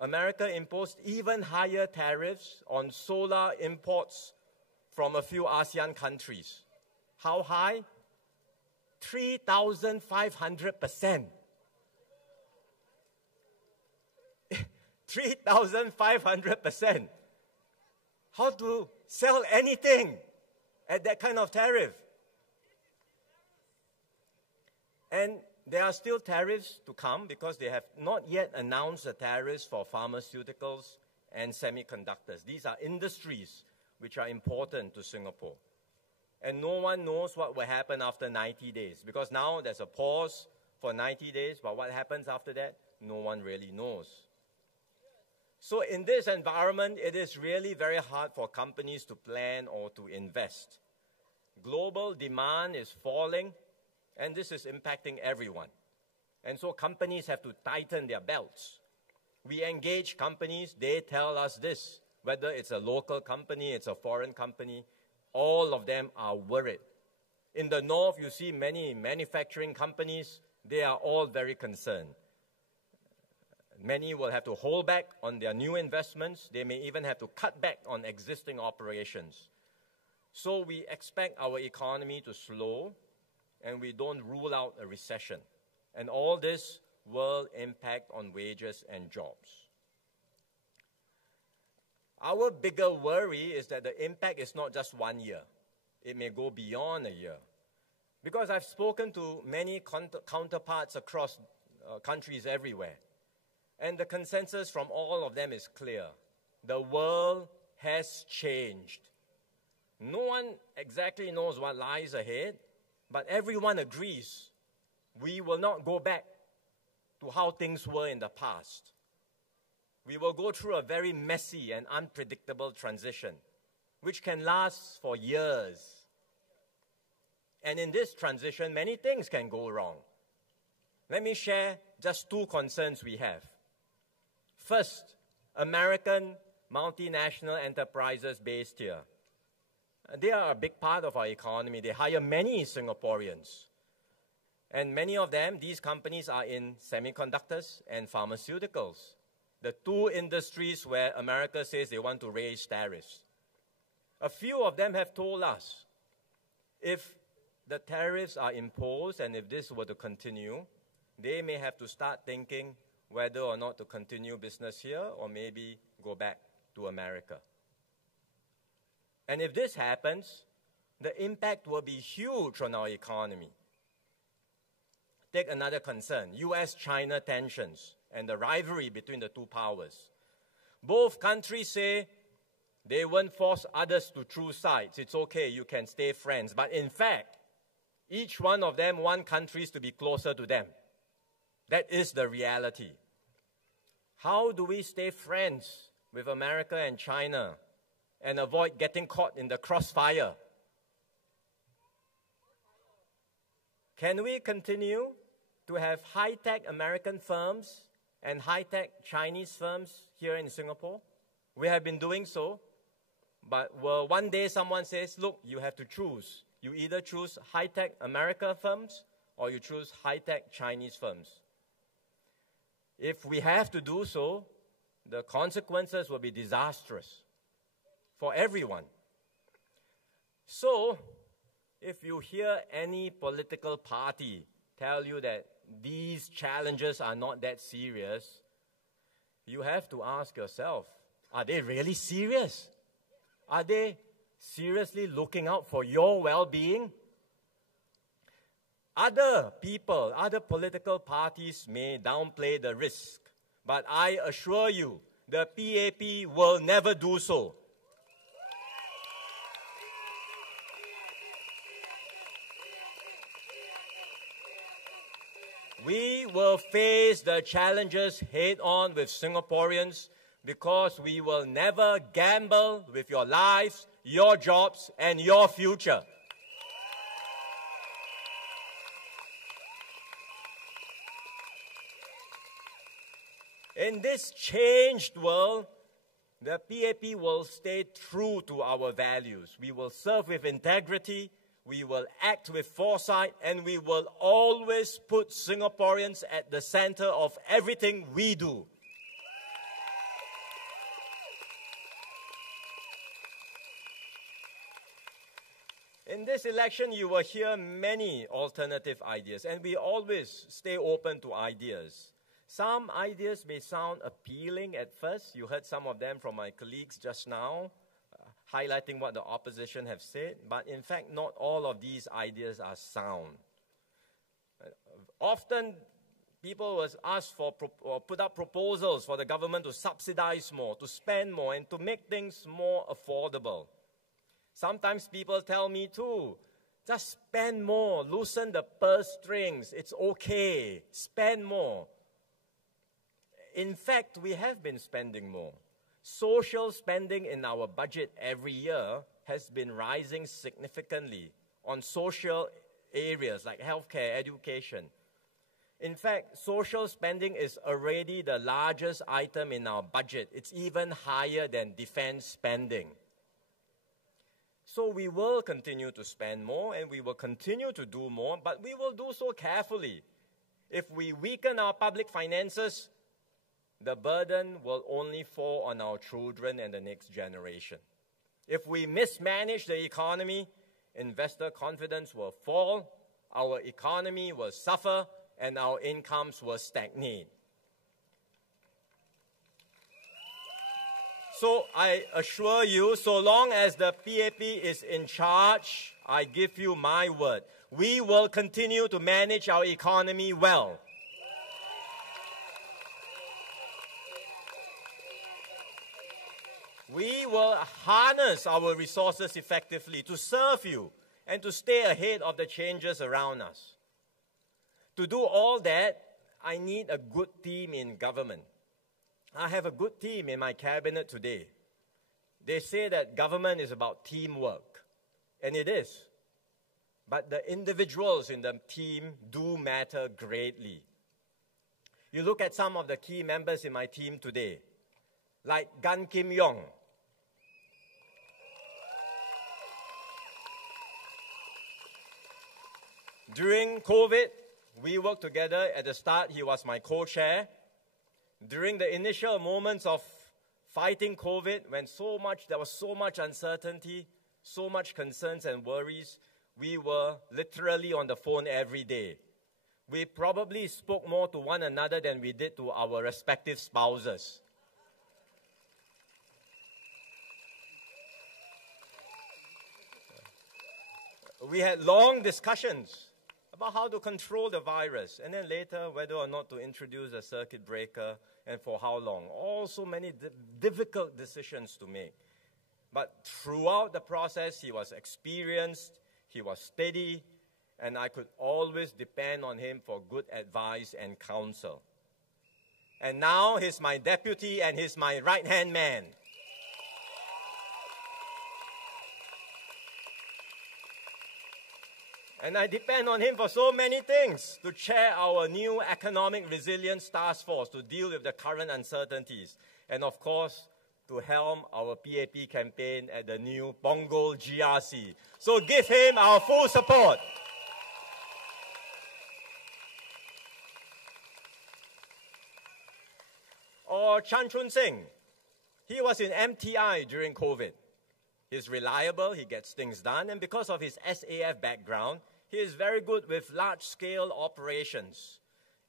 America imposed even higher tariffs on solar imports from a few ASEAN countries. How high? 3,500%. 3,500%. How to sell anything at that kind of tariff? And there are still tariffs to come because they have not yet announced the tariffs for pharmaceuticals and semiconductors. These are industries which are important to Singapore. And no one knows what will happen after 90 days, because now there's a pause for 90 days, but what happens after that, no one really knows. So in this environment, it is really very hard for companies to plan or to invest. Global demand is falling, and this is impacting everyone. And so companies have to tighten their belts. We engage companies, they tell us this, whether it's a local company, it's a foreign company, all of them are worried. In the north, you see many manufacturing companies, they are all very concerned. Many will have to hold back on their new investments. They may even have to cut back on existing operations. So we expect our economy to slow, and we don't rule out a recession. And all this will impact on wages and jobs. Our bigger worry is that the impact is not just 1 year. It may go beyond a year. Because I've spoken to many counterparts across countries everywhere. And the consensus from all of them is clear. The world has changed. No one exactly knows what lies ahead, but everyone agrees we will not go back to how things were in the past. We will go through a very messy and unpredictable transition, which can last for years. And in this transition, many things can go wrong. Let me share just two concerns we have. First, American multinational enterprises based here. They are a big part of our economy. They hire many Singaporeans. And many of them, these companies are in semiconductors and pharmaceuticals, the two industries where America says they want to raise tariffs. A few of them have told us if the tariffs are imposed and if this were to continue, they may have to start thinking whether or not to continue business here or maybe go back to America. And if this happens, the impact will be huge on our economy. Take another concern, US-China tensions and the rivalry between the two powers. Both countries say they won't force others to choose sides. It's okay, you can stay friends. But in fact, each one of them want countries to be closer to them. That is the reality. How do we stay friends with America and China and avoid getting caught in the crossfire? Can we continue to have high-tech American firms and high-tech Chinese firms here in Singapore? We have been doing so, but one day someone says, look, you have to choose. You either choose high-tech American firms or you choose high-tech Chinese firms. If we have to do so, the consequences will be disastrous for everyone. So, if you hear any political party tell you that these challenges are not that serious, you have to ask yourself, are they really serious? Are they seriously looking out for your well-being? Other people, other political parties may downplay the risk, but I assure you, the PAP will never do so. We will face the challenges head-on with Singaporeans because we will never gamble with your lives, your jobs, and your future. In this changed world, the PAP will stay true to our values. We will serve with integrity, we will act with foresight, and we will always put Singaporeans at the center of everything we do. In this election, you will hear many alternative ideas, and we always stay open to ideas. Some ideas may sound appealing at first. You heard some of them from my colleagues just now, highlighting what the opposition have said, but in fact, not all of these ideas are sound. Often, people will ask for or put up proposals for the government to subsidize more, to spend more, and to make things more affordable. Sometimes people tell me too, just spend more, loosen the purse strings, it's okay, spend more. In fact, we have been spending more. Social spending in our budget every year has been rising significantly on social areas like healthcare, education. In fact, social spending is already the largest item in our budget. It's even higher than defense spending. So we will continue to spend more and we will continue to do more, but we will do so carefully. If we weaken our public finances, the burden will only fall on our children and the next generation. If we mismanage the economy, investor confidence will fall, our economy will suffer, and our incomes will stagnate. So I assure you, so long as the PAP is in charge, I give you my word, we will continue to manage our economy well. We will harness our resources effectively to serve you and to stay ahead of the changes around us. To do all that, I need a good team in government. I have a good team in my cabinet today. They say that government is about teamwork, and it is. But the individuals in the team do matter greatly. You look at some of the key members in my team today, like Gan Kim Yong. During COVID, we worked together. At the start, he was my co-chair. During the initial moments of fighting COVID, when there was so much uncertainty, so much concerns and worries, we were literally on the phone every day. We probably spoke more to one another than we did to our respective spouses. We had long discussions about how to control the virus, and then later whether or not to introduce a circuit breaker and for how long. Also many difficult decisions to make. But throughout the process, he was experienced, he was steady, and I could always depend on him for good advice and counsel. And now he's my deputy and he's my right-hand man. And I depend on him for so many things, to chair our new Economic Resilience Task Force to deal with the current uncertainties. And of course, to helm our PAP campaign at the new Punggol GRC. So give him our full support. Or Chan Chun Sing. He was in MTI during COVID. He's reliable, he gets things done, and because of his SAF background, he is very good with large-scale operations.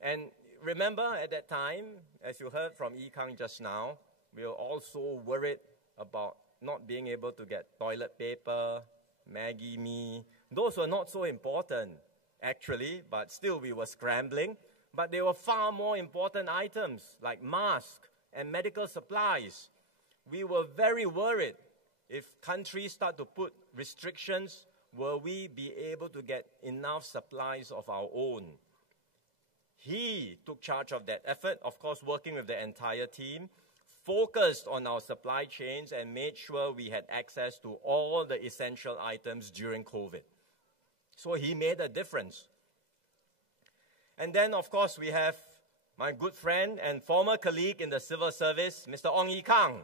And remember at that time, as you heard from Yi Kang just now, we were also worried about not being able to get toilet paper, Maggi Mee. Those were not so important, actually, but still we were scrambling. But they were far more important items like masks and medical supplies. We were very worried if countries start to put restrictions, will we be able to get enough supplies of our own? He took charge of that effort, of course, working with the entire team, focused on our supply chains and made sure we had access to all the essential items during COVID. So he made a difference. And then, of course, we have my good friend and former colleague in the civil service, Mr. Ong Yi Kang.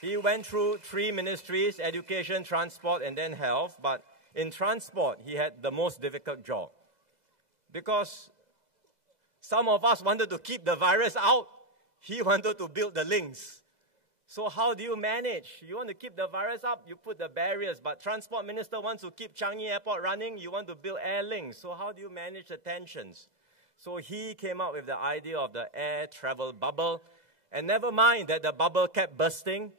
He went through 3 ministries, education, transport, and then health. But in transport, he had the most difficult job. Because some of us wanted to keep the virus out. He wanted to build the links. So how do you manage? You want to keep the virus up, you put the barriers. But transport minister wants to keep Changi Airport running, you want to build air links. So how do you manage the tensions? So he came up with the idea of the air travel bubble. And never mind that the bubble kept bursting.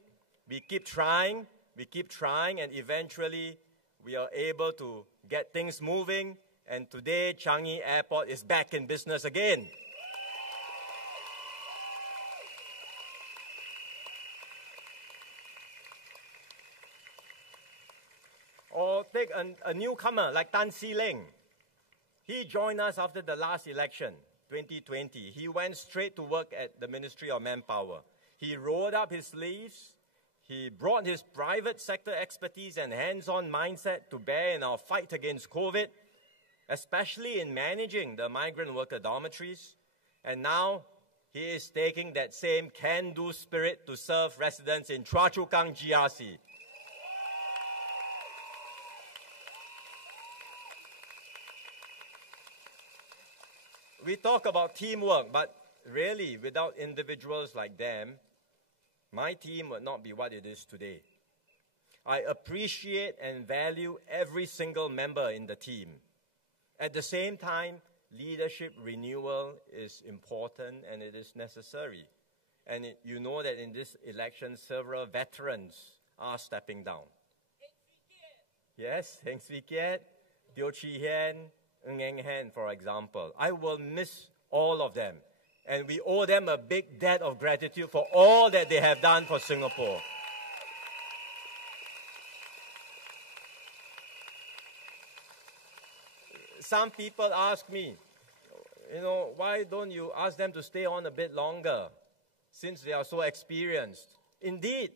We keep trying, and eventually we are able to get things moving. And today, Changi Airport is back in business again. Or take a newcomer like Tan Si Leng. He joined us after the last election, 2020. He went straight to work at the Ministry of Manpower. He rolled up his sleeves. He brought his private sector expertise and hands-on mindset to bear in our fight against COVID, especially in managing the migrant worker dormitories. And now he is taking that same can-do spirit to serve residents in Choa Chu Kang GRC. We talk about teamwork, but really, without individuals like them, my team would not be what it is today. I appreciate and value every single member in the team. At the same time, leadership renewal is important and it is necessary. And you know that in this election, several veterans are stepping down. Yes, Heng Swee Kiat, Teo Chee Hian, Ng Eng Hen, for example. I will miss all of them. And we owe them a big debt of gratitude for all that they have done for Singapore. Some people ask me, why don't you ask them to stay on a bit longer since they are so experienced? Indeed,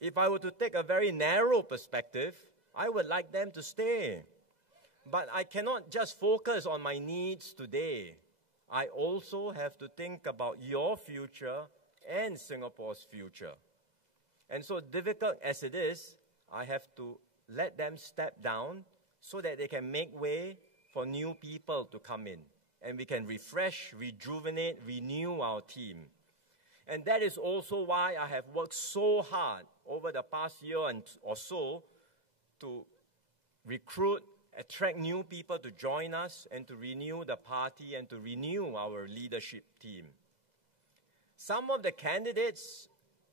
if I were to take a very narrow perspective, I would like them to stay. But I cannot just focus on my needs today. I also have to think about your future and Singapore's future. And so difficult as it is, I have to let them step down so that they can make way for new people to come in. And we can refresh, rejuvenate, renew our team. And that is also why I have worked so hard over the past year or so to recruit, attract new people to join us and to renew the party and to renew our leadership team. Some of the candidates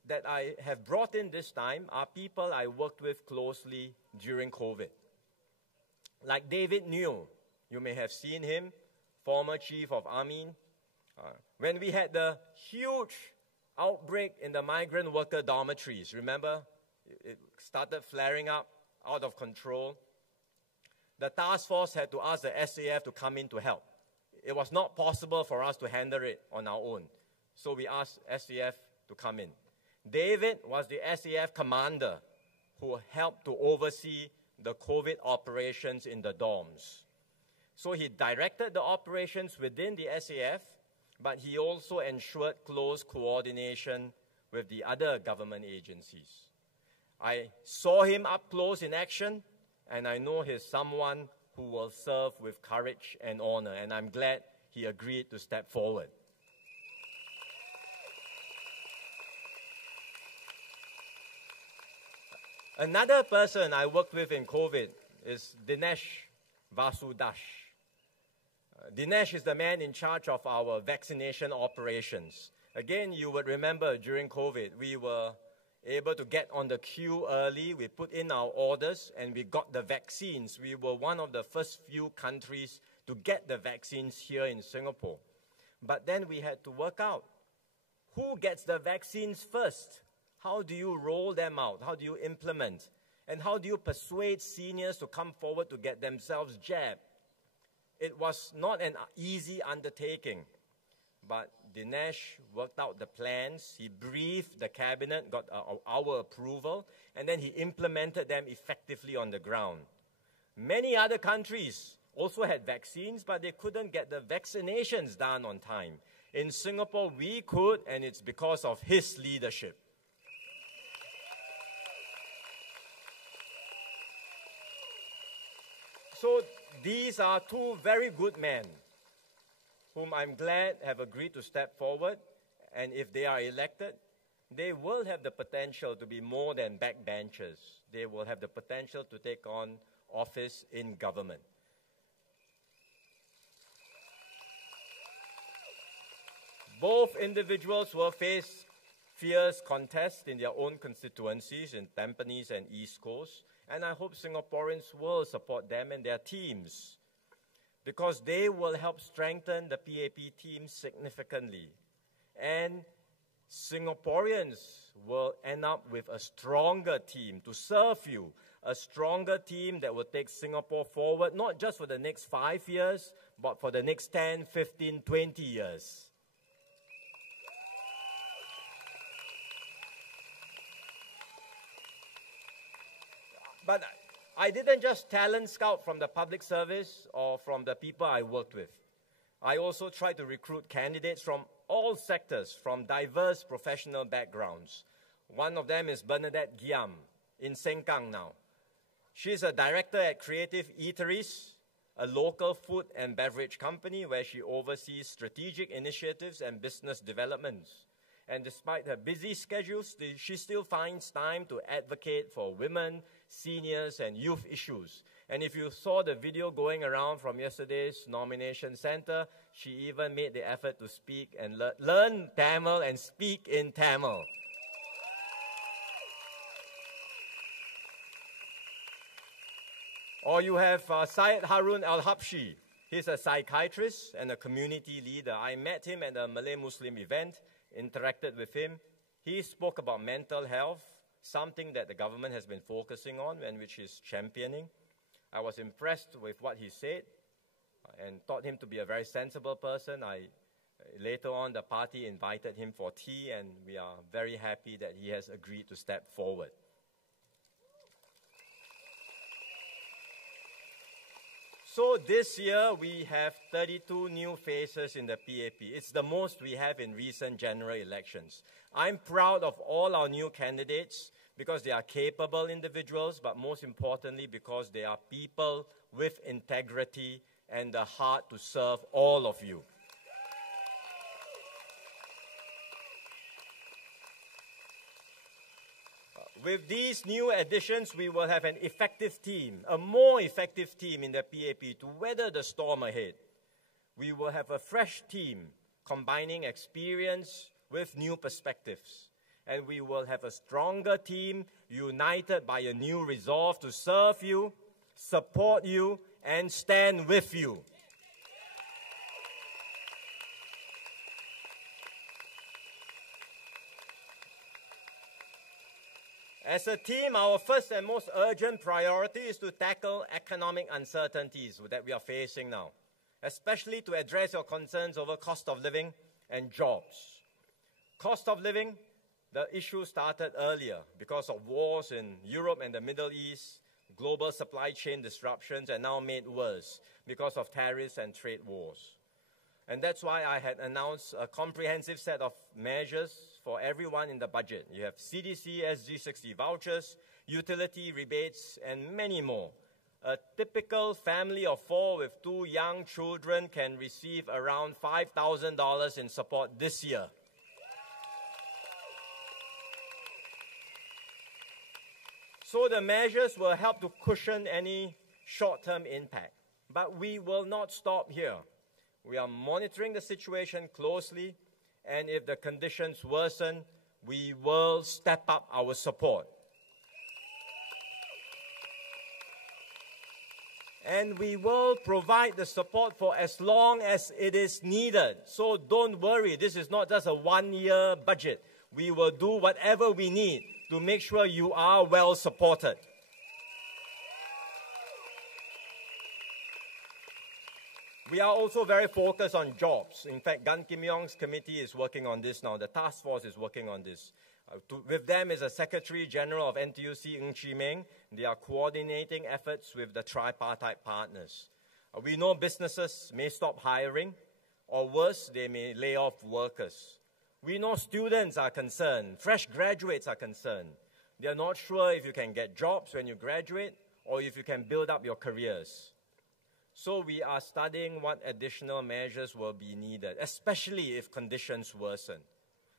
that I have brought in this time are people I worked with closely during COVID. Like David New, you may have seen him, former Chief of Army. When we had the huge outbreak in the migrant worker dormitories, remember? It started flaring up, out of control. The task force had to ask the SAF to come in to help. It was not possible for us to handle it on our own. So we asked SAF to come in. David was the SAF commander who helped to oversee the COVID operations in the dorms. So he directed the operations within the SAF, but he also ensured close coordination with the other government agencies. I saw him up close in action, and I know he's someone who will serve with courage and honor, and I'm glad he agreed to step forward. Another person I worked with in COVID is Dinesh Vasudash. Dinesh is the man in charge of our vaccination operations. Again, you would remember during COVID, we were able to get on the queue early. We put in our orders and we got the vaccines. We were one of the first few countries to get the vaccines here in Singapore. But then we had to work out who gets the vaccines first. How do you roll them out? How do you implement? And how do you persuade seniors to come forward to get themselves jabbed? It was not an easy undertaking, but Dinesh worked out the plans. He briefed the cabinet, got our approval, and then he implemented them effectively on the ground. Many other countries also had vaccines, but they couldn't get the vaccinations done on time. In Singapore, we could, and it's because of his leadership. So these are two very good men whom I'm glad have agreed to step forward, and if they are elected, they will have the potential to be more than backbenchers. They will have the potential to take on office in government. Both individuals will face fierce contests in their own constituencies in Tampines and East Coast, and I hope Singaporeans will support them and their teams, because they will help strengthen the PAP team significantly. And Singaporeans will end up with a stronger team to serve you, a stronger team that will take Singapore forward, not just for the next 5 years, but for the next 10, 15, 20 years. But I didn't just talent scout from the public service or from the people I worked with. I also tried to recruit candidates from all sectors, from diverse professional backgrounds. One of them is Bernadette Giam in Sengkang now. She's a director at Creative Eateries, a local food and beverage company where she oversees strategic initiatives and business developments. And despite her busy schedules, she still finds time to advocate for women, seniors, and youth issues. And if you saw the video going around from yesterday's nomination center, she even made the effort to speak and learn Tamil and speak in Tamil. Or you have Syed Harun Al-Habshi. He's a psychiatrist and a community leader. I met him at a Malay-Muslim event, interacted with him. He spoke about mental health, something that the government has been focusing on and which he's championing. I was impressed with what he said and thought him to be a very sensible person. Later on, the party invited him for tea, and we are very happy that he has agreed to step forward. So this year, we have 32 new faces in the PAP. It's the most we have in recent general elections. I'm proud of all our new candidates because they are capable individuals, but most importantly, because they are people with integrity and the heart to serve all of you. With these new additions, we will have an effective team, a more effective team in the PAP to weather the storm ahead. We will have a fresh team combining experience with new perspectives. and we will have a stronger team united by a new resolve to serve you, support you, and stand with you. As a team, our first and most urgent priority is to tackle economic uncertainties that we are facing now, especially to address your concerns over cost of living and jobs. Cost of living, the issue started earlier because of wars in Europe and the Middle East, global supply chain disruptions, and now made worse because of tariffs and trade wars. And that's why I had announced a comprehensive set of measures for everyone in the budget. You have CDC, SG60 vouchers, utility rebates, and many more. A typical family of 4 with 2 young children can receive around $5,000 in support this year. So the measures will help to cushion any short-term impact. But we will not stop here. We are monitoring the situation closely, and if the conditions worsen, we will step up our support. And we will provide the support for as long as it is needed. So don't worry, this is not just a one-year budget. We will do whatever we need to make sure you are well supported. We are also very focused on jobs. In fact, Gan Kim Yong's committee is working on this now. The task force is working on this. With them is the Secretary General of NTUC, Ng Chi Meng. They are coordinating efforts with the tripartite partners. We know businesses may stop hiring, or worse, they may lay off workers. We know students are concerned, fresh graduates are concerned. They are not sure if you can get jobs when you graduate, or if you can build up your careers. So we are studying what additional measures will be needed, especially if conditions worsen.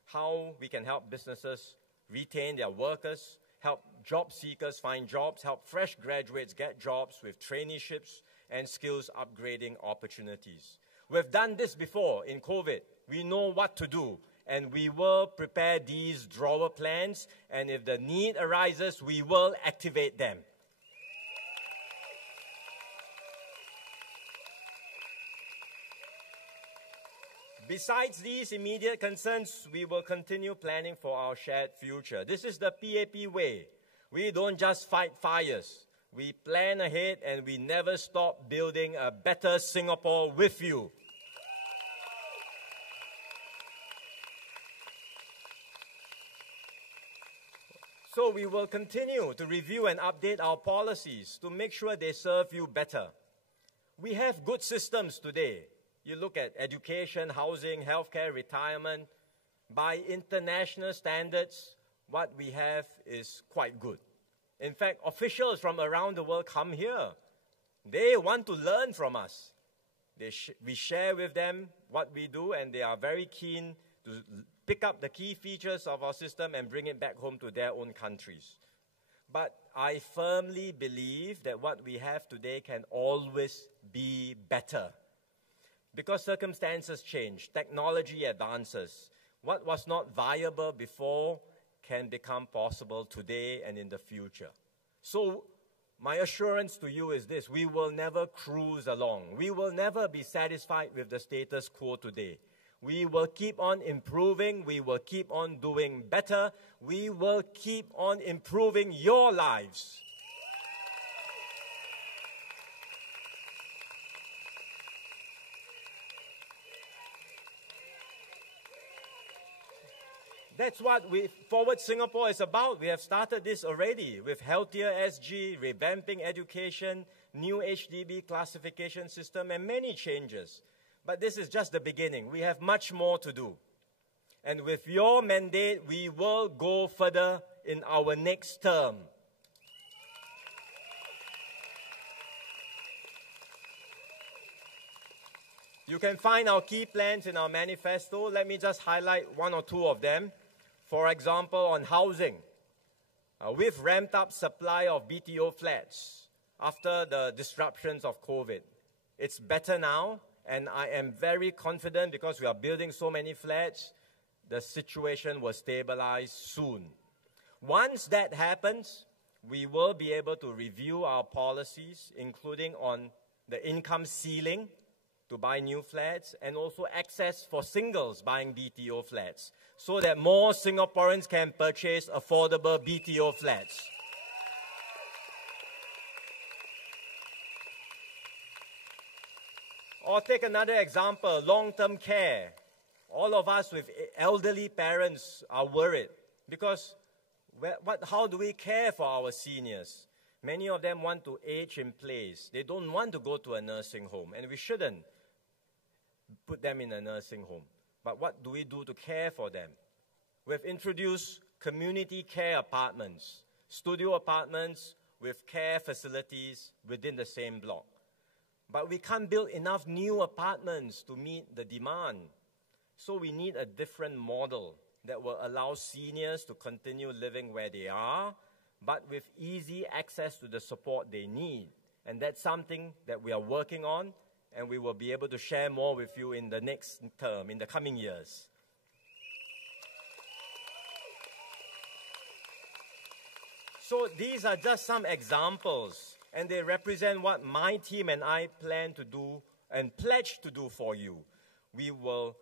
How we can help businesses retain their workers, help job seekers find jobs, help fresh graduates get jobs with traineeships and skills upgrading opportunities. We've done this before in COVID. We know what to do, and we will prepare these drawer plans, and if the need arises, we will activate them. Besides these immediate concerns, we will continue planning for our shared future. This is the PAP way. We don't just fight fires. We plan ahead and we never stop building a better Singapore with you. So we will continue to review and update our policies to make sure they serve you better. We have good systems today. You look at education, housing, healthcare, retirement. By international standards, what we have is quite good. In fact, officials from around the world come here. They want to learn from us. We share with them what we do, and they are very keen to pick up the key features of our system and bring it back home to their own countries. But I firmly believe that what we have today can always be better. Because circumstances change, technology advances. What was not viable before can become possible today and in the future. So my assurance to you is this: we will never cruise along. We will never be satisfied with the status quo today. We will keep on improving. We will keep on doing better. We will keep on improving your lives. That's what Forward Singapore is about. We have started this already with Healthier SG, revamping education, new HDB classification system, and many changes. But this is just the beginning. We have much more to do. And with your mandate, we will go further in our next term. You can find our key plans in our manifesto. Let me just highlight one or two of them. For example, on housing, we've ramped up supply of BTO flats after the disruptions of COVID. It's better now, and I am very confident because we are building so many flats. the situation will stabilize soon. Once that happens, we will be able to review our policies, including on the income ceiling to buy new flats and also access for singles buying BTO flats so that more Singaporeans can purchase affordable BTO flats. Or take another example, long-term care. All of us with elderly parents are worried because how do we care for our seniors? Many of them want to age in place. They don't want to go to a nursing home, and we shouldn't put them in a nursing home. But what do we do to care for them? We've introduced community care apartments, studio apartments with care facilities within the same block. But we can't build enough new apartments to meet the demand. So we need a different model that will allow seniors to continue living where they are, but with easy access to the support they need. And that's something that we are working on, and we will be able to share more with you in the next term, in the coming years. So these are just some examples, and they represent what my team and I plan to do and pledge to do for you. We will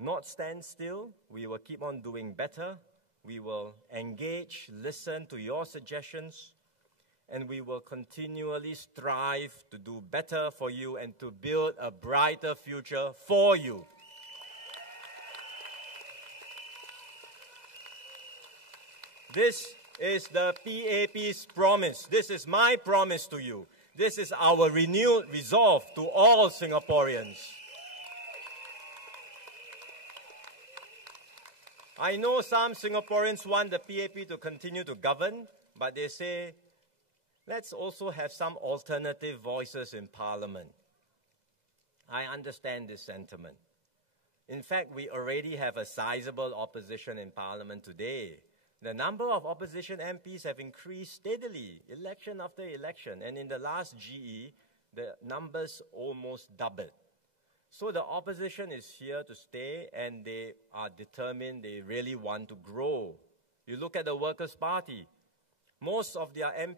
not stand still. We will keep on doing better. We will engage, listen to your suggestions, and we will continually strive to do better for you and to build a brighter future for you. This is the PAP's promise. This is my promise to you. This is our renewed resolve to all Singaporeans. I know some Singaporeans want the PAP to continue to govern, but they say, let's also have some alternative voices in Parliament. I understand this sentiment. In fact, we already have a sizable opposition in Parliament today. The number of opposition MPs have increased steadily, election after election, and in the last GE, the numbers almost doubled. So the opposition is here to stay, and they are determined, they really want to grow. You look at the Workers' Party, most of their MPs,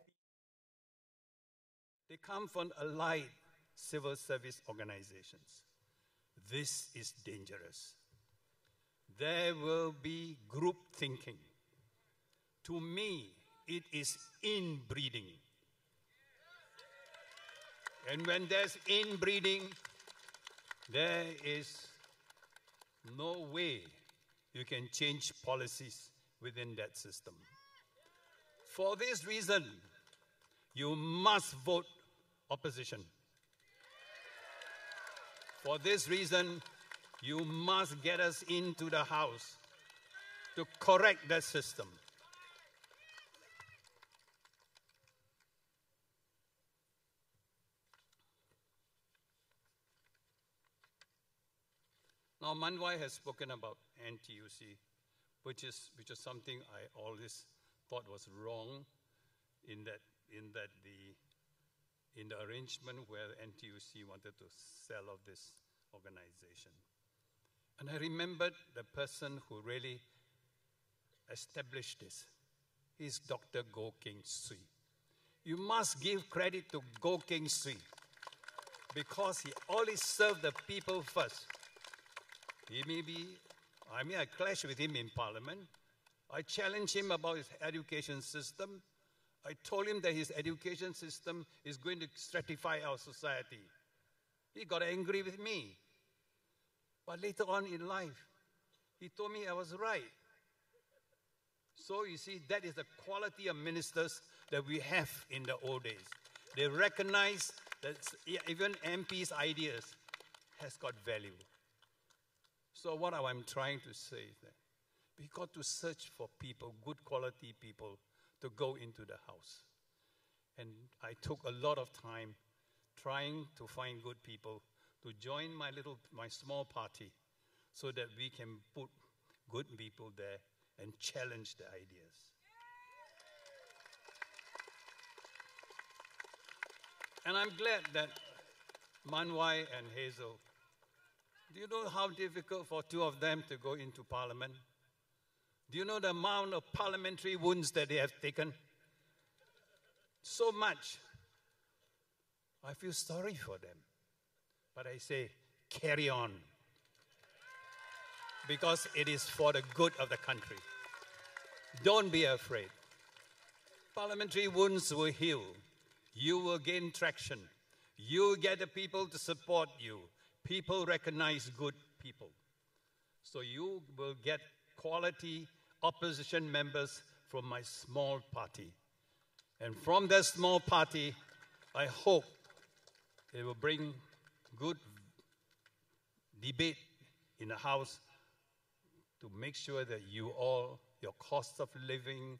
they come from allied civil service organizations. This is dangerous. There will be group thinking. To me, it is inbreeding. And when there's inbreeding, there is no way you can change policies within that system. For this reason, you must vote opposition. For this reason, you must get us into the House to correct that system. Now, Manwai has spoken about NTUC, which is something I always thought was wrong in the arrangement where NTUC wanted to sell off this organization. And I remembered the person who really established this. He's Dr. Goh Keng Swee. You must give credit to Goh Keng Swee because he always served the people first. He may be, I clashed with him in Parliament. I challenged him about his education system. I told him that his education system is going to stratify our society. He got angry with me. But later on in life, he told me I was right. So you see, that is the quality of ministers that we have in the old days. They recognize that even MPs' ideas has got value. So what I'm trying to say is that we got to search for people, good quality people, to go into the House. And I took a lot of time trying to find good people to join my small party so that we can put good people there and challenge the ideas. And I'm glad that Manwai and Hazel Do you know how difficult for two of them to go into parliament? Do you know the amount of parliamentary wounds that they have taken? So much. I feel sorry for them. But I say, carry on. Because it is for the good of the country. Don't be afraid. Parliamentary wounds will heal. You will gain traction. You will get the people to support you. People recognize good people. So you will get quality opposition members from my small party. And from that small party, I hope it will bring good debate in the House to make sure that you all, your cost of living,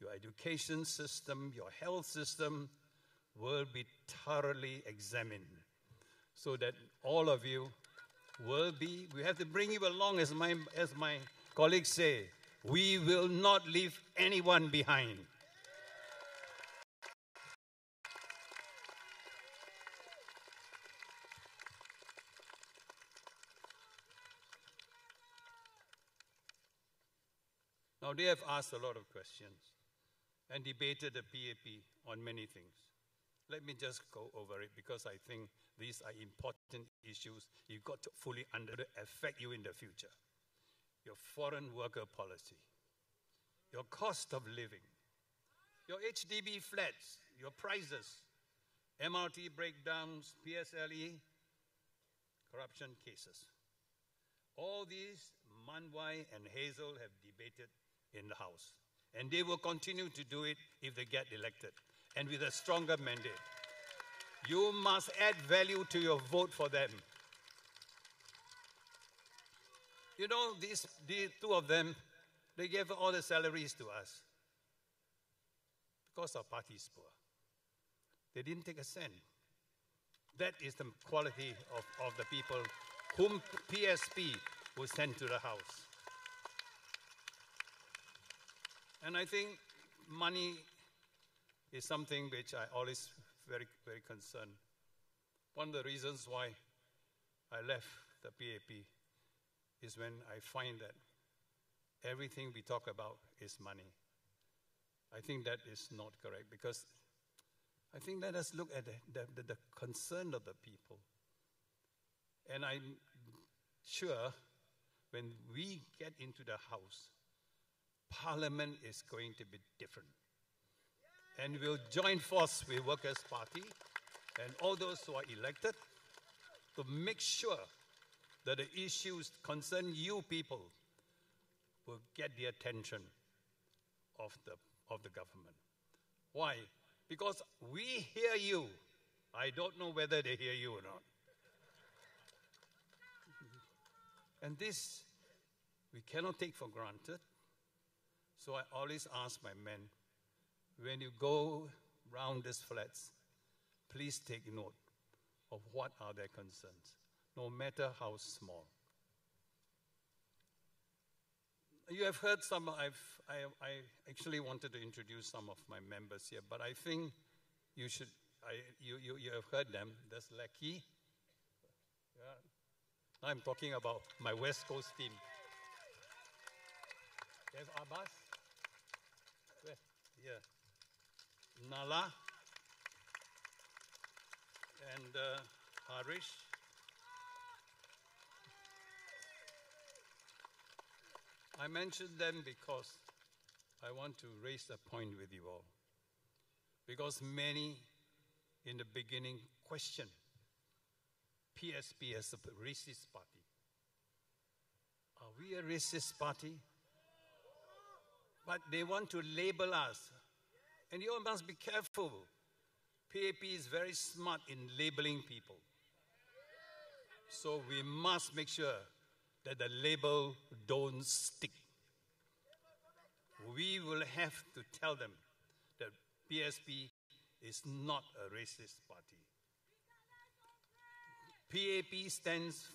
your education system, your health system will be thoroughly examined so that all of you will be, we have to bring you along as my colleagues say, we will not leave anyone behind. Now, they have asked a lot of questions and debated the PAP on many things. Let me just go over it because I think these are important issues you've got to fully understand affect you in the future. Your foreign worker policy, your cost of living, your HDB flats, your prices, MRT breakdowns, PSLE, corruption cases. All these, Manwai and Hazel have debated in the House. And they will continue to do it if they get elected. And with a stronger mandate. You must add value to your vote for them. You know, these two of them, they gave all the salaries to us because our party is poor. They didn't take a cent. That is the quality of the people whom PSP will send to the House. And I think money is something which I always very, very concerned. One of the reasons why I left the PAP is when I find that everything we talk about is money. I think that is not correct because I think let us look at the concern of the people. And I'm sure when we get into the House, Parliament is going to be different. And we'll join force with Workers' Party and all those who are elected to make sure that the issues concern you people will get the attention of the government. Why? Because we hear you. I don't know whether they hear you or not. And this, we cannot take for granted. So I always ask my men, when you go round these flats, please take note of what are their concerns, no matter how small. You have heard some, I actually wanted to introduce some of my members here, but I think you should, you have heard them. There's Lecky. Yeah. I'm talking about my West Coast team. There's Abbas. Where? Here. Nala. And Harish. I mentioned them because I want to raise a point with you all. Because many in the beginning questioned PSP as a racist party. Are we a racist party? But they want to label us. And you all must be careful. PAP is very smart in labeling people. So we must make sure that the label don't stick. We will have to tell them that PSP is not a racist party. PAP stands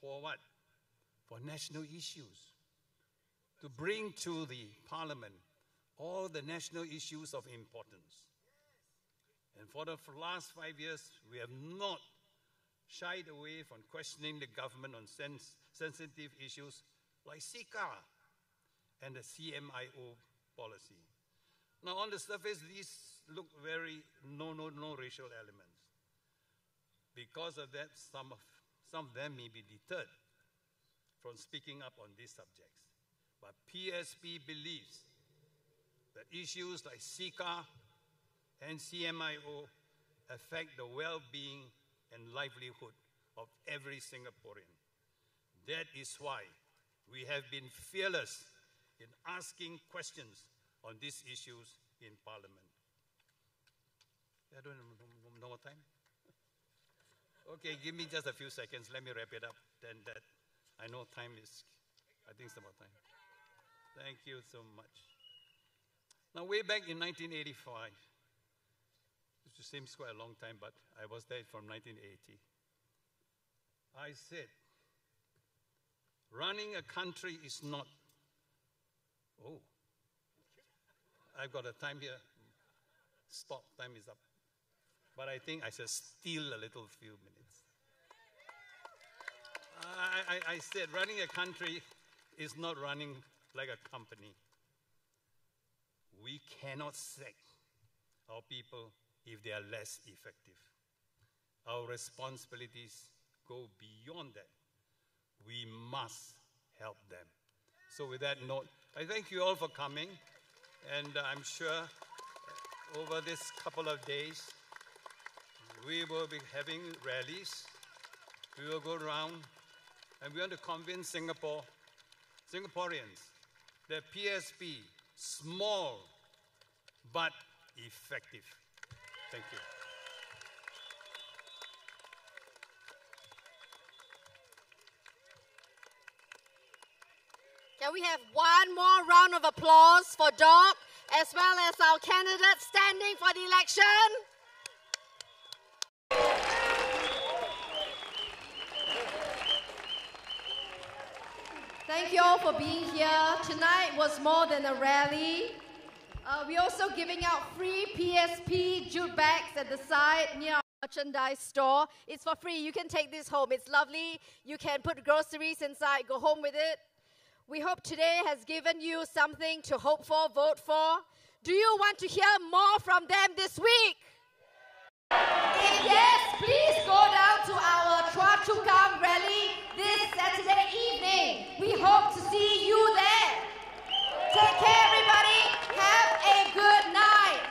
for what? For national issues. To bring to the parliament all the national issues of importance. And for the last 5 years, we have not shied away from questioning the government on sensitive issues like CCAR and the CMIO policy. Now, on the surface, these look very no racial elements. Because of that, some of them may be deterred from speaking up on these subjects. But PSP believes that issues like CCAR and CMIO affect the well-being and livelihood of every Singaporean. That is why we have been fearless in asking questions on these issues in Parliament. I don't know what time? Okay, give me just a few seconds. Let me wrap it up. Then that I know time is, I think it's about time. Thank you so much. Now, way back in 1985, it seems quite a long time, but I was there from 1980. I said, running a country is not, oh, I've got a time here. Stop, time is up. But I think I should steal a little few minutes. I said running a country is not running like a company. We cannot sack our people if they are less effective. Our responsibilities go beyond that. We must help them. So with that note, I thank you all for coming, and I'm sure over this couple of days, we will be having rallies. We will go around, and we want to convince Singaporeans that PSP, small but effective. Thank you. Can we have one more round of applause for Doc, as well as our candidates standing for the election? Thank you all for being here. Tonight was more than a rally. We're also giving out free PSP jute bags at the side near our merchandise store. It's for free. You can take this home. It's lovely. You can put groceries inside, go home with it. We hope today has given you something to hope for, vote for. Do you want to hear more from them this week? If yes, please go down to our Chua Chu Kang rally this Saturday evening. We hope to see you there. Take care, everybody. Have a good night.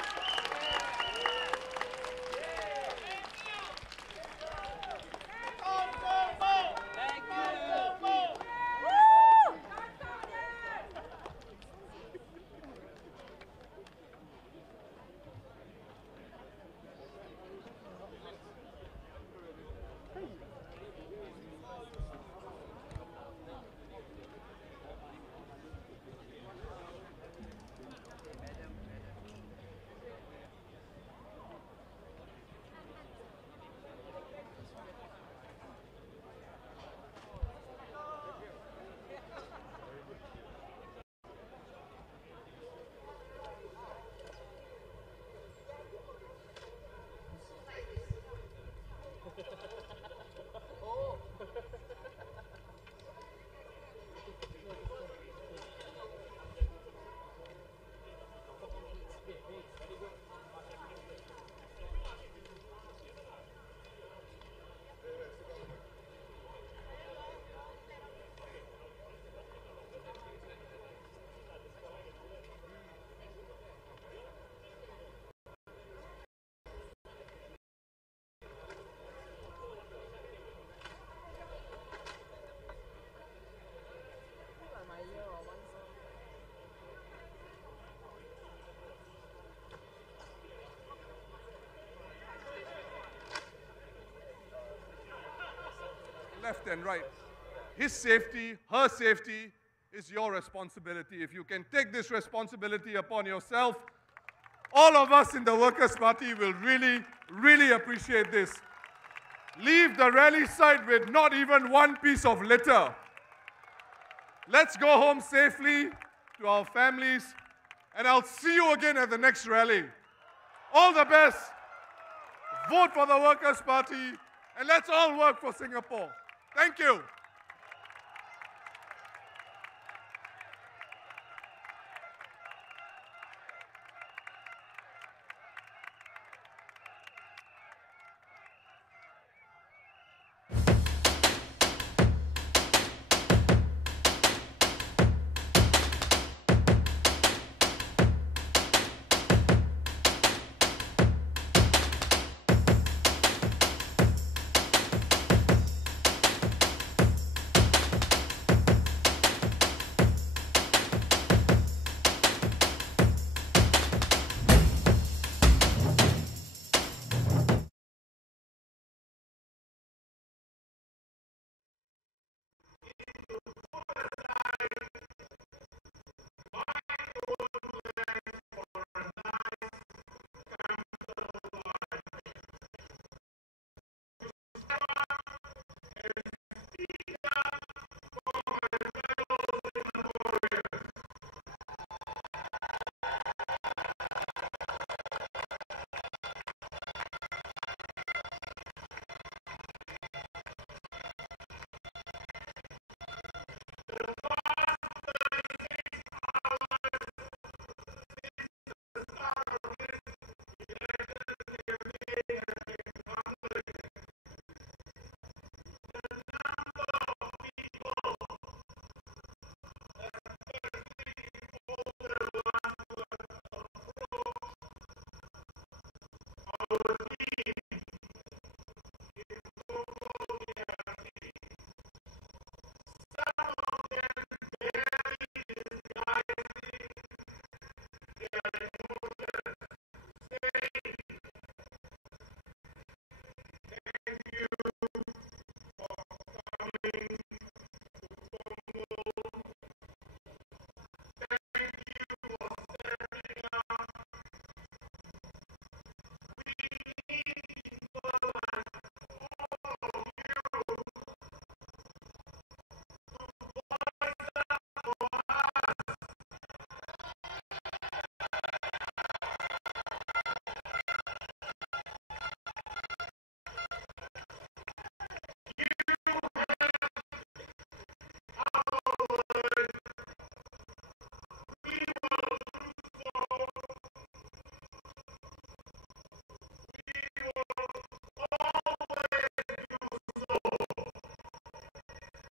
Left and right. His safety, her safety is your responsibility. If you can take this responsibility upon yourself, all of us in the Workers' Party will really, really appreciate this. Leave the rally site with not even one piece of litter. Let's go home safely to our families, and I'll see you again at the next rally. All the best. Vote for the Workers' Party, And let's all work for Singapore. Thank you.